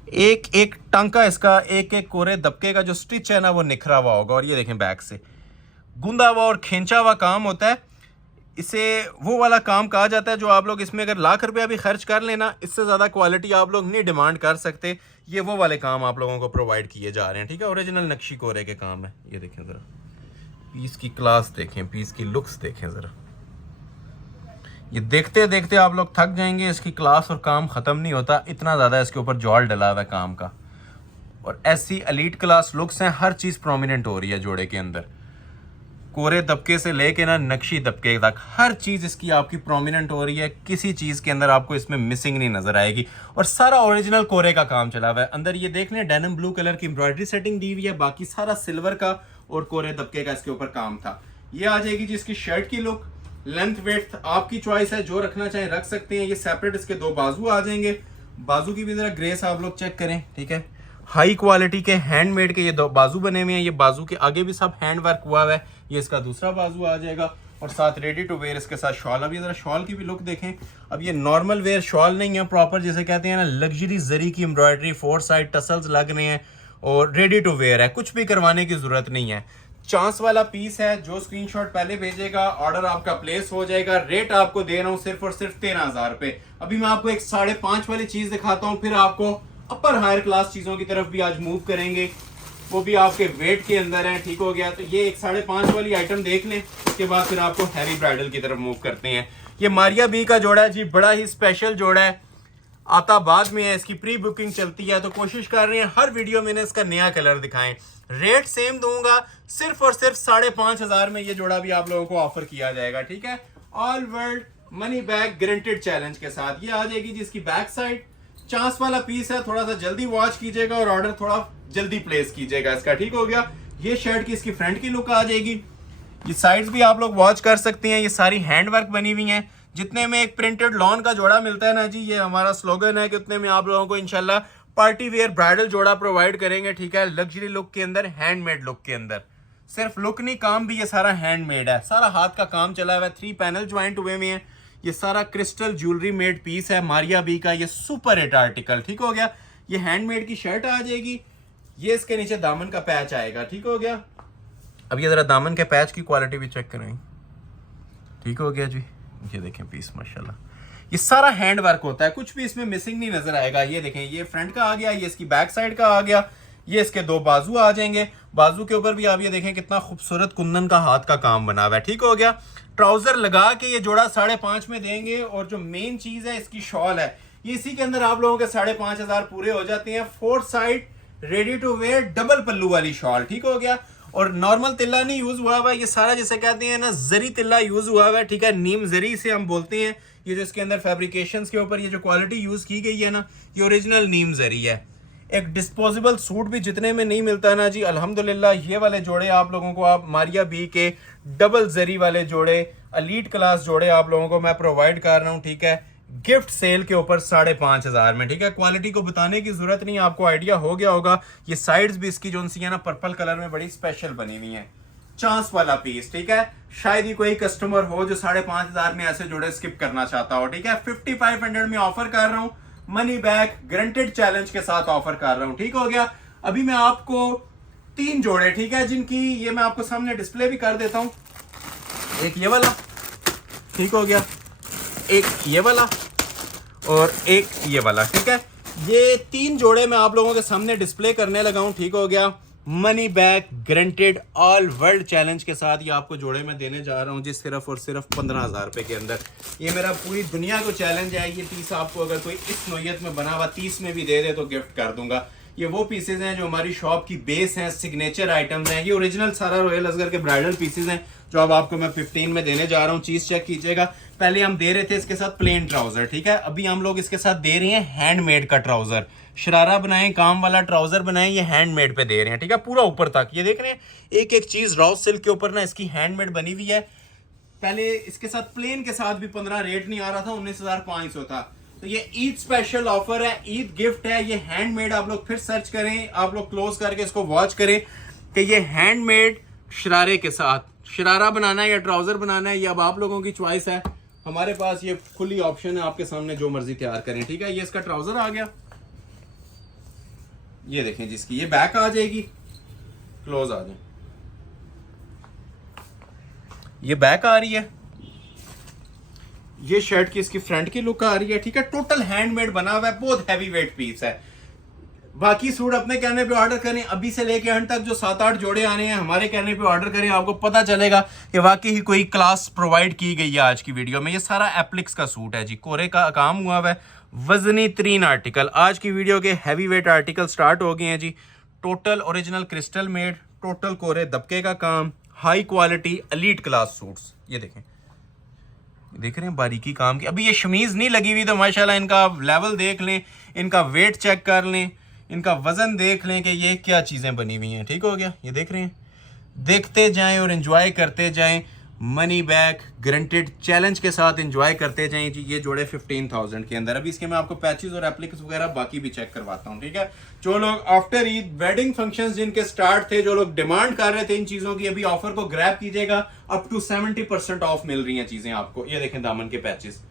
एक एक टांका इसका, एक एक कोरे दबके का जो स्टिच है ना वो निखरा हुआ होगा। और ये देखें बैक से गुंदा हुआ और खींचा हुआ काम होता है। इसे वो वाला काम कहा जाता है जो आप लोग इसमें अगर लाख रुपया भी खर्च कर लेना, इससे ज़्यादा क्वालिटी आप लोग नहीं डिमांड कर सकते। ये वो वाले काम आप लोगों को प्रोवाइड किए जा रहे हैं, ठीक है। ओरिजिनल नक्शी कोरे के काम है। ये देखें ज़रा पीस की क्लास देखें, पीस की लुक्स देखें ज़रा। ये देखते देखते आप लोग थक जाएंगे, इसकी क्लास और काम ख़त्म नहीं होता, इतना ज़्यादा इसके ऊपर जॉल डला हुआ है काम का। और ऐसी एलीट क्लास लुक्स हैं, हर चीज़ प्रोमिनेंट हो रही है जोड़े के अंदर। कोरे दबके से लेके ना नक्शी दबके तक हर चीज़ इसकी आपकी प्रोमिनेंट हो रही है। किसी चीज़ के अंदर आपको इसमें मिसिंग नहीं नजर आएगी। और सारा ओरिजिनल कोरे का काम चला हुआ है। अंदर ये देख लें डेनिम ब्लू कलर की एम्ब्रॉयडरी सेटिंग दी हुई है, बाकी सारा सिल्वर का और कोरे दबके का इसके ऊपर काम था। ये आ जाएगी जी इसकी शर्ट की लुक। लेंथ वेथ आपकी चॉइस है, जो रखना चाहें रख सकते हैं। ये सेपरेट इसके 2 बाजू आ जाएंगे। बाजू की भी जरा ग्रेस आप लोग चेक करें, ठीक है। हाई क्वालिटी के हैंडमेड के ये 2 बाजू बने हुए हैं। ये बाजू के आगे भी सब हैंड वर्क हुआ है। ये इसका दूसरा बाजू आ जाएगा और साथ रेडी टू वेयर इसके साथ शॉल। अब ये जरा शॉल की भी लुक देखें। अब ये नॉर्मल वेयर शॉल नहीं है, प्रॉपर जिसे कहते हैं ना लग्जरी जरी की एम्ब्रॉयडरी, 4 साइड टसल्स लग रहे हैं और रेडी टू वेयर है, कुछ भी करवाने की जरूरत नहीं है। चांस वाला पीस है, जो स्क्रीनशॉट पहले भेजेगा ऑर्डर आपका प्लेस हो जाएगा। रेट आपको दे रहा हूँ सिर्फ और सिर्फ 13,000 रुपए। अभी मैं आपको एक 5.5 वाली चीज दिखाता हूँ, फिर आपको अपर हायर क्लास चीजों की तरफ भी आज मूव करेंगे, वो भी आपके वेट के अंदर है, ठीक हो गया। तो ये एक 5.5 वाली आइटम देख लें, उसके बाद फिर आपको हैवी ब्राइडल की तरफ मूव करते हैं। ये मारिया बी का जोड़ा है जी, बड़ा ही स्पेशल जोड़ा है, आता बाद में है, इसकी प्री बुकिंग चलती है। तो कोशिश कर रहे हैं हर वीडियो में इसका नया कलर दिखाएं। रेट सेम दूंगा, सिर्फ और सिर्फ 5,500 में ये जोड़ा भी आप लोगों को ऑफर किया जाएगा, ठीक है। All world money back guaranteed challenge के साथ। ये आ जाएगी जिसकी बैक साइड। चांस वाला पीस है, थोड़ा सा जल्दी वॉच कीजिएगा और ऑर्डर थोड़ा जल्दी प्लेस कीजिएगा इसका, ठीक हो गया। ये शर्ट की इसकी फ्रंट की लुक आ जाएगी। ये साइड्स भी आप लोग वॉच कर सकते हैं, ये सारी हैंड वर्क बनी हुई हैं। जितने में एक प्रिंटेड लॉन का जोड़ा मिलता है ना जी, ये हमारा स्लोगन है कि उतने में आप लोगों को इंशाल्लाह पार्टी वेयर ब्राइडल जोड़ा प्रोवाइड करेंगे, ठीक है। लग्जरी लुक के अंदर, हैंडमेड लुक के अंदर। सिर्फ लुक नहीं, काम भी ये सारा हैंडमेड है, सारा हाथ का काम चला हुआ है। 3 पैनल ज्वाइंट हुए हुए हैं। ये सारा क्रिस्टल ज्वेलरी मेड पीस है मारिया बी का, ये सुपर हिट आर्टिकल, ठीक हो गया। ये हैंडमेड की शर्ट आ जाएगी। ये इसके नीचे दामन का पैच आएगा, ठीक हो गया। अब ये ज़रा दामन के पैच की क्वालिटी भी चेक करें। ठीक हो गया जी, ये देखें पीस माशाल्लाह। ये सारा हैंड वर्क होता है, कुछ भी इसमें मिसिंग नहीं नजर आएगा। ये देखें, ये फ्रंट का आ गया, ये इसकी बैक साइड का आ गया, ये इसके दो बाजू आ जाएंगे। बाजू के ऊपर भी आप ये देखें कितना खूबसूरत कुंदन का हाथ का काम बना हुआ है। ठीक हो गया। ट्राउजर लगा के ये जोड़ा 5.5 में देंगे। और जो मेन चीज है इसकी शॉल है, ये इसी के अंदर आप लोगों के 5,500 पूरे हो जाते हैं। 4 side ready to wear double पल्लू वाली शॉल। ठीक हो गया। और नॉर्मल तिल्ला नहीं यूज हुआ हुआ, ये सारा जिसे कहते हैं ना जरी तिल्ला यूज हुआ हुआ है। ठीक है, नीम जरी से हम बोलते हैं। ये जो इसके अंदर फैब्रिकेशंस के ऊपर ये जो क्वालिटी यूज की गई है ना, ये ओरिजिनल नीम जरी है। एक डिस्पोजेबल सूट भी जितने में नहीं मिलता ना जी, अल्हम्दुलिल्लाह ये वाले जोड़े आप लोगों को, आप मारिया बी के डबल जरी वाले जोड़े, एलीट क्लास जोड़े आप लोगों को मैं प्रोवाइड कर रहा हूँ। ठीक है, गिफ्ट सेल के ऊपर 5,500 में। ठीक है, क्वालिटी को बताने की जरूरत नहीं, आपको आइडिया हो गया होगा। ये साइड्स भी इसकी जो सी है ना पर्पल कलर में बड़ी स्पेशल बनी हुई है। चांस वाला पीस। ठीक है, शायद ही कोई कस्टमर हो जो 5,500 में ऐसे जोड़े स्किप करना चाहता हो। ठीक है, 5500 में ऑफर कर रहा हूं, मनी बैक गारंटेड चैलेंज के साथ ऑफर कर रहा हूं। ठीक हो गया। अभी मैं आपको 3 जोड़े, ठीक है, जिनकी ये मैं आपको सामने डिस्प्ले भी कर देता हूं। एक ये वाला, ठीक हो गया, एक ये वाला और एक ये वाला। ठीक है, ये 3 जोड़े मैं आप लोगों के सामने डिस्प्ले करने लगा हूं। ठीक हो गया, money back guaranteed all world challenge के साथ ये आपको जोड़े में देने जा रहा हूं जी, सिर्फ और सिर्फ 15,000 रुपए के अंदर। ये मेरा पूरी दुनिया को चैलेंज है। ये पीस आपको अगर कोई इस नोयत में बना हुआ 30 में भी दे दे तो गिफ्ट कर दूंगा। ये वो पीसेज हैं जो हमारी शॉप की बेस हैं, सिग्नेचर आइटम्स हैं। ये ओरिजिनल सारा रॉयल असगर के ब्राइडल पीसेज हैं जो अब आपको मैं 15 में देने जा रहा हूँ। चीज चेक कीजिएगा। पहले हम दे रहे थे इसके साथ प्लेन ट्राउजर। ठीक है, अभी हम लोग इसके साथ दे रहे हैं हैंडमेड का ट्राउजर। शरारा बनाए, काम वाला ट्राउजर बनाए, ये हैंडमेड पे दे रहे हैं। ठीक है, पूरा ऊपर तक ये देख रहे हैं, एक एक चीज रॉ सिल्क के ऊपर ना इसकी हैंडमेड बनी हुई है। पहले इसके साथ प्लेन के साथ भी 15 रेट नहीं आ रहा था, 19,500 था। तो ये ईद स्पेशल ऑफर है, ईद गिफ्ट है। ये हैंडमेड आप लोग फिर सर्च करें, आप लोग क्लोज करके इसको वॉच करें कि ये हैंडमेड शरारे के साथ शरारा बनाना है या ट्राउजर बनाना है, ये अब आप लोगों की चॉइस है। हमारे पास ये खुली ऑप्शन है, आपके सामने जो मर्जी तैयार करें। ठीक है, ये इसका ट्राउजर आ गया। ये देखें जिसकी ये बैक आ जाएगी, क्लोज आ जाए, ये बैक आ रही है। ये शर्ट की इसकी फ्रंट की लुक आ रही है। ठीक है, टोटल हैंडमेड बना हुआ है, बहुत हैवी वेट पीस है। बाकी सूट अपने कहने पे ऑर्डर करें, अभी से लेके अंत तक जो 7-8 जोड़े आने हैं हमारे कहने पे ऑर्डर करें, आपको पता चलेगा कि वाकई ही कोई क्लास प्रोवाइड की गई है आज की वीडियो में। ये सारा एप्लिक्स का सूट है जी, कोरे का काम हुआ है, वजनी 3 आर्टिकल। आज की वीडियो के हैवी वेट आर्टिकल स्टार्ट हो गए हैं जी। Total original crystal made, total कोरे दबके का काम, high quality elite class suits. ये देख रहे हैं बारीकी काम की। अभी ये शमीज नहीं लगी हुई तो माशाल्लाह इनका लेवल देख लें, इनका वेट चेक कर लें, इनका वजन देख लें कि ये क्या चीजें बनी हुई हैं। ठीक हो गया, ये देख रहे हैं, देखते जाएं और एंजॉय करते जाएं। मनी बैक गारंटेड चैलेंज के साथ एंजॉय करते जाएं जी। ये जोड़े 15,000 के अंदर। अभी इसके मैं आपको पैचेस और एप्लिक्स वगैरह बाकी भी चेक करवाता हूं। ठीक है, जो लोग आफ्टर ईद वेडिंग फंक्शंस जिनके स्टार्ट थे, जो लोग डिमांड कर रहे थे इन चीजों की, अभी ऑफर को ग्रैब कीजिएगा। अप टू 70% ऑफ मिल रही हैं चीजें आपको। ये देखें दामन के पैचेस,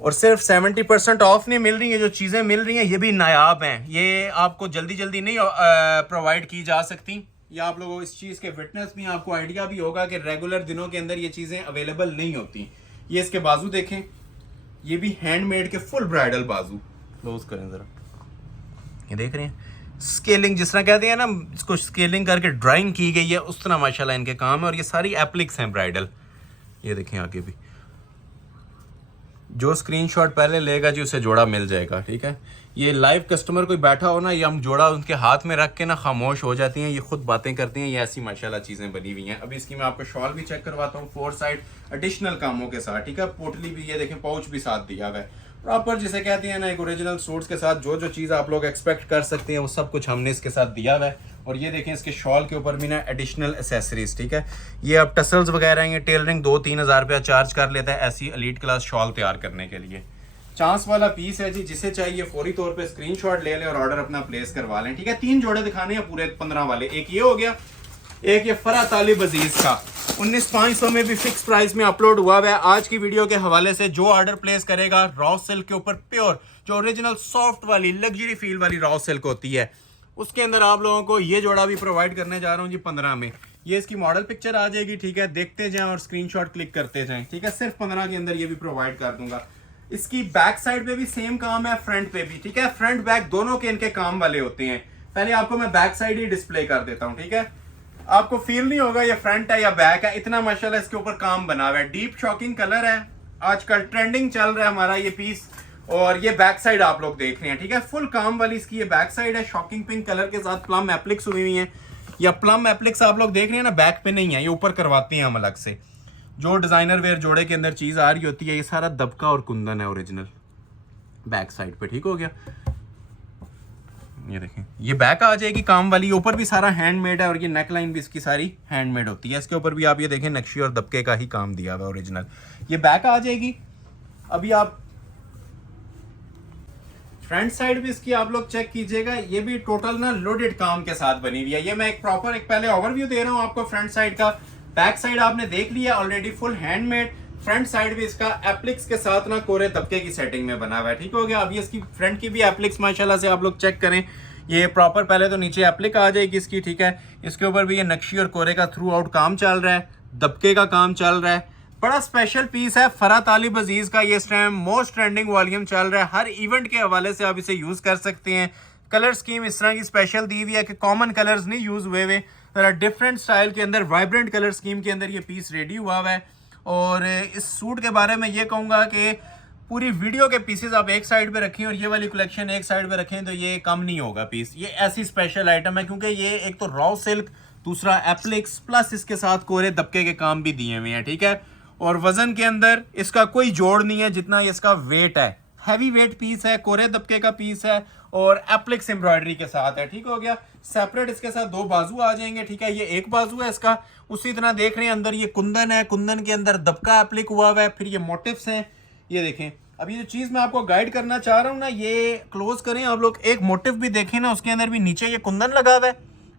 और सिर्फ 70% ऑफ नहीं मिल रही है, जो चीजें मिल रही हैं ये भी नायाब हैं। ये आपको जल्दी जल्दी नहीं प्रोवाइड की जा सकती। या आप लोगों इस चीज के फिटनेस भी, आपको आइडिया भी होगा कि रेगुलर दिनों के अंदर ये चीजें अवेलेबल नहीं होती। ये इसके बाजू देखें, ये भी हैंडमेड के फुल ब्राइडल बाजू। क्लोज करें जरा, ये देख रहे हैं स्केलिंग, जिस तरह कहते हैं ना, इसको स्केलिंग करके ड्राइंग की गई है, उस तरह माशाल्लाह इनके काम है। और ये सारी एप्लिक्स हैं ब्राइडल। ये देखें आगे भी, जो स्क्रीनशॉट पहले लेगा जी उसे जोड़ा मिल जाएगा। ठीक है, ये लाइव कस्टमर कोई बैठा हो ना, ये हम जोड़ा उनके हाथ में रख के ना खामोश हो जाती हैं, ये खुद बातें करती हैं। ये ऐसी माशाल्लाह चीजें बनी हुई हैं। अभी इसकी मैं आपको शॉल भी चेक करवाता हूँ, 4 साइड एडिशनल कामों के साथ। ठीक है, पोटली भी, ये देखें पाउच भी साथ दिया हुआ है प्रॉपर, जिसे कहते हैं ना एक ओरिजिनल सूट्स के साथ जो जो चीज़ आप लोग एक्सपेक्ट कर सकते हैं वो सब कुछ हमने इसके साथ दिया हुआ है। और ये देखें इसके शॉल के ऊपर भी ना एडिशनल एसेसरीज। ठीक है, ये अब टसल्स वगैरह हैं, टेलरिंग 2-3 हज़ार रुपया चार्ज कर लेता है ऐसी एलीट क्लास शॉल तैयार करने के लिए। चांस वाला पीस है जी, जिसे चाहिए फौरी तौर पे स्क्रीनशॉट ले लें और ऑर्डर अपना प्लेस करवा लें। ठीक है, 3 जोड़े दिखाने हैं पूरे 15 वाले। एक ये हो गया, एक ये फरा तालिब अजीज का 19,500 में भी फिक्स प्राइस में अपलोड हुआ है। आज की वीडियो के हवाले से जो ऑर्डर प्लेस करेगा रॉ सिल्क के ऊपर, प्योर जो ओरिजिनल सॉफ्ट वाली लग्जरी फील वाली रॉ सिल्क होती है, उसके अंदर आप लोगों को ये जोड़ा भी प्रोवाइड करने जा रहा हूँ जी 15 में। ये इसकी मॉडल पिक्चर आ जाएगी, ठीक है, देखते जाएं और स्क्रीनशॉट क्लिक करते जाएं, ठीक है। सिर्फ 15 के अंदर ये भी प्रोवाइड कर दूंगा। इसकी बैक साइड पे भी सेम काम है, फ्रंट पे भी, ठीक है। फ्रंट बैक दोनों के इनके काम वाले होते हैं। पहले आपको मैं बैक साइड ही डिस्प्ले कर देता हूँ, ठीक है। आपको फील नहीं होगा ये फ्रंट है या बैक है, इतना माशाल्लाह इसके ऊपर काम बना हुआ है। डीप शॉकिंग कलर है, आजकल ट्रेंडिंग चल रहा है हमारा ये पीस। और ये बैक साइड आप लोग देख रहे हैं, ठीक है, फुल काम वाली इसकी ये बैक साइड है। शॉकिंग पिंक कलर के साथ प्लम एप्लिक्स हुई हुई है, या प्लम एप्लिक्स आप लोग देख रहे हैं ना, बैक पे नहीं है, ये ऊपर करवाते हैं हम अलग से। जो डिजाइनर वेयर जोड़े के अंदर चीज आ रही होती है, ये सारा दबका और कुंदन है ओरिजिनल बैक साइड पे, ठीक हो गया। ये देखें, ये बैक आ जाएगी काम वाली, ऊपर भी सारा हैंडमेड है और ये नेक लाइन भी इसकी सारी हैंडमेड होती है। इसके ऊपर भी आप ये देखें नक्शी और दबके का ही काम दिया हुआ है ओरिजिनल। ये बैक आ जाएगी। अभी आप फ्रंट साइड भी इसकी आप लोग चेक कीजिएगा, ये भी टोटल ना लोडेड काम के साथ बनी हुई है। ये मैं एक प्रॉपर एक पहले ओवरव्यू दे रहा हूँ आपको फ्रंट साइड का। बैक साइड आपने देख लिया already, full handmade. Front side भी इसका एप्लिक्स के साथ ना कोरे तबके की सेटिंग में बना हुआ है, ठीक हो गया। अभी इसकी फ्रंट की भी एप्लिक्स माशाल्लाह से आप लोग चेक करें, ये प्रॉपर पहले तो नीचे एप्लिक आ जाएगी इसकी, ठीक है। इसके ऊपर भी ये नक्शी और कोरे का थ्रू आउट काम चल रहा है, दबके का काम चल रहा है। बड़ा स्पेशल पीस है फरहात तालिब अजीज का, ये इस टाइम मोस्ट ट्रेंडिंग वॉल्यूम चल रहा है। हर इवेंट के हवाले से आप इसे यूज कर सकते हैं। कलर स्कीम इस तरह की स्पेशल दी हुई है कि कॉमन कलर्स नहीं यूज हुए हुए, डिफरेंट स्टाइल के अंदर वाइब्रेंट कलर स्कीम के अंदर ये पीस रेडी हुआ हुआ है। और इस सूट के बारे में ये कहूँगा कि पूरी वीडियो के पीसेस आप एक साइड पे रखें और ये वाली कलेक्शन एक साइड पे रखें तो ये कम नहीं होगा पीस। ये ऐसी स्पेशल आइटम है क्योंकि ये एक तो रॉ सिल्क, दूसरा एप्लिक्स, प्लस इसके साथ कोरे दबके के काम भी दिए हुए हैं, ठीक है। और वजन के अंदर इसका कोई जोड़ नहीं है जितना इसका वेट है। हैवी वेट पीस है, कोरे दबके का पीस है और एप्लिक्स एम्ब्रॉयडरी के साथ है, ठीक हो गया। सेपरेट इसके साथ दो बाजू आ जाएंगे, ठीक है। ये एक बाजू है इसका। उसी तरह देख रहे हैं अंदर ये कुंदन है, कुंदन के अंदर दबका एप्लिक हुआ हुआ है। फिर ये मोटिव्स हैं, ये देखें। अब ये जो चीज मैं आपको गाइड करना चाह रहा हूँ ना, ये क्लोज करें आप लोग, एक मोटिव भी देखें ना, उसके अंदर भी नीचे ये कुंदन लगा हुआ है,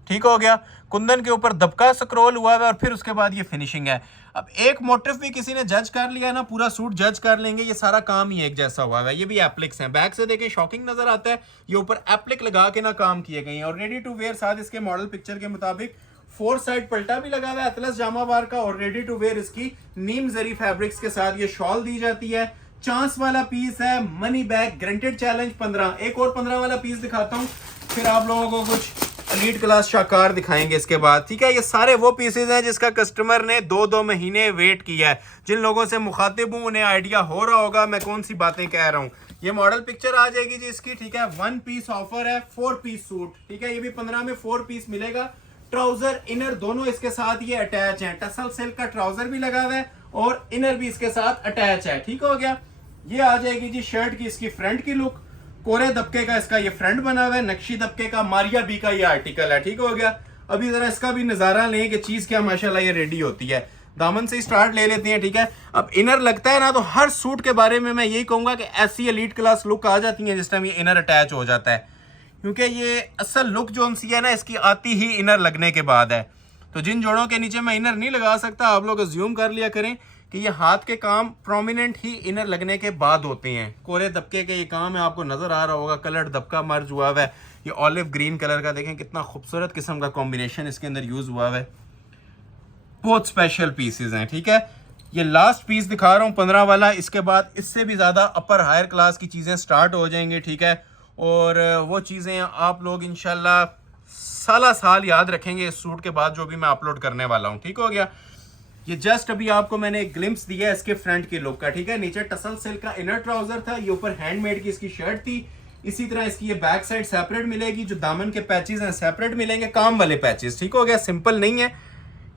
ठीक हो गया। कुंदन के ऊपर दबका स्क्रॉल हुआ है और फिर उसके बाद ये फिनिशिंग है। अब एक मोटिव भी किसी ने जज कर लिया ना, पूरा सूट जज कर लेंगे। ये सारा काम ही एक जैसा हुआ है। ये भी एप्लिक्स हैं, बैक से देखें शॉकिंग नजर आता है। ये ऊपर एप्लिक लगा के ना काम किए गए हैं और रेडी टू वेयर साथ इसके मॉडल पिक्चर के मुताबिक 4 साइड पल्टा भी लगा हुआ है अतलस जामावार का। और रेडी टू वेयर इसकी नीम जरी फैब्रिक्स के साथ ये शॉल दी जाती है। चांस वाला पीस है, मनी बैक, गारंटेड चैलेंज 15। एक और 15 वाला पीस दिखाता हूँ, फिर आप लोगों को कुछ एलीट क्लास शाकार दिखाएंगे इसके बाद, ठीक है। ये सारे वो पीसेज हैं जिसका कस्टमर ने 2-2 महीने वेट किया है। जिन लोगों से मुखातिब हूँ उन्हें आइडिया हो रहा होगा मैं कौन सी बातें कह रहा हूँ। ये मॉडल पिक्चर आ जाएगी जी इसकी, ठीक है। 1 पीस ऑफर है, 4 पीस सूट, ठीक है। ये भी 15 में 4 पीस मिलेगा। ट्राउजर इनर दोनों इसके साथ ये अटैच है। टसल सिल्क का ट्राउजर भी लगा हुआ है और इनर भी इसके साथ अटैच है, ठीक हो गया। ये आ जाएगी जी शर्ट की इसकी फ्रंट की लुक। कोरे दबके का इसका ये फ्रंट बना हुआ है, नक्शी दबके का मारिया बी का ये आर्टिकल है, ठीक हो गया। अभी जरा इसका भी नजारा लें कि चीज क्या माशाल्लाह ये रेडी होती है। दामन से स्टार्ट ले लेते हैं, ठीक है। अब इनर लगता है ना, तो हर सूट के बारे में मैं यही कहूंगा कि ऐसी एलीट क्लास लुक आ जाती है जिस टाइम ये इनर अटैच हो जाता है, क्योंकि ये असल लुक जो सी है ना इसकी आती ही इनर लगने के बाद है। तो जिन जोड़ों के नीचे मैं इनर नहीं लगा सकता, आप लोग अज्यूम कर लिया करें कि ये हाथ के काम प्रोमिनेंट ही इनर लगने के बाद होते हैं। कोरे दबके के ये काम है, आपको नजर आ रहा होगा। कलर दबका मर्ज हुआ हुआ है, ये ऑलिव ग्रीन कलर का देखें कितना खूबसूरत किस्म का कॉम्बिनेशन इसके अंदर यूज हुआ हुआ है। बहुत स्पेशल पीसेज हैं, ठीक है। ये लास्ट पीस दिखा रहा हूँ 15 वाला, इसके बाद इससे भी ज्यादा अपर हायर क्लास की चीजें स्टार्ट हो जाएंगी, ठीक है। और वो चीजें आप लोग इंशाल्लाह साल याद रखेंगे इस सूट के बाद जो भी मैं अपलोड करने वाला हूँ, ठीक हो गया। ये जस्ट अभी आपको मैंने एक ग्लिम्स दिया है इसके फ्रंट की लुक का, ठीक है। नीचे टसल सिल्क का इनर ट्राउजर था, ये ऊपर हैंडमेड की इसकी शर्ट थी। इसी तरह इसकी ये बैक साइड सेपरेट मिलेगी, जो दामन के पैचेस हैं सेपरेट मिलेंगे, काम वाले पैचेस, ठीक हो गया। सिंपल नहीं है,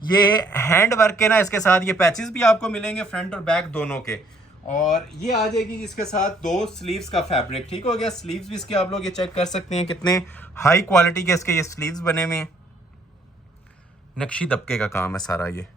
ये हैंड वर्क के ना इसके साथ ये पैचेस भी आपको मिलेंगे फ्रंट और बैक दोनों के। और ये आ जाएगी इसके साथ 2 स्लीव्स का फैब्रिक, ठीक हो गया। स्लीव्स भी इसके आप लोग ये चेक कर सकते हैं कितने हाई क्वालिटी के इसके ये स्लीव्स बने हुए हैं। नक्शी दबके का काम है सारा ये,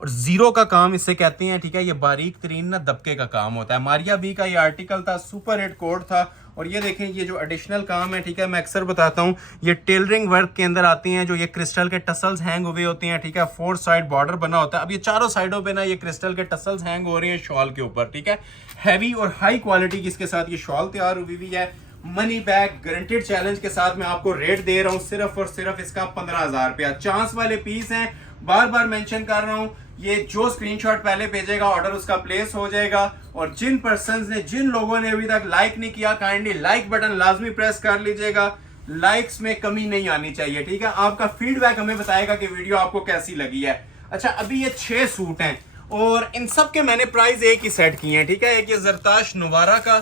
और जीरो का काम इससे कहते हैं, ठीक है। ये बारीक तरीन ना दबके का काम होता है। मारिया बी का ये आर्टिकल था, सुपर हिट कोड था। और ये देखें ये जो एडिशनल काम है, ठीक है, मैं अक्सर बताता हूँ, ये टेलरिंग वर्क के अंदर आती हैं जो ये क्रिस्टल के टसल्स हैंग हुए होते हैं, ठीक है। 4 साइड बॉर्डर बना होता है। अब ये चारों साइडों पे ना ये क्रिस्टल के टसल्स हैंग हो रहे हैं शॉल के ऊपर, ठीक है। हैवी और हाई क्वालिटी की इसके साथ ये शॉल तैयार हुई हुई है। मनी बैक गारंटेड चैलेंज के साथ मैं आपको रेट दे रहा हूं सिर्फ और सिर्फ इसका 15,000 रुपया। चांस वाले पीस हैं, बार बार मेंशन कर रहा हूं, ये जो स्क्रीनशॉट पहले भेजेगा ऑर्डर उसका प्लेस हो जाएगा। और जिन पर्संस ने, जिन लोगों ने अभी तक लाइक नहीं किया, काइंडली लाइक बटन लाजमी प्रेस कर लीजिएगा। लाइक्स में कमी नहीं आनी चाहिए, ठीक है। आपका फीडबैक हमें बताएगा कि वीडियो आपको कैसी लगी है। अच्छा, अभी ये 6 सूट हैं और इन सब के मैंने प्राइस एक ही सेट किए हैं, ठीक है। एक ये जरताश नुवारा का,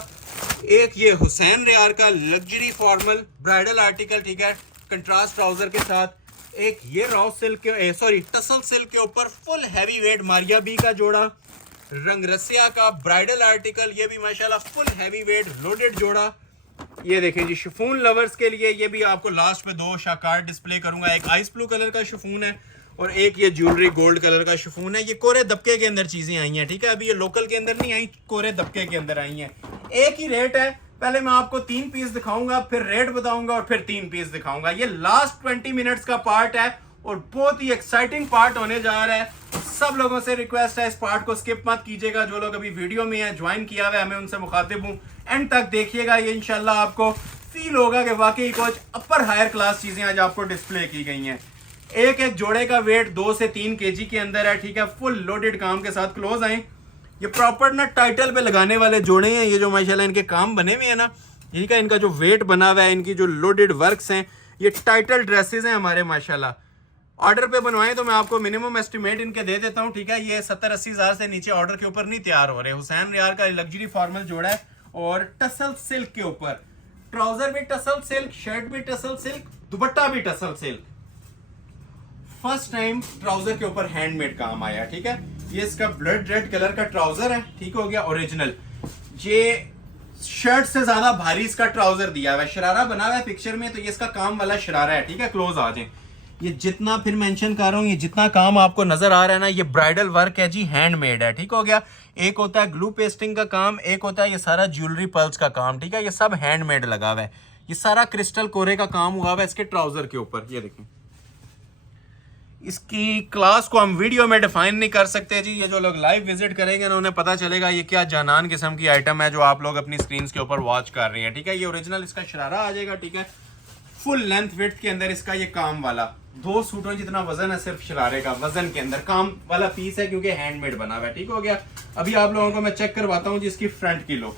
एक ये हुसैन रियार का लग्जरी फॉर्मल ब्राइडल आर्टिकल, ठीक है, कंट्रास्ट ट्राउजर के साथ। एक ये रॉ सिल्क के टसल सिल्क के ऊपर full heavy weight Maria B का जोड़ा, रंगरसिया का ब्राइडल आर्टिकल, ये भी माशाल्लाह फुल हैवी वेट लोडेड जोड़ा। ये देखें जी, शिफॉन लवर्स के लिए ये भी आपको लास्ट पे 2 शाकार्ड डिस्प्ले करूंगा। एक आइस ब्लू कलर का शिफॉन है और एक ये ज्वेलरी गोल्ड कलर का शिफॉन है। ये कोरे दबके के अंदर चीजें आई हैं, ठीक है। अभी ये लोकल के अंदर नहीं आई, कोरे दबके के अंदर आई हैं। एक ही रेट है, पहले मैं आपको 3 पीस दिखाऊंगा, फिर रेट बताऊंगा और फिर 3 पीस दिखाऊंगा। ये लास्ट 20 मिनट्स का पार्ट है और बहुत ही एक्साइटिंग पार्ट होने जा रहा है। सब लोगों से रिक्वेस्ट है, इस पार्ट को स्किप मत कीजिएगा। जो लोग अभी वीडियो में हैं, ज्वाइन किया हुआ है, मैं उनसे मुखातिब हूँ। एंड तक देखिएगा, ये इंशाल्लाह आपको फील होगा कि वाकई कुछ अपर हायर क्लास चीजें आज आपको डिस्प्ले की गई हैं। एक एक जोड़े का वेट 2 से 3 केजी के अंदर है, ठीक है। फुल लोडेड काम के साथ क्लोज आए। ये प्रॉपर ना टाइटल पे लगाने वाले जोड़े हैं। ये जो माशाल्लाह इनके काम बने हुए हैं ना, इनका इनका जो वेट बना हुआ है, इनकी जो लोडेड वर्क्स हैं, ये टाइटल ड्रेसेस हैं हमारे माशाल्लाह। ऑर्डर पे बनवाएं तो मैं आपको मिनिमम एस्टिमेट इनके दे देता हूँ, ठीक है। ये 70-80 हज़ार से नीचे ऑर्डर के ऊपर नहीं तैयार हो रहे। हुसैन रियार का लग्जरी फॉर्मल जोड़ा है और टसल सिल्क के ऊपर, ट्राउजर भी टसल सिल्क, शर्ट भी टसल सिल्क, दुपट्टा भी tussle silk. First time trouser के ऊपर हैंडमेड काम आया, ठीक है। ये इसका ब्लड रेड कलर का ट्राउजर है, ठीक हो गया, ओरिजिनल। ये शर्ट से ज्यादा भारी इसका ट्राउजर दिया हुआ है, शरारा बना हुआ है पिक्चर में, तो ये इसका काम वाला शरारा है, ठीक है। क्लोज आ जाए। ये जितना फिर मेंशन कर रहा हूँ, ये जितना काम आपको नजर आ रहा है ना, ये ब्राइडल वर्क है जी, हैंडमेड है, ठीक हो गया। एक होता है ग्लू पेस्टिंग का काम, एक होता है ये सारा ज्वेलरी पर्ल्स का काम, ठीक है। ये सब हैंडमेड लगा हुआ है। ये सारा क्रिस्टल कोरे का काम हुआ हुआ है इसके ट्राउजर के ऊपर। ये देखें, इसकी क्लास को हम वीडियो में डिफाइन नहीं कर सकते जी। ये जो लोग लाइव विजिट करेंगे ना, उन्हें पता चलेगा ये क्या जानान किस्म की आइटम है जो आप लोग अपनी स्क्रीन के ऊपर वॉच कर रहे हैं, ठीक है। ये ओरिजिनल इसका शरारा आ जाएगा, ठीक है। फुल लेंथ विड्थ के अंदर इसका ये काम वाला 2 सूटों जितना वजन है सिर्फ शरारे का, वजन के अंदर काम वाला पीस है क्योंकि हैंडमेड बना हुआ है, ठीक हो गया। अभी आप लोगों को मैं चेक करवाता हूँ जिसकी फ्रंट की लुक।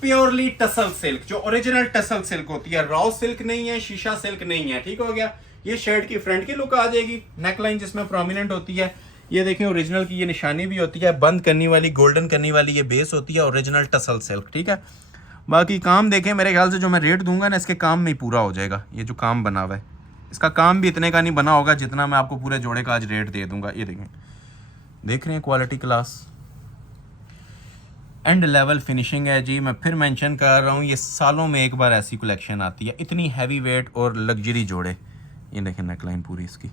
प्योरली टसल सिल्क, जो ओरिजिनल टसल सिल्क होती है, रॉ सिल्क नहीं है, शीशा सिल्क नहीं है, ठीक हो गया। ये शर्ट की फ्रंट की लुक आ जाएगी, नेकलाइन जिसमें प्रोमिनेंट होती है। ये देखें, ओरिजिनल की ये निशानी भी होती है, बंद करने वाली, गोल्डन करने वाली ये बेस होती है, ओरिजिनल टसल सिल्क, ठीक है। बाकी काम देखें, मेरे ख्याल से जो मैं रेट दूंगा ना, इसके काम में ही पूरा हो जाएगा। ये जो काम बना हुआ है, इसका काम भी इतने का नहीं बना होगा जितना मैं आपको पूरे जोड़े का आज रेट दे दूंगा। ये देखें, देख रहे हैं, quality class and level finishing है जी। मैं फिर मेंशन कर रहा हूँ, ये सालों में एक बार ऐसी कलेक्शन आती है, इतनी हैवी वेट और लग्जरी जोड़े। ये देखें, नेकलाइन पूरी इसकी,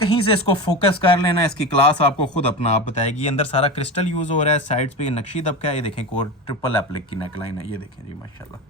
कहीं से इसको फोकस कर लेना, इसकी क्लास आपको खुद अपना आप बताएगी। ये अंदर सारा क्रिस्टल यूज हो रहा है, साइड्स पे ये नक्शी दबका है। ये देखें, कोर ट्रिपल एप्लिक की नेकलाइन है। ये देखें जी, माशाल्लाह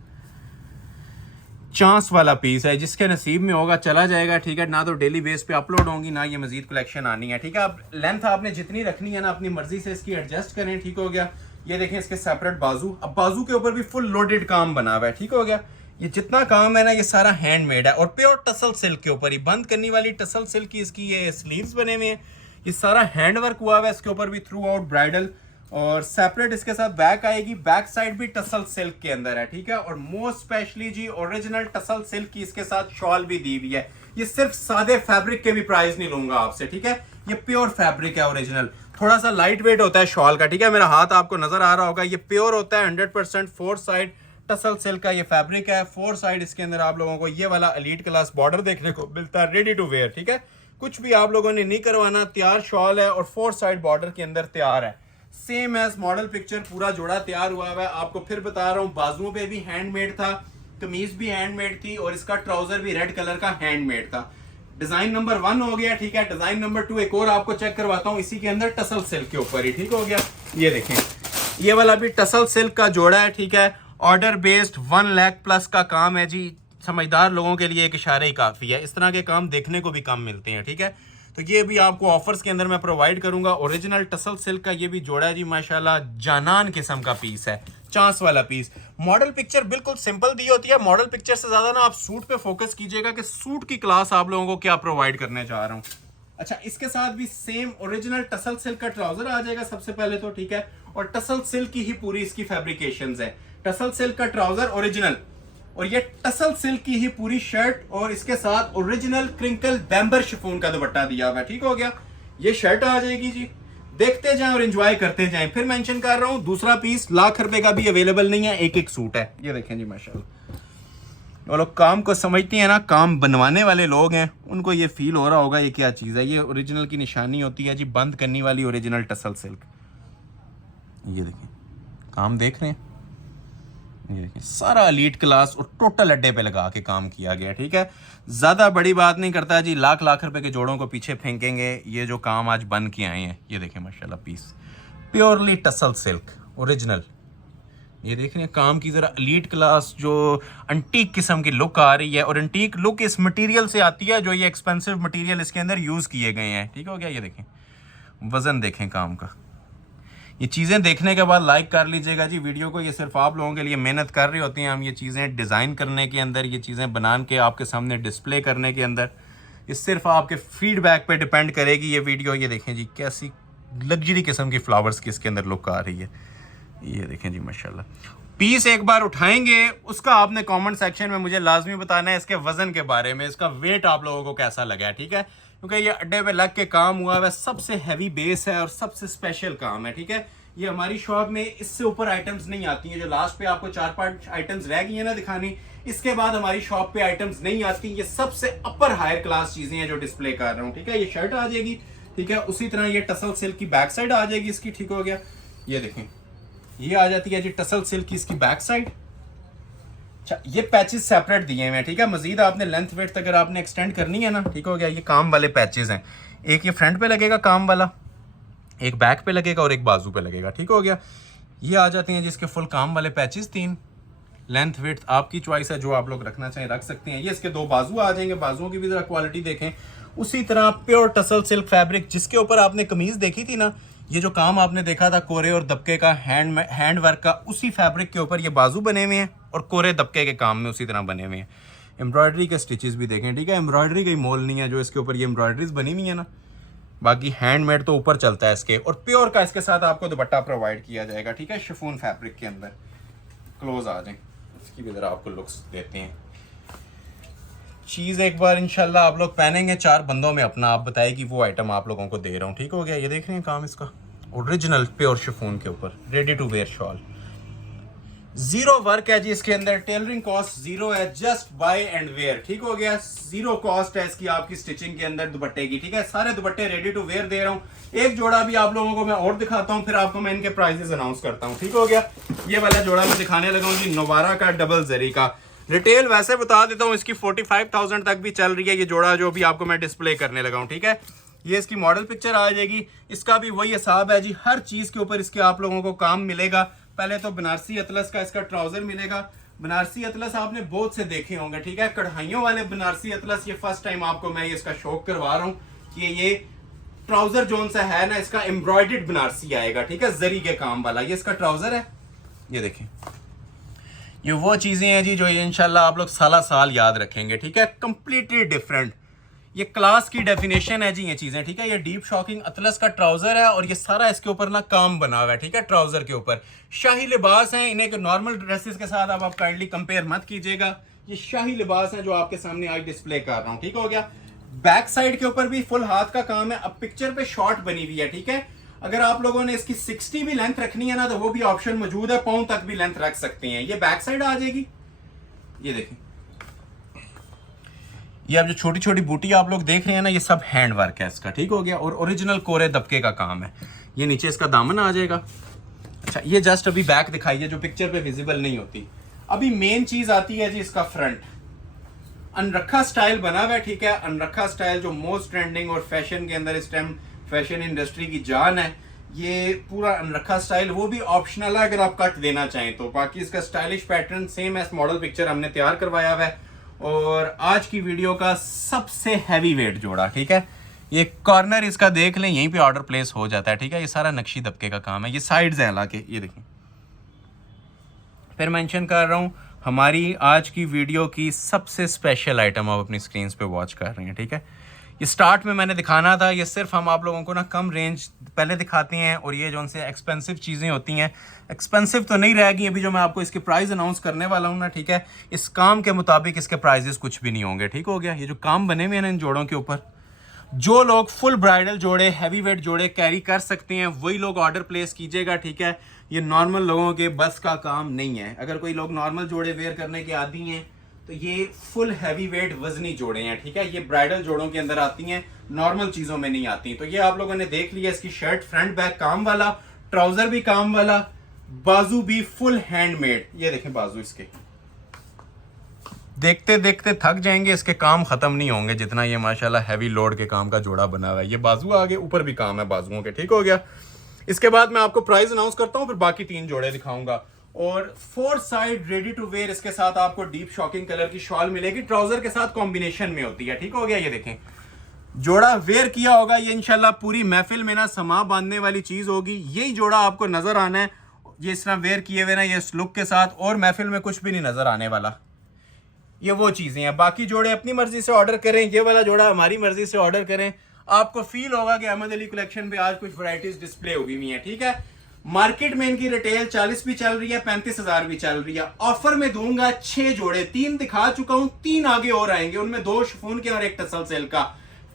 चांस वाला पीस है, जिसके नसीब में होगा चला जाएगा, ठीक है। ना तो डेली बेस पे अपलोड होंगी, ना ये मजीद कलेक्शन आनी है, ठीक है। अब लेंथ आपने जितनी रखनी है ना, अपनी मर्जी से इसकी एडजस्ट करें, ठीक हो गया। ये देखें, इसके सेपरेट बाजू, अब बाजू के ऊपर भी फुल लोडेड काम बना हुआ है, ठीक हो गया। ये जितना काम है ना, ये सारा हैंडमेड है और प्योर टसल सिल्क के ऊपर ही, बंद करने वाली टसल सिल्क की इसकी ये स्लीव्स बने हुए हैं। ये सारा हैंड वर्क हुआ हुआ है इसके ऊपर भी, थ्रू आउट ब्राइडल। और सेपरेट इसके साथ बैक आएगी, बैक साइड भी टसल सिल्क के अंदर है, ठीक है। और मोस्ट स्पेशली जी, ओरिजिनल टसल सिल्क की इसके साथ शॉल भी दी हुई है। ये सिर्फ सादे फैब्रिक के भी प्राइस नहीं लूंगा आपसे, ठीक है। ये प्योर फैब्रिक है ओरिजिनल, थोड़ा सा लाइट वेट होता है शॉल का, ठीक है। मेरा हाथ आपको नजर आ रहा होगा, ये प्योर होता है 100% 4 साइड टसल सिल्क का ये फैब्रिक है। 4 साइड इसके अंदर आप लोगों को ये वाला एलीट क्लास बॉर्डर देखने को मिलता है, रेडी टू वेयर, ठीक है। कुछ भी आप लोगों ने नहीं करवाना, तैयार शॉल है और 4 साइड बॉर्डर के अंदर तैयार है, सेम एज मॉडल पिक्चर, पूरा जोड़ा तैयार हुआ है। आपको फिर बता रहा हूँ, बाजुओं पे भी हैंडमेड था, कमीज भी हैंडमेड थी और इसका ट्राउजर भी रेड कलर का हैंडमेड था। डिजाइन नंबर 1 हो गया, ठीक है। डिजाइन नंबर 2 एक और आपको चेक करवाता हूँ, इसी के अंदर टसल सिल्क के ऊपर ही, ठीक हो गया। ये देखें, ये वाला भी टसल सिल्क का जोड़ा है, ठीक है। ऑर्डर बेस्ड 1 लाख प्लस का काम है जी। समझदार लोगों के लिए एक इशारे ही काफ़ी है, इस तरह के काम देखने को भी कम मिलते हैं, ठीक है। तो ये भी आपको ऑफर्स के अंदर मैं प्रोवाइड करूंगा। ओरिजिनल टसल सिल्क का ये भी जोड़ा है जी, माशाल्लाह जानान किस्म का पीस है, चांस वाला पीस। मॉडल पिक्चर बिल्कुल सिंपल दी होती है। मॉडल पिक्चर से ज्यादा ना आप सूट पे फोकस कीजिएगा कि सूट की क्लास आप लोगों को क्या प्रोवाइड करने जा रहा हूं। अच्छा, इसके साथ भी सेम ओरिजिनल टसल सिल्क का ट्राउजर आ जाएगा सबसे पहले तो, ठीक है। और टसल सिल्क की ही पूरी इसकी फैब्रिकेशंस है। टसल सिल्क का ट्राउजर ओरिजिनल, और ये टसल सिल्क की ही पूरी शर्ट, और इसके साथ ओरिजिनल क्रिंकल बैम्बर शिफॉन का दुपट्टा दिया हुआ है। ठीक हो गया, ये शर्ट आ जाएगी जी। देखते जाएं और एंजॉय करते जाएं। फिर मेंशन कर रहा हूं, दूसरा पीस ₹1,00,000 का भी अवेलेबल नहीं है, एक एक सूट है। ये देखें जी, माशाल्लाह। वो लोग काम को समझते हैं ना, काम बनवाने वाले लोग हैं, उनको ये फील हो रहा होगा ये क्या चीज़ है। ये ओरिजिनल की निशानी होती है जी, बंद करने वाली ओरिजिनल टसल सिल्क। ये देखें, काम देख रहे हैं, ये देखिए सारा एलीट क्लास और टोटल अड्डे पे लगा के काम किया गया। ठीक है, ज़्यादा बड़ी बात नहीं करता जी, ₹1,00,000 के जोड़ों को पीछे फेंकेंगे। ये जो काम आज बन के आए हैं, ये देखें माशाल्लाह, पीस प्योरली टसल सिल्क ओरिजिनल। ये देख रहे हैं काम की ज़रा एलीट क्लास जो अंटीक किस्म की लुक आ रही है, और अंटीक लुक इस मटेरियल से आती है जो ये एक्सपेंसिव मटेरियल इसके अंदर यूज़ किए गए हैं। ठीक हो गया, ये देखें वज़न देखें काम का। ये चीज़ें देखने के बाद लाइक कर लीजिएगा जी वीडियो को। ये सिर्फ आप लोगों के लिए मेहनत कर रही होती हैं हम ये चीज़ें डिज़ाइन करने के अंदर, ये चीज़ें बना के आपके सामने डिस्प्ले करने के अंदर। ये सिर्फ आपके फीडबैक पे डिपेंड करेगी ये वीडियो। ये देखें जी कैसी लग्जरी किस्म की फ्लावर्स की इसके अंदर लुक आ रही है। ये देखें जी माशाल्लाह। पीस एक बार उठाएंगे, उसका आपने कमेंट सेक्शन में मुझे लाजमी बताना है इसके वज़न के बारे में, इसका वेट आप लोगों को कैसा लगा है। ठीक है, क्योंकि ये अड्डे पे लग के काम हुआ है, सबसे हैवी बेस है और सबसे स्पेशल काम है। ठीक है, ये हमारी शॉप में इससे ऊपर आइटम्स नहीं आती हैं। जो लास्ट पे आपको 4-5 आइटम्स रह गई है ना दिखानी, इसके बाद हमारी शॉप पे आइटम्स नहीं आती। ये सबसे अपर हायर क्लास चीजें हैं जो डिस्प्ले कर रहा हूँ। ठीक है, ये शर्ट आ जाएगी, ठीक है। उसी तरह ये टसल सिल्क की बैक साइड आ जाएगी इसकी। ठीक हो गया, ये देखें ये आ जाती है जी टसल सिल्क की इसकी बैक साइड। अच्छा, ये पैचेस सेपरेट दिए हुए हैं। ठीक है, मजीद आपने लेंथ वेट अगर आपने एक्सटेंड करनी है ना, ठीक हो गया, ये काम वाले पैचेस हैं। एक ये फ्रंट पे लगेगा काम वाला, एक बैक पे लगेगा और एक बाजू पे लगेगा। ठीक हो गया, ये आ जाते हैं जिसके फुल काम वाले पैचेस 3। लेंथ वेट आपकी चॉइस है, जो आप लोग रखना चाहें रख सकते हैं। ये इसके 2 बाजू आ जाएंगे, बाजुओं की भी जरा क्वालिटी देखें। उसी तरह प्योर टसल सिल्क फैब्रिक, जिसके ऊपर आपने कमीज देखी थी ना, ये जो काम आपने देखा था कोरे और दबके का, हैंड वर्क का, उसी फैब्रिक के ऊपर ये बाजू बने हुए हैं और कोरे दबके के काम में उसी तरह बने हुए हैं। एम्ब्रॉयडरी के स्टिचेस भी देखें। ठीक है, एम्ब्रॉयडरी का मोल नहीं है जो इसके ऊपर ये एम्ब्रॉयडरीज बनी हुई है ना, बाकी हैंडमेड तो ऊपर चलता है इसके। और प्योर का इसके साथ आपको दुपट्टा प्रोवाइड किया जाएगा। ठीक है, शिफॉन फैब्रिक के अंदर। क्लोज आ जाएं, इसकी भी जरा आपको लुक्स देते हैं। चीज़ एक बार इंशाल्लाह आप लोग पहनेंगे 4 बंदों में अपना, आप बताइए कि वो आइटम आप लोगों को दे रहा हूँ। ठीक हो गया, ये देख रहे हैं काम इसका ओरिजिनल प्योर शिफॉन के ऊपर, ready to wear shawl. 0 work है जी इसके अंदर, टेलरिंग कॉस्ट 0 है, जस्ट बाय एंड वेयर। ठीक हो गया, 0 कॉस्ट है इसकी आपकी स्टिचिंग के अंदर दुपट्टे की। ठीक है, सारे दुपट्टे रेडी टू वेयर दे रहा हूँ। एक जोड़ा भी आप लोगों को मैं और दिखाता हूँ, फिर आपको मैं इनके प्राइसेस अनाउंस करता हूँ। ठीक हो गया, ये वाला जोड़ा मैं दिखाने लगा हूँ जी, नोवारा का डबल जरी का। रिटेल वैसे बता देता हूँ इसकी 45,000 तक भी चल रही है, ये जोड़ा जो भी आपको मैं डिस्प्ले करने लगा हूँ। ठीक है, ये इसकी मॉडल पिक्चर आ जाएगी। इसका भी वही हिसाब है जी, हर चीज के ऊपर इसके आप लोगों को काम मिलेगा। पहले तो बनारसी अतलस का इसका ट्राउजर मिलेगा। बनारसी अतलस आपने बहुत से देखे होंगे। ठीक है, कढ़ाइयों वाले बनारसी अतलस, ये फर्स्ट टाइम आपको मैं इसका शौक करवा रहा हूँ कि ये ट्राउजर जोन सा है ना, इसका एम्ब्रॉयडर्ड बनारसी आएगा। ठीक है, जरी के काम वाला ये इसका ट्राउजर है। ये देखें, ये वो चीजें हैं जी जो इंशाल्लाह आप लोग साला साल याद रखेंगे। ठीक है, कंप्लीटली डिफरेंट, ये क्लास की डेफिनेशन है जी ये चीजें। ठीक है, ये डीप शॉकिंग अतलस का ट्राउजर है और ये सारा इसके ऊपर ना काम बना हुआ है। ठीक है, ट्राउजर के ऊपर शाही लिबास है। इन्हें नॉर्मल ड्रेसेस के साथ आप काइंडली कंपेयर मत कीजिएगा। ये शाही लिबास है जो आपके सामने आज डिस्प्ले कर रहा हूँ। ठीक हो गया, बैक साइड के ऊपर भी फुल हाथ का काम है। अब पिक्चर पे शॉर्ट बनी हुई है। ठीक है, अगर आप लोगों ने इसकी 60 भी लेंथ रखनी है ना, तो वो भी ऑप्शन मौजूद है, पाउं तक भी लेंथ रख सकते हैं। ये बैक साइड आ जाएगी। ये देखें, ये अब जो छोटी छोटी बूटी आप लोग देख रहे हैं ना, ये सब हैंड वर्क है इसका। ठीक हो गया, और ओरिजिनल कोरे दबके का काम है। ये नीचे इसका दामन आ जाएगा। अच्छा, ये जस्ट अभी बैक दिखाई है जो पिक्चर पे विजिबल नहीं होती। अभी मेन चीज आती है जी इसका फ्रंट। अनरखा स्टाइल बना हुआ है। ठीक है, अनरखा स्टाइल जो मोस्ट ट्रेंडिंग और फैशन के अंदर इस टाइम फैशन इंडस्ट्री की जान है। ये पूरा अनरखा स्टाइल, वो भी ऑप्शनल है अगर आप कट देना चाहें तो। बाकी इसका stylish pattern same S model picture हमने तैयार करवाया हुआ है। और आज की वीडियो का सबसे हैवी वेट जोड़ा। ठीक है, ये कॉर्नर इसका देख लें, यहीं पे ऑर्डर प्लेस हो जाता है। ठीक है, ये सारा नक्शी दबके का काम है। ये साइड्स है हालांकि, ये देखें फिर मेंशन कर रहा हूँ हमारी आज की वीडियो की सबसे स्पेशल आइटम आप अपनी स्क्रीन पे वॉच कर रहे हैं, ठीक है। ये स्टार्ट में मैंने दिखाना था, ये सिर्फ हम आप लोगों को ना कम रेंज पहले दिखाते हैं, और ये जो उनसे एक्सपेंसिव चीज़ें होती हैं, एक्सपेंसिव तो नहीं रहेगी अभी जो मैं आपको इसके प्राइस अनाउंस करने वाला हूँ ना, ठीक है। इस काम के मुताबिक इसके प्राइजेस कुछ भी नहीं होंगे, ठीक हो गया। ये जो काम बने हुए हैं ना इन जोड़ों के ऊपर, जो लोग फुल ब्राइडल जोड़े, हैवी वेट जोड़े कैरी कर सकते हैं वही लोग ऑर्डर प्लेस कीजिएगा, ठीक है। ये नॉर्मल लोगों के बस का काम नहीं है। अगर कोई लोग नॉर्मल जोड़े वेयर करने के आदी हैं तो ये फुल हैवी वेट वजनी जोड़े हैं, ठीक है। ये ब्राइडल जोड़ों के अंदर आती हैं, नॉर्मल चीजों में नहीं आती। तो ये आप लोगों ने देख लिया, इसकी शर्ट फ्रंट बैक काम वाला, ट्राउजर भी काम वाला, बाजू भी फुल हैंडमेड। ये देखें बाजू इसके, देखते देखते थक जाएंगे, इसके काम खत्म नहीं होंगे जितना ये माशाल्लाह हैवी लोड के काम का जोड़ा बना हुआ है। ये बाजू आगे ऊपर भी काम है बाजुओं के, ठीक हो गया। इसके बाद मैं आपको प्राइस अनाउंस करता हूँ, फिर बाकी 3 जोड़े दिखाऊंगा। और 4 साइड रेडी टू वेयर, इसके साथ आपको डीप शॉकिंग कलर की शॉल मिलेगी, ट्राउजर के साथ कॉम्बिनेशन में होती है, ठीक हो गया। ये देखें जोड़ा वेयर किया होगा, ये इंशाल्लाह पूरी महफिल में ना समा बांधने वाली चीज होगी। यही जोड़ा आपको नजर आना है, ये इस तरह वेयर किए हुए ना ये लुक के साथ, और महफिल में कुछ भी नहीं नजर आने वाला। ये वो चीजें हैं। बाकी जोड़े अपनी मर्जी से ऑर्डर करें, ये वाला जोड़ा हमारी मर्जी से ऑर्डर करें। आपको फील होगा कि अहमद अली कलेक्शन पे आज कुछ वैरायटीज डिस्प्ले हुई हुई है, ठीक है। मार्केट में इनकी रिटेल 40 भी चल रही है, 35,000 भी चल रही है। ऑफर में दूंगा 6 जोड़े, 3 दिखा चुका हूं, 3 आगे और आएंगे, उनमें 2 शिफॉन के और 1 टसल सेल का।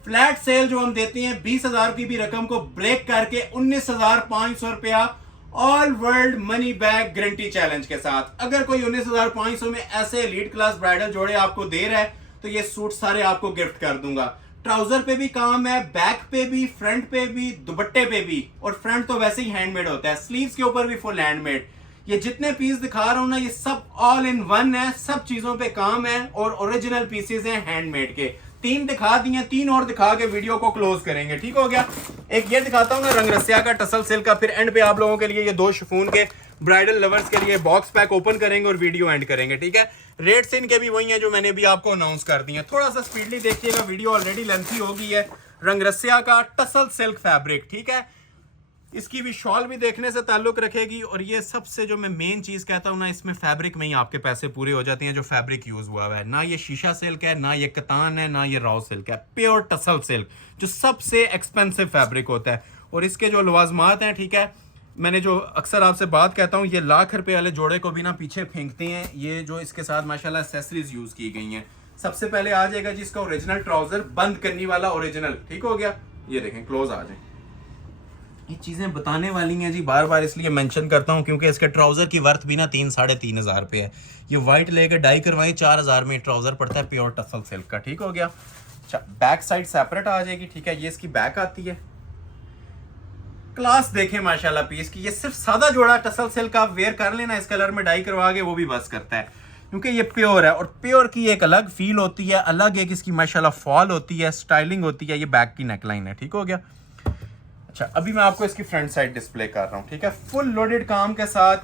फ्लैट सेल जो हम देते हैं 20,000 की भी रकम को ब्रेक करके 19,500 रुपया, all world money back guarantee challenge के साथ। अगर कोई 19,500 में ऐसे एलीट क्लास ब्राइडल जोड़े आपको दे रहा है तो ये सूट सारे आपको गिफ्ट कर दूंगा। ट्राउजर पे भी काम है, बैक पे भी, फ्रंट पे भी, दुपट्टे पे भी, और फ्रंट तो वैसे ही हैंडमेड होता है, स्लीव्स के ऊपर भी फुल हैंडमेड। ये जितने पीस दिखा रहा हूं ना, ये सब ऑल इन वन है, सब चीजों पे काम है, और ओरिजिनल पीसेस हैं हैंडमेड के। 3 दिखा दिए, 3 और दिखा के वीडियो को क्लोज करेंगे, ठीक हो गया। एक ये दिखाता हूँ ना रंग रसिया का टसल सिल्क का, फिर एंड पे आप लोगों के लिए ये 2 शिफॉन के ब्राइडल लवर्स के लिए बॉक्स पैक ओपन करेंगे और वीडियो एंड करेंगे, ठीक है। रेट्स इनके भी वही हैं जो मैंने भी आपको अनाउंस कर दिए। थोड़ा सा स्पीडली देखिएगा, वीडियो ऑलरेडी लेंथी हो गई है। रंग रसिया का टसल सिल्क फैब्रिक, ठीक है। इसकी भी शॉल भी देखने से ताल्लुक रखेगी, और ये सबसे जो मैं मेन चीज कहता हूँ ना, इसमें फैब्रिक में ही आपके पैसे पूरे हो जाते हैं। जो फैब्रिक यूज हुआ है ना, ये शीशा सिल्क है, ना ये कतान है, ना ये रॉ सिल्क है, प्योर टसल सिल्क जो सबसे एक्सपेंसिव फैब्रिक होता है। और इसके जो लवाजमात हैं, ठीक है, मैंने जो अक्सर आपसे बात कहता हूँ, ये लाख रुपए वाले जोड़े को भी ना पीछे फेंकते हैं। ये जो इसके साथ माशाल्लाह एक्सेसरीज यूज की गई हैं। सबसे पहले आ जाएगा जी इसका ओरिजिनल ट्राउजर, बंद करने वाला ओरिजिनल, ठीक हो गया। ये देखें क्लोज आ जाए, ये चीजें बताने वाली हैं जी, बार बार इसलिए मेंशन करता हूं क्योंकि इसके ट्राउजर की वर्थ भी ना 3-3.5 रुपए है। ये व्हाइट लेके डाई करवाई 4,000 में ट्राउजर पड़ता है, प्योर टसल सिल्क का, ठीक हो गया। अच्छा, बैक साइड सेपरेट आ जाएगी, ठीक है। ये इसकी बैक आती है, क्लास देखें माशाल्लाह पीस की। ये सिर्फ सादा जोड़ा टसल सिल्क आप वेयर कर लेना, इस कलर में डाई करवा के वो भी बस करता है, क्योंकि ये प्योर है। और प्योर की एक अलग फील होती है, अलग एक इसकी माशाल्लाह फॉल होती है, स्टाइलिंग होती है। ये बैक की नेकलाइन है, ठीक हो गया। अच्छा, अभी मैं आपको इसकी फ्रंट साइड डिस्प्ले कर रहा हूँ, ठीक है। फुल लोडेड काम के साथ,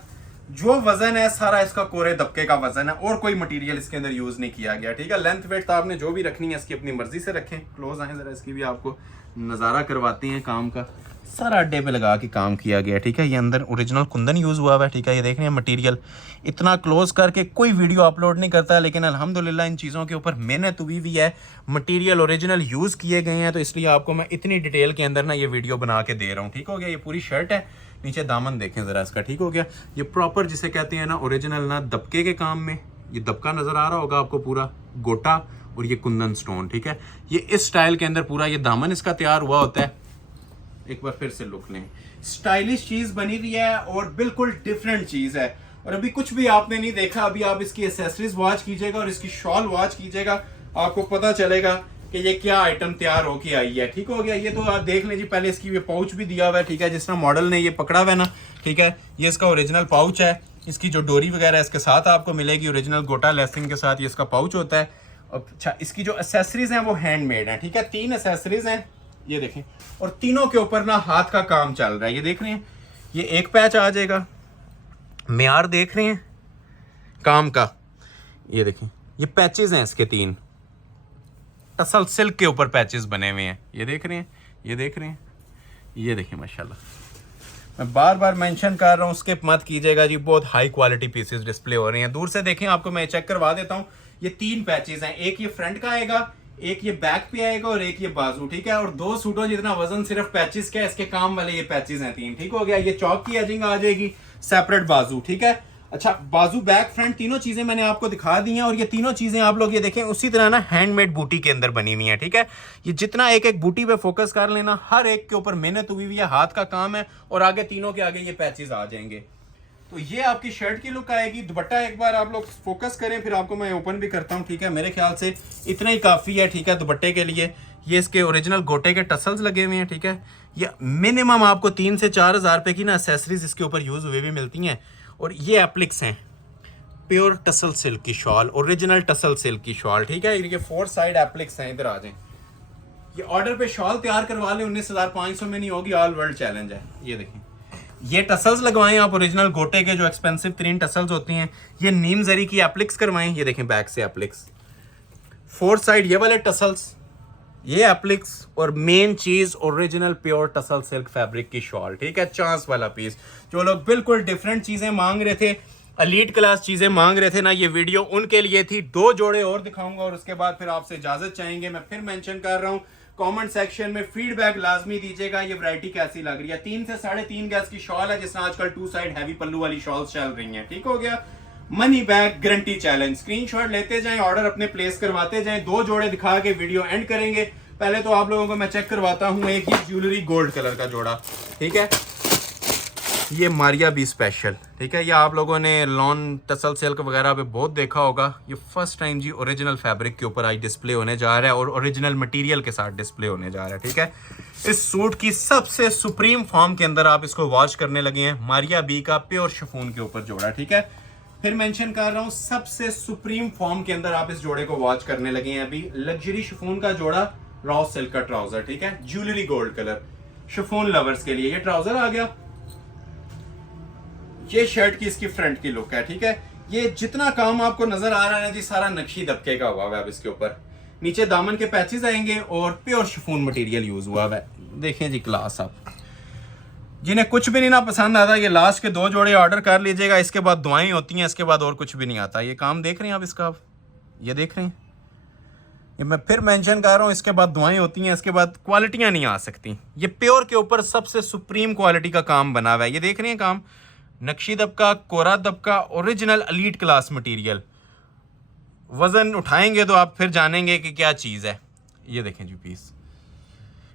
जो वजन है सारा इसका कोरे दबके का वजन है, और कोई मटेरियल इसके अंदर यूज नहीं किया गया, ठीक है। लेंथ वेट तो आपने जो भी रखनी है इसकी अपनी मर्जी से रखें। क्लोज आए जरा, इसकी भी आपको नज़ारा करवाते हैं काम का। सारा अड्डे पे लगा के काम किया गया, ठीक है। ये अंदर ओरिजिनल कुंदन यूज हुआ है, ठीक है। ये देख रहे हैं मटेरियल, इतना क्लोज करके कोई वीडियो अपलोड नहीं करता, लेकिन अल्हम्दुलिल्लाह इन चीज़ों के ऊपर मेहनत हुई भी है, मटेरियल ओरिजिनल यूज किए गए हैं, तो इसलिए आपको मैं इतनी डिटेल के अंदर ना ये वीडियो बना के दे रहा हूँ, ठीक हो गया। ये पूरी शर्ट है, नीचे दामन देखें जरा इसका, ठीक हो गया। ये प्रॉपर जिसे कहते हैं ना ओरिजिनल ना दबके के काम में, ये दबका नजर आ रहा होगा आपको, पूरा गोटा और ये कुंदन स्टोन, ठीक है। ये इस स्टाइल के अंदर पूरा ये दामन इसका तैयार हुआ होता है। एक बार फिर से लुक लें, स्टाइलिश चीज बनी हुई है और बिल्कुल डिफरेंट चीज है। और अभी कुछ भी आपने नहीं देखा, अभी आप इसकी एक्सेसरीज वॉच कीजिएगा और इसकी शॉल वॉच कीजिएगा, आपको पता चलेगा कि ये क्या आइटम तैयार होके आई है, ठीक हो गया। ये तो आप देख लीजिए, पहले इसकी ये पाउच भी दिया हुआ है, ठीक है, जिस तरह मॉडल ने ये पकड़ा हुआ है ना, ठीक है। ये इसका ओरिजिनल पाउच है, इसकी जो डोरी वगैरह इसके साथ आपको मिलेगी, ओरिजिनल गोटा लेसिंग के साथ ये इसका पाउच होता है। अच्छा, इसकी जो एक्सेसरीज हैं वो हैंडमेड हैं, ठीक है। 3 एक्सेसरीज हैं, ये देखें, और तीनों के ऊपर ना हाथ का काम चल रहा है। ये देख रहे हैं, ये एक पैच आ जाएगा, म्यार देख रहे हैं काम का। ये देखें, ये पैचेस हैं इसके 3 टसल सिल्क के ऊपर पैचेस बने हुए हैं। ये देख रहे हैं, ये देख रहे हैं, ये देखें माशाल्लाह मैं बार बार मेंशन कर रहा हूँ, स्किप मत कीजिएगा जी, बहुत हाई क्वालिटी पीसेस डिस्प्ले हो रहे हैं। दूर से देखें, आपको मैं चेक करवा देता हूँ। ये 3 पैचेस हैं, एक ये फ्रंट का आएगा, एक ये बैक पे आएगा और एक ये बाजू, ठीक है। और 2 सूटों जितना वजन सिर्फ पैचेस का है, इसके काम वाले ये पैचेस हैं 3, ठीक हो गया। ये चौक की एजिंग आ जाएगी, सेपरेट बाजू, ठीक है। अच्छा, बाजू बैक फ्रंट तीनों चीजें मैंने आपको दिखा दी हैं। और ये तीनों चीजें आप लोग ये देखें उसी तरह ना हैंडमेड बूटी के अंदर बनी हुई हैं, ठीक है। ये जितना एक एक बूटी पे फोकस कर लेना, हर एक के ऊपर मेहनत हुई हुई है, हाथ का काम है। और आगे तीनों के आगे ये पैचेस आ जाएंगे। तो ये आपकी शर्ट की लुक आएगी। दुपट्टा एक बार आप लोग फोकस करें, फिर आपको मैं ओपन भी करता हूँ, ठीक है। मेरे ख्याल से इतना ही काफी है, ठीक है, दुपट्टे के लिए। ये इसके ओरिजिनल गोटे के टसल्स लगे हुए हैं, ठीक है। ये मिनिमम आपको 3 से 4 हज़ार रुपए की ना एसेसरीज इसके ऊपर यूज हुए भी मिलती हैं। और ये एप्लिक्स हैं, प्योर टसल सिल्क की शॉल, ओरिजिनल टसल सिल्क की शॉल, ठीक है। ये 4 साइड एप्लिक्स हैं, इधर आ जाएं। ये ऑर्डर पे शॉल तैयार करवा लें, 19,500 में नहीं होगी, ऑल वर्ल्ड चैलेंज है। ये देखें, ये टसल्स लगवाएं आप, ओरिजिनल गोटे के जो एक्सपेंसिव 3 टसल्स होती हैं। ये नीम जरी की एप्लिक्स करवाएं, ये देखें बैक से एप्लिक्स, 4 साइड ये वाले टसल्स, ये एप्लिक्स। और मेन चीज original pure tussle silk fabric की शॉल, ठीक है, चांस वाला पीस। जो लोग बिल्कुल डिफरेंट चीजें मांग रहे थे, एलीट क्लास चीजें मांग रहे थे ना, ये वीडियो उनके लिए थी। 2 जोड़े और दिखाऊंगा और उसके बाद फिर आपसे इजाजत चाहेंगे। मैं फिर मेंशन कर रहा हूँ, कमेंट सेक्शन में फीडबैक लाजमी दीजिएगा, ये वैरायटी कैसी लग रही है। 3 से 3.5 गज की शॉल है, जिसमें आजकल 2 साइड हैवी पल्लू वाली शॉल्स चल रही हैं, ठीक हो गया। Money back guarantee challenge, screenshot लेते जाएं, ऑर्डर अपने प्लेस करवाते जाएं। 2 जोड़े दिखा के वीडियो एंड करेंगे। पहले तो आप लोगों को मैं चेक करवाता हूं एक ही ज्वेलरी गोल्ड कलर का जोड़ा, ठीक है। ये मारिया बी स्पेशल, ठीक है। ये आप लोगों ने लॉन टसल सिल्क वगैरह पे बहुत देखा होगा। ये फर्स्ट टाइम जी ओरिजिनल फैब्रिक के ऊपर आज डिस्प्ले होने जा रहा है और ओरिजिनल मटेरियल के साथ डिस्प्ले होने जा रहा है, ठीक है। इस सूट की सबसे सुप्रीम फॉर्म के अंदर आप इसको वॉच करने लगे हैं, मारिया बी का प्योर शिफॉन के ऊपर जोड़ा, ठीक है। फिर मेंशन कर रहा हूं, सबसे सुप्रीम फॉर्म के अंदर आप इस जोड़े को वॉच करने लगे हैं। अभी लग्जरी शिफॉन का जोड़ा, रॉ सिल्क का ट्राउजर, ठीक है, jewellery gold colour, chiffon lovers के लिए। ये ट्राउजर आ गया, ये शर्ट की इसकी फ्रंट की लुक है, ठीक है। ये जितना काम आपको नजर आ रहा है जी, सारा नक्शी दबके का हुआ है। अब इसके ऊपर नीचे दामन के पैचेस आएंगे और प्योर शिफॉन मटेरियल यूज हुआ है। देखें जी क्लास। आप जिन्हें कुछ भी नहीं ना पसंद आता, ये लास्ट के 2 जोड़े ऑर्डर कर लीजिएगा। इसके बाद दुआएं होती हैं, इसके बाद और कुछ भी नहीं आता। ये काम देख रहे हैं आप इसका, ये देख रहे हैं, ये मैं फिर मेंशन कर रहा हूँ, इसके बाद दुआएं होती हैं, इसके बाद क्वालिटियां नहीं आ सकती। ये प्योर के ऊपर सबसे सुप्रीम क्वालिटी का काम बना हुआ है। ये देख रहे हैं काम, नक्शी दबका, कोरा दबका, ओरिजिनल एलीट क्लास मटेरियल। वजन उठाएंगे तो आप फिर जानेंगे कि क्या चीज़ है। ये देखें जी पीस,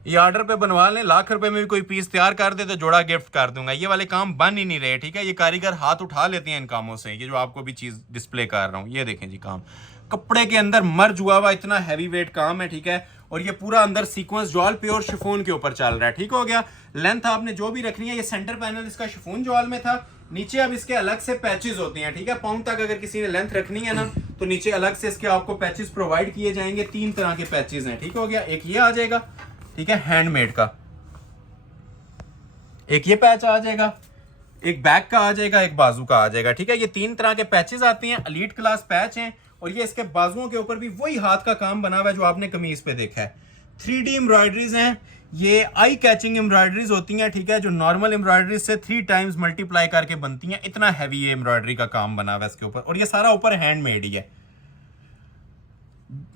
ये ऑर्डर पे बनवा लें, लाख रुपए में भी कोई पीस तैयार कर दे तो जोड़ा गिफ्ट कर दूंगा। ये वाले काम बन ही नहीं रहे, ठीक है। ये कारीगर हाथ उठा लेते हैं इन कामों से। ये जो आपको भी चीज़ डिस्प्ले कर रहा हूँ, ये देखें जी काम, कपड़े के अंदर मर्ज हुआ हुआ इतना हैवी वेट काम है, ठीक है। और ये पूरा अंदर सीक्वेंस जॉल प्योर शिफॉन के ऊपर चल रहा है, ठीक हो गया। लेंथ आपने जो भी रखनी है, ये सेंटर पैनल इसका शिफॉन जॉल में था। नीचे अब इसके अलग से पैचेस होते हैं, ठीक है। पाउंड तक अगर किसी ने लेंथ रखनी है ना, तो नीचे अलग से इसके आपको पैचेस प्रोवाइड किए जाएंगे। 3 तरह के पैचेस हैं, ठीक हो गया। एक ये आ जाएगा, ठीक है, हैंडमेड का। एक ये पैच आ जाएगा, एक बैक का आ जाएगा, एक बाजू का आ जाएगा, ठीक है। ये 3 तरह के पैचेस आते हैं, एलीट क्लास पैच हैं। और ये इसके बाजुओं के ऊपर भी वही हाथ का काम बना हुआ है जो आपने कमीज पे देखा है। 3D एम्ब्रॉयडरीज हैं, ये आई कैचिंग एम्ब्रॉयडरीज होती हैं, ठीक है, जो नॉर्मल एम्ब्रॉयडरीज से 3 टाइम्स मल्टीप्लाई करके बनती हैं। इतना हैवी ये एम्ब्रॉयडरी का काम बना हुआ है इसके ऊपर। और ये सारा ऊपर हैंडमेड ही है।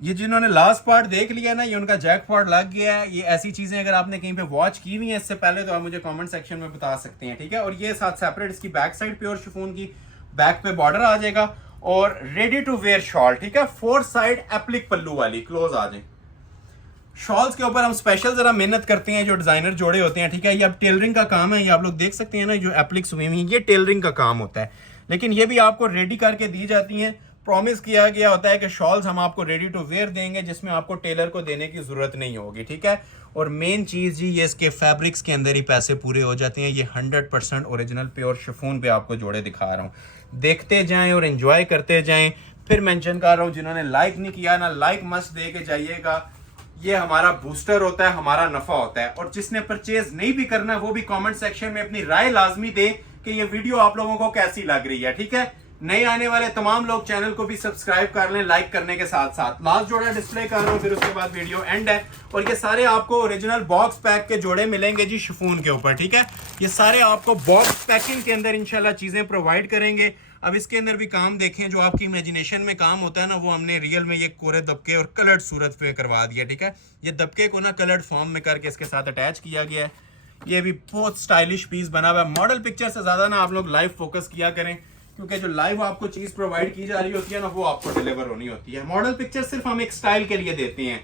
ये जिन्होंने लास्ट पार्ट देख लिया ना, ये उनका जैकपॉट लग गया है। ये ऐसी चीजें अगर आपने कहीं पे वॉच की हुई है इससे पहले, तो आप मुझे कमेंट सेक्शन में बता सकते हैं, ठीक है। और ये साथ सेपरेट इसकी बैक साइड प्योर शिफॉन की, बैक पे बॉर्डर आ जाएगा और रेडी टू वेयर शॉल, ठीक है। 4 साइड एप्लिक पल्लू वाली, क्लोज आ जाए। शॉल्स के ऊपर हम स्पेशल जरा मेहनत करते हैं, जो डिजाइनर जोड़े होते हैं, ठीक है। ये अब टेलरिंग का काम है, ये आप लोग देख सकते हैं ना, जो एप्लिक्स हुई हुई, ये टेलरिंग का काम होता है। लेकिन ये भी आपको रेडी करके दी जाती हैं। प्रॉमिस किया गया होता है कि शॉल्स हम आपको रेडी टू वेयर देंगे, जिसमें आपको टेलर को देने की जरूरत नहीं होगी, ठीक है। और मेन चीज जी, ये इसके फैब्रिक्स के अंदर ही पैसे पूरे हो जाते हैं। ये 100% ओरिजिनल प्योर शिफॉन पे आपको जोड़े दिखा रहा हूँ, देखते जाएं और एंजॉय करते जाएं। फिर मेंशन कर रहा हूँ, जिन्होंने लाइक नहीं किया ना, लाइक मस्ट दे के जाइएगा। ये हमारा बूस्टर होता है, हमारा नफा होता है। और जिसने परचेज नहीं भी करना, वो भी कमेंट सेक्शन में अपनी राय लाजमी दे कि ये वीडियो आप लोगों को कैसी लग रही है, ठीक है। नए आने वाले तमाम लोग चैनल को भी सब्सक्राइब कर लें लाइक करने के साथ साथ। लास्ट जोड़ा डिस्प्ले कर रहा हूँ, फिर उसके बाद वीडियो एंड है। और ये सारे आपको ओरिजिनल बॉक्स पैक के जोड़े मिलेंगे जी शिफॉन के ऊपर, ठीक है। ये सारे आपको बॉक्स पैकिंग के अंदर इंशाल्लाह चीजें प्रोवाइड करेंगे। अब इसके अंदर भी काम देखें, जो आपकी इमेजिनेशन में काम होता है ना, वो हमने रियल में ये कोरे दबके और कलर्ड सूरत पे करवा दिया, ठीक है। ये दबके को ना कलर्ड फॉर्म में करके इसके साथ अटैच किया गया है। ये भी बहुत स्टाइलिश पीस बना हुआ है। मॉडल पिक्चर से ज्यादा ना आप लोग लाइव फोकस किया करें, क्योंकि जो लाइव आपको चीज प्रोवाइड की जा रही होती है ना, वो आपको डिलीवर होनी होती है। मॉडल पिक्चर सिर्फ हम एक स्टाइल के लिए देते हैं।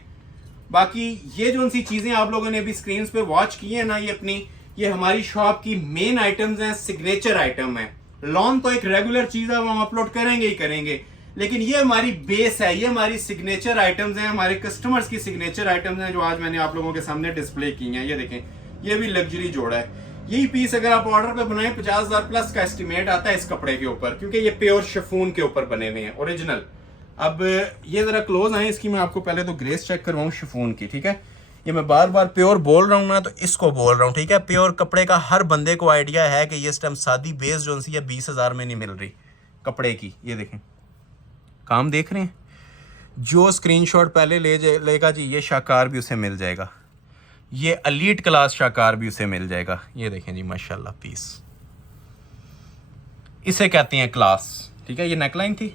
बाकी ये जो सी चीजें आप लोगों ने अभी स्क्रीन पे वॉच की है ना, ये हमारी शॉप की मेन आइटम्स हैं, सिग्नेचर आइटम है। लॉन तो एक रेगुलर चीज है, वो हम अपलोड करेंगे ही करेंगे, लेकिन ये हमारी बेस है, ये हमारी सिग्नेचर आइटम्स हैं, हमारे कस्टमर्स की सिग्नेचर आइटम्स हैं, जो आज मैंने आप लोगों के सामने डिस्प्ले की हैं। ये देखें, ये भी लग्जरी जोड़ा है। यही पीस अगर आप ऑर्डर पे बनाए 50,000 प्लस का एस्टिमेट आता है इस कपड़े के ऊपर, क्योंकि ये प्योर शिफॉन के ऊपर बने हुए हैं ओरिजिनल। अब ये जरा क्लोज आए इसकी, मैं आपको पहले तो ग्रेस चेक करवाऊं शिफॉन की, ठीक है। ये मैं बार बार प्योर बोल रहा हूँ ना, तो इसको बोल रहा हूँ, ठीक है। प्योर कपड़े का हर बंदे को आइडिया है कि ये इस टाइम सादी बेस जो सी है 20,000 में नहीं मिल रही कपड़े की। ये देखें, काम देख रहे हैं। जो स्क्रीनशॉट पहले लेगा जी, ये शाकार भी उसे मिल जाएगा, ये एलीट क्लास शाकार भी उसे मिल जाएगा। ये देखें जी माशाल्लाह पीस, इसे कहते हैं क्लास, ठीक है। ये नेकलाइन थी,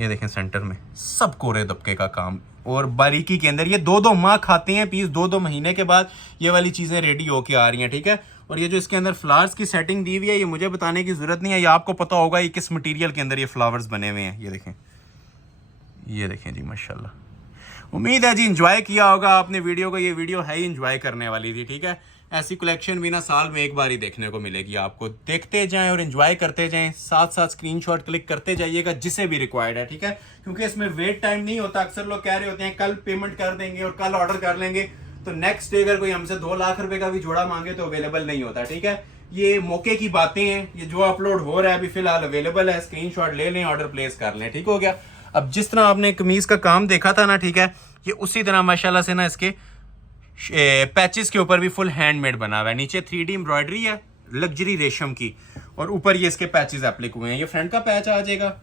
ये देखें सेंटर में सब कोरे दबके का काम और बारीकी के अंदर। ये 2-2 माह खाते हैं पीस, 2-2 महीने के बाद ये वाली चीज़ें रेडी होके आ रही हैं, ठीक है। और ये जो इसके अंदर फ्लावर्स की सेटिंग दी हुई है, ये मुझे बताने की ज़रूरत नहीं है, ये आपको पता होगा ये किस मटेरियल के अंदर ये फ्लावर्स बने हुए हैं। ये देखें जी माशाल्लाह। उम्मीद है जी इंजॉय किया होगा आपने वीडियो को। ये वीडियो है ही इंजॉय करने वाली थी, ठीक है। ऐसी कलेक्शन भी ना साल में एक बार ही देखने को मिलेगी आपको। देखते जाएं और एंजॉय करते जाएं, साथ साथ स्क्रीनशॉट क्लिक करते जाइएगा जिसे भी रिक्वायर्ड है, ठीक है। क्योंकि इसमें वेट टाइम नहीं होता। अक्सर लोग कह रहे होते हैं कल पेमेंट कर देंगे और कल ऑर्डर कर लेंगे, तो नेक्स्ट डे अगर कोई हमसे 2 लाख रुपए का भी जोड़ा मांगे तो अवेलेबल नहीं होता, ठीक है। ये मौके की बातें हैं। ये जो अपलोड हो रहा है अभी फिलहाल अवेलेबल है, स्क्रीनशॉट ले लें, ऑर्डर प्लेस कर लें, ठीक हो गया। अब जिस तरह आपने कमीज का काम देखा था ना, ठीक है, ये उसी तरह माशाल्लाह से ना इसके पैचेस के ऊपर भी फुल हैंडमेड बना हुआ है। नीचे 3D एम्ब्रॉयडरी है लग्जरी रेशम की, और ऊपर ये इसके पैचेस एप्लिक हुए हैं। ये फ्रंट का पैच आ जाएगा,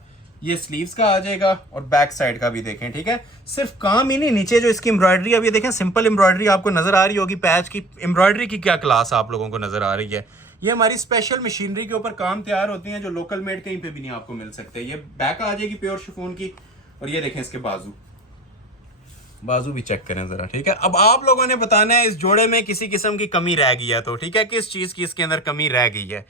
ये स्लीव्स का आ जाएगा, और बैक साइड का भी देखें, ठीक है। सिर्फ काम ही नहीं, नीचे जो इसकी एम्ब्रॉयडरी, अब ये देखें सिंपल एम्ब्रॉयडरी आपको नजर आ रही होगी, पैच की एम्ब्रॉयडरी की क्या क्लास आप लोगों को नजर आ रही है। ये हमारी स्पेशल मशीनरी के ऊपर काम तैयार होती हैं, जो लोकल मेड कहीं पे भी नहीं आपको मिल सकते। ये बैक आ जाएगी प्योर शिफॉन की, और ये देखें इसके बाजू भी चेक करें जरा, ठीक है। अब आप लोगों ने बताना है इस जोड़े में किसी किस्म की कमी रह गई है तो, ठीक है, किस चीज की इसके अंदर कमी रह गई है।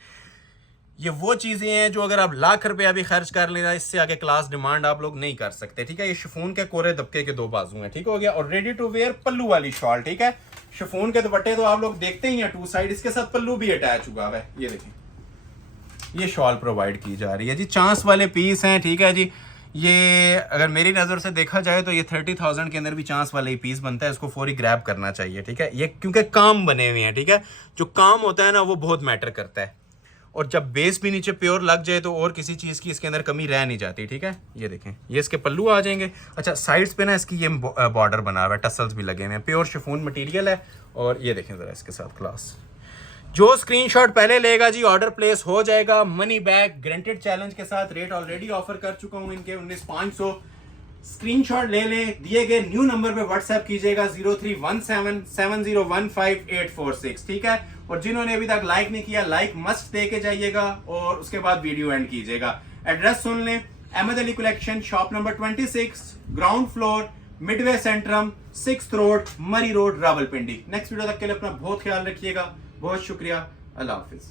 ये वो चीजें हैं जो अगर आप लाख रुपया भी खर्च कर लेना, इससे आगे क्लास डिमांड आप लोग नहीं कर सकते, ठीक है। ये शिफॉन के कोरे दबके के 2 बाजू हैं, ठीक हो गया। और रेडी टू वेयर पल्लू वाली शॉल, ठीक है। शिफॉन के दुपट्टे तो आप लोग देखते ही हैं 2 साइड, इसके साथ पल्लू भी अटैच हुआ है। ये देखें, ये शॉल प्रोवाइड की जा रही है जी। चांस वाले पीस हैं, ठीक है जी। ये अगर मेरी नज़र से देखा जाए तो ये 30,000 के अंदर भी चांस वाला ही पीस बनता है। इसको फौरी ग्रैब करना चाहिए, ठीक है। ये क्योंकि काम बने हुए हैं, ठीक है। जो काम होता है ना वो बहुत मैटर करता है, और जब बेस भी नीचे प्योर लग जाए तो और किसी चीज़ की इसके अंदर कमी रह नहीं जाती, ठीक है। ये देखें, ये इसके पल्लू आ जाएंगे। अच्छा, साइड्स पे ना इसकी ये बॉर्डर बना हुआ है, टसल्स भी लगे हुए हैं, प्योर शिफॉन मटेरियल है। और ये देखें ज़रा इसके साथ क्लास। जो स्क्रीनशॉट पहले लेगा जी ऑर्डर प्लेस हो जाएगा, मनी बैक गारंटेड चैलेंज के साथ। रेट ऑलरेडी ऑफर कर चुका हूं इनके 19,500। स्क्रीनशॉट ले लें, दिए गए न्यू नंबर पे व्हाट्सएप कीजिएगा 03177015,846, ठीक है। और जिन्होंने अभी तक लाइक नहीं किया, लाइक मस्ट दे के जाइएगा और उसके बाद वीडियो एंड कीजिएगा। एड्रेस सुन लें, Ahmad Ali collection, shop number 26, ground floor, midway centrum, 6th road, Murree road, Rawalpindi. Next video तक के लिए अपना बहुत ख्याल रखिएगा। बहुत शुक्रिया, अल्लाह हाफिज।